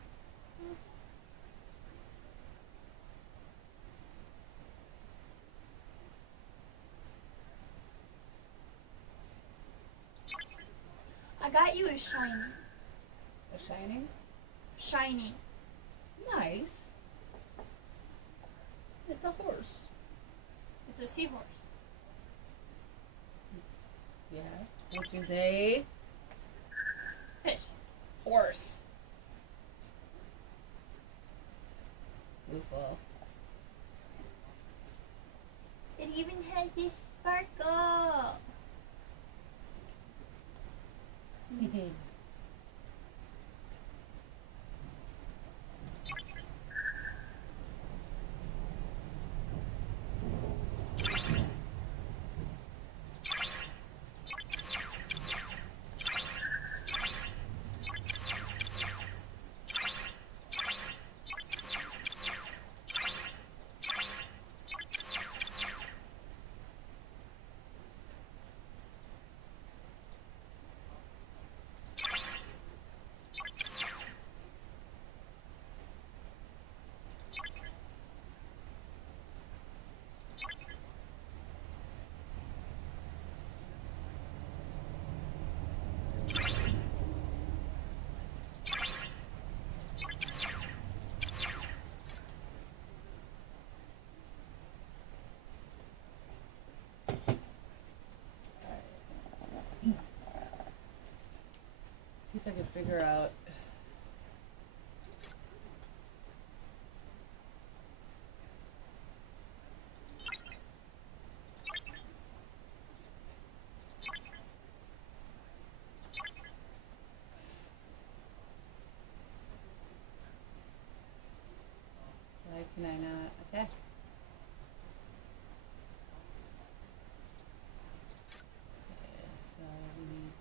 I got you a shiny. A shining? Shiny. Nice. It's a horse. It's a seahorse. Yeah. Which is a Fish. horse. Goofball. It even has this sparkle. See if I can figure out. Why can I not? Okay. So we need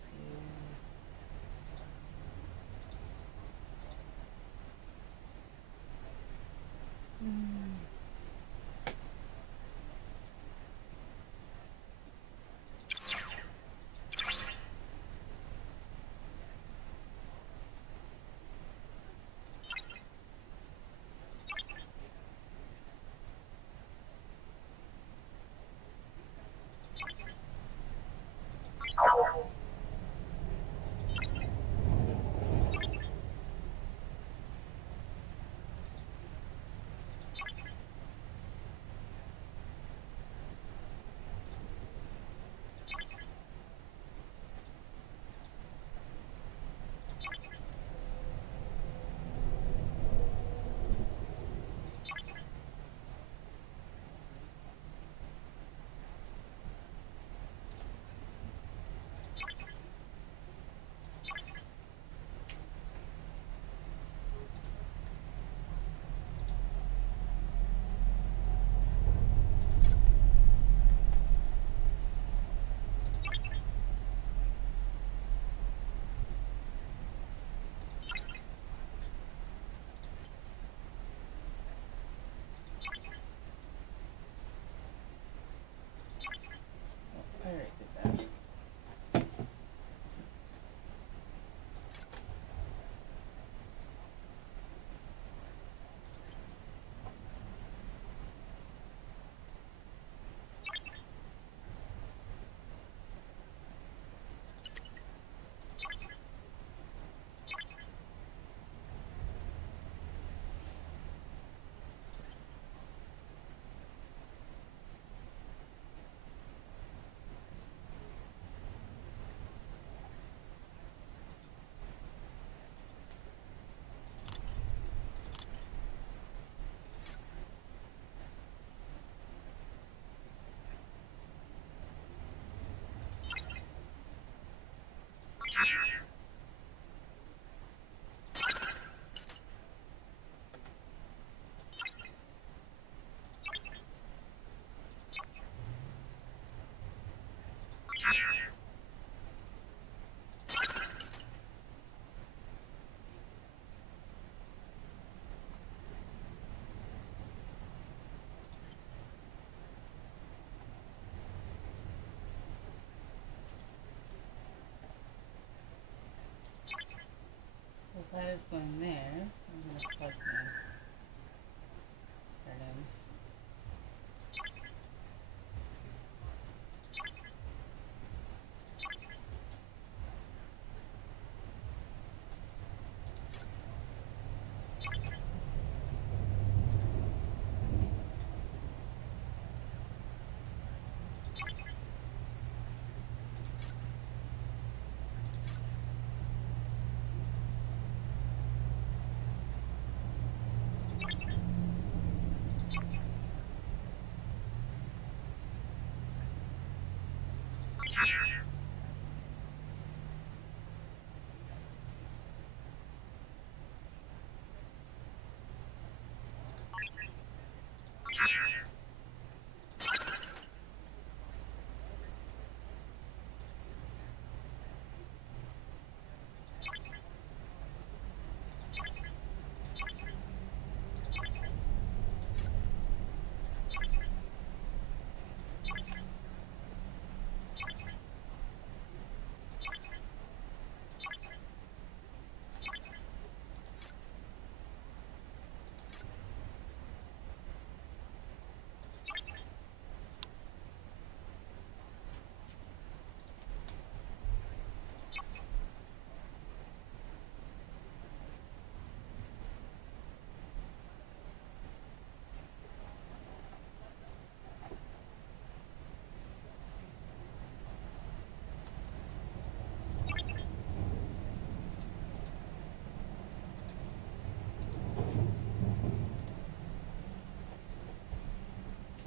is going there. I'm going to plug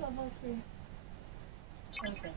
my part in. Okay.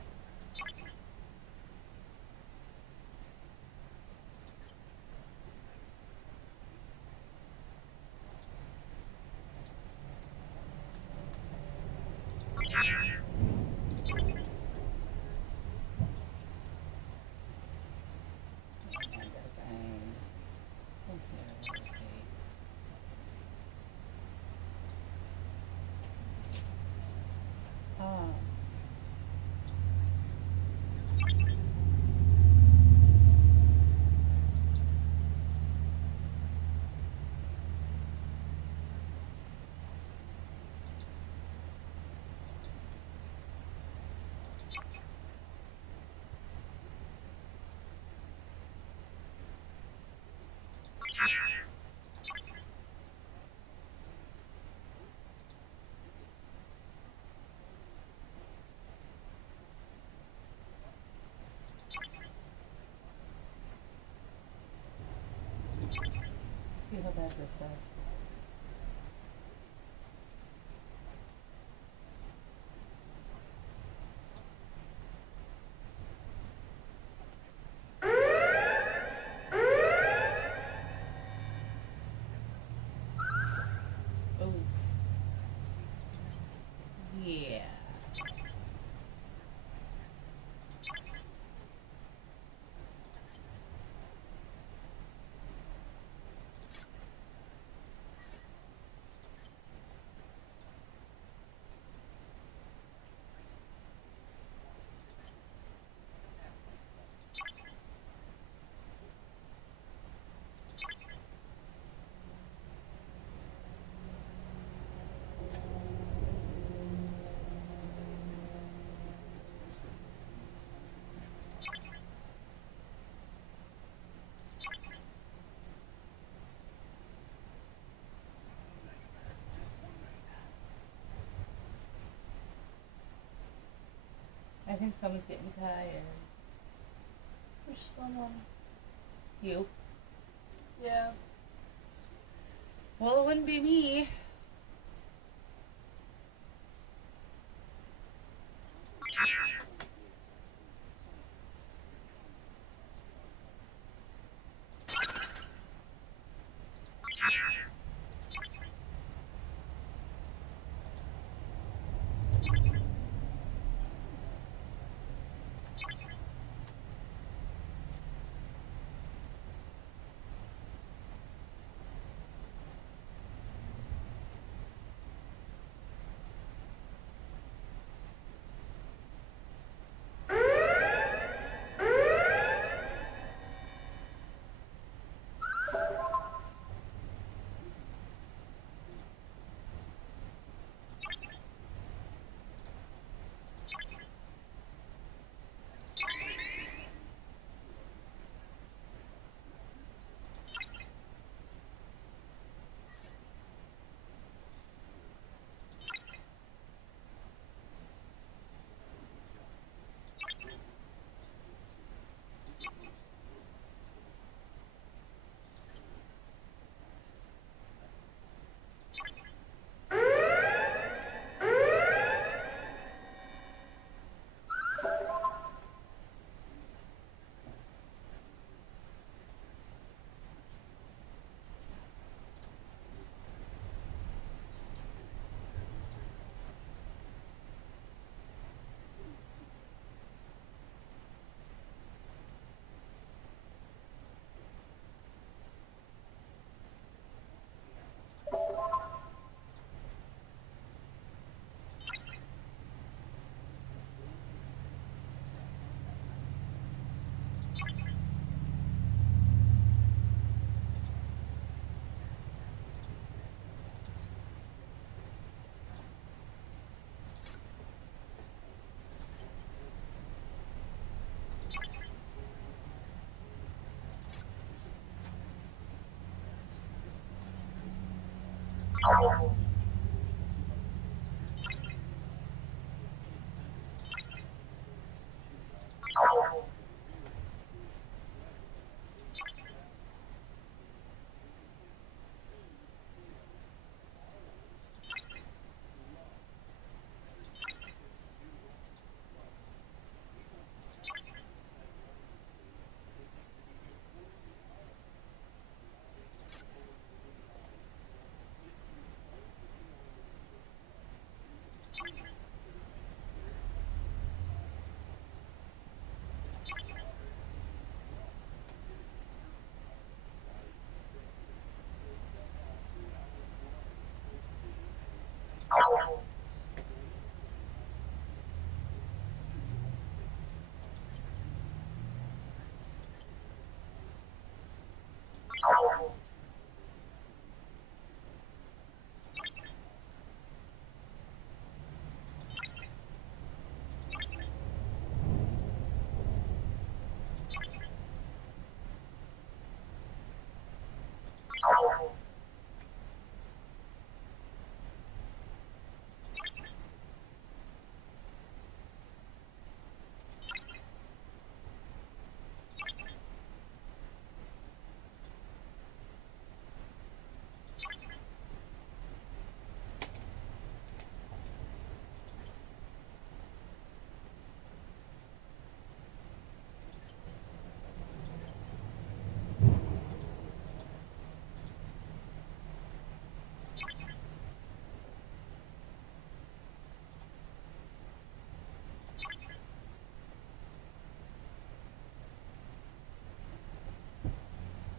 See how bad this does. Oh. Yeah. I think someone's getting tired. Which someone? You. Yeah. Well, it wouldn't be me.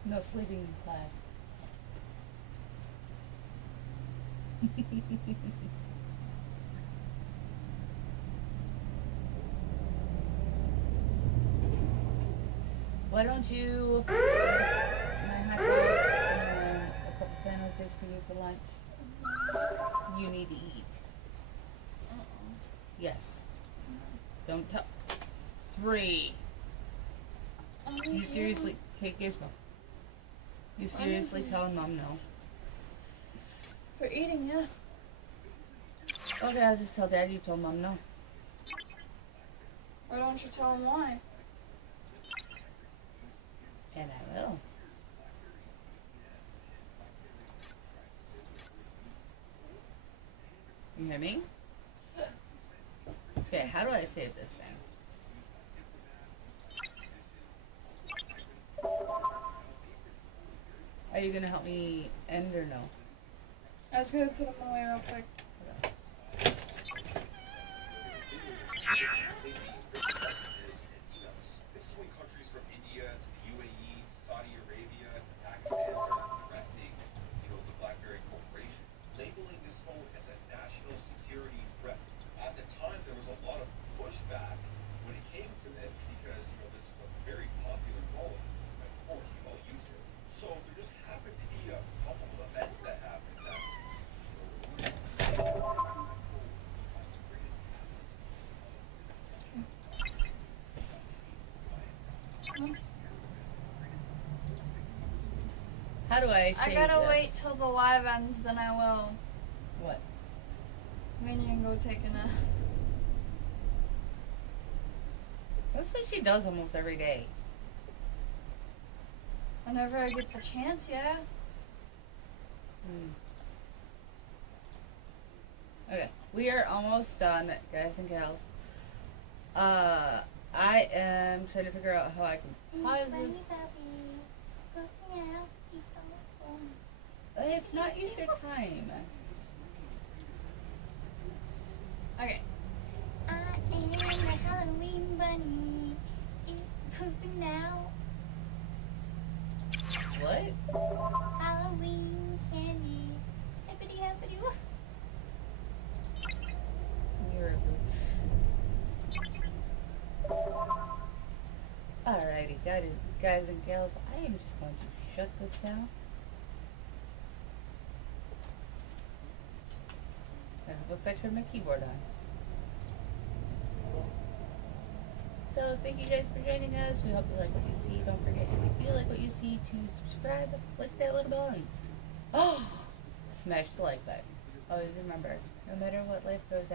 No sleeping in class. Why don't you can I have a couple sandwiches for you for lunch? You need to eat. Yes. Don't tell. 3. You seriously, okay, Gizmo. You seriously telling Mom no? We're eating, yeah. Okay, I'll just tell Dad you told Mom no. Why don't you tell him why? And I will. You hear me? Okay, how do I save this thing? Are you gonna help me end or no? I was gonna put him away real quick. This is when countries from India to the UAE, Saudi Arabia, to Pakistan started threatening, the BlackBerry Corporation, labeling this phone as a national security threat. At the time, there was a lot of pushback when it came to this because, this is a very popular phone. And of course, we all use it. So there just happened to be a couple of events that happened that, How do I I save gotta this? wait till the live ends, then I will. What? Me and you can go take a nap. That's what she does almost every day. Whenever I get the chance, yeah. Okay, we are almost done, guys and gals. I am trying to figure out how I can pause this. It's not Easter time. Okay. I am the Halloween bunny. It's pooping out. What? Halloween candy. Hippity hoppity woo. You're a Alrighty, guys and gals, I am just going to shut this down. I have a picture of my keyboard on. So thank you guys for joining us. We hope you like what you see. Don't forget, if you feel like what you see, to subscribe, click that little bell. Oh, smash the like button. Always remember, no matter what life throws at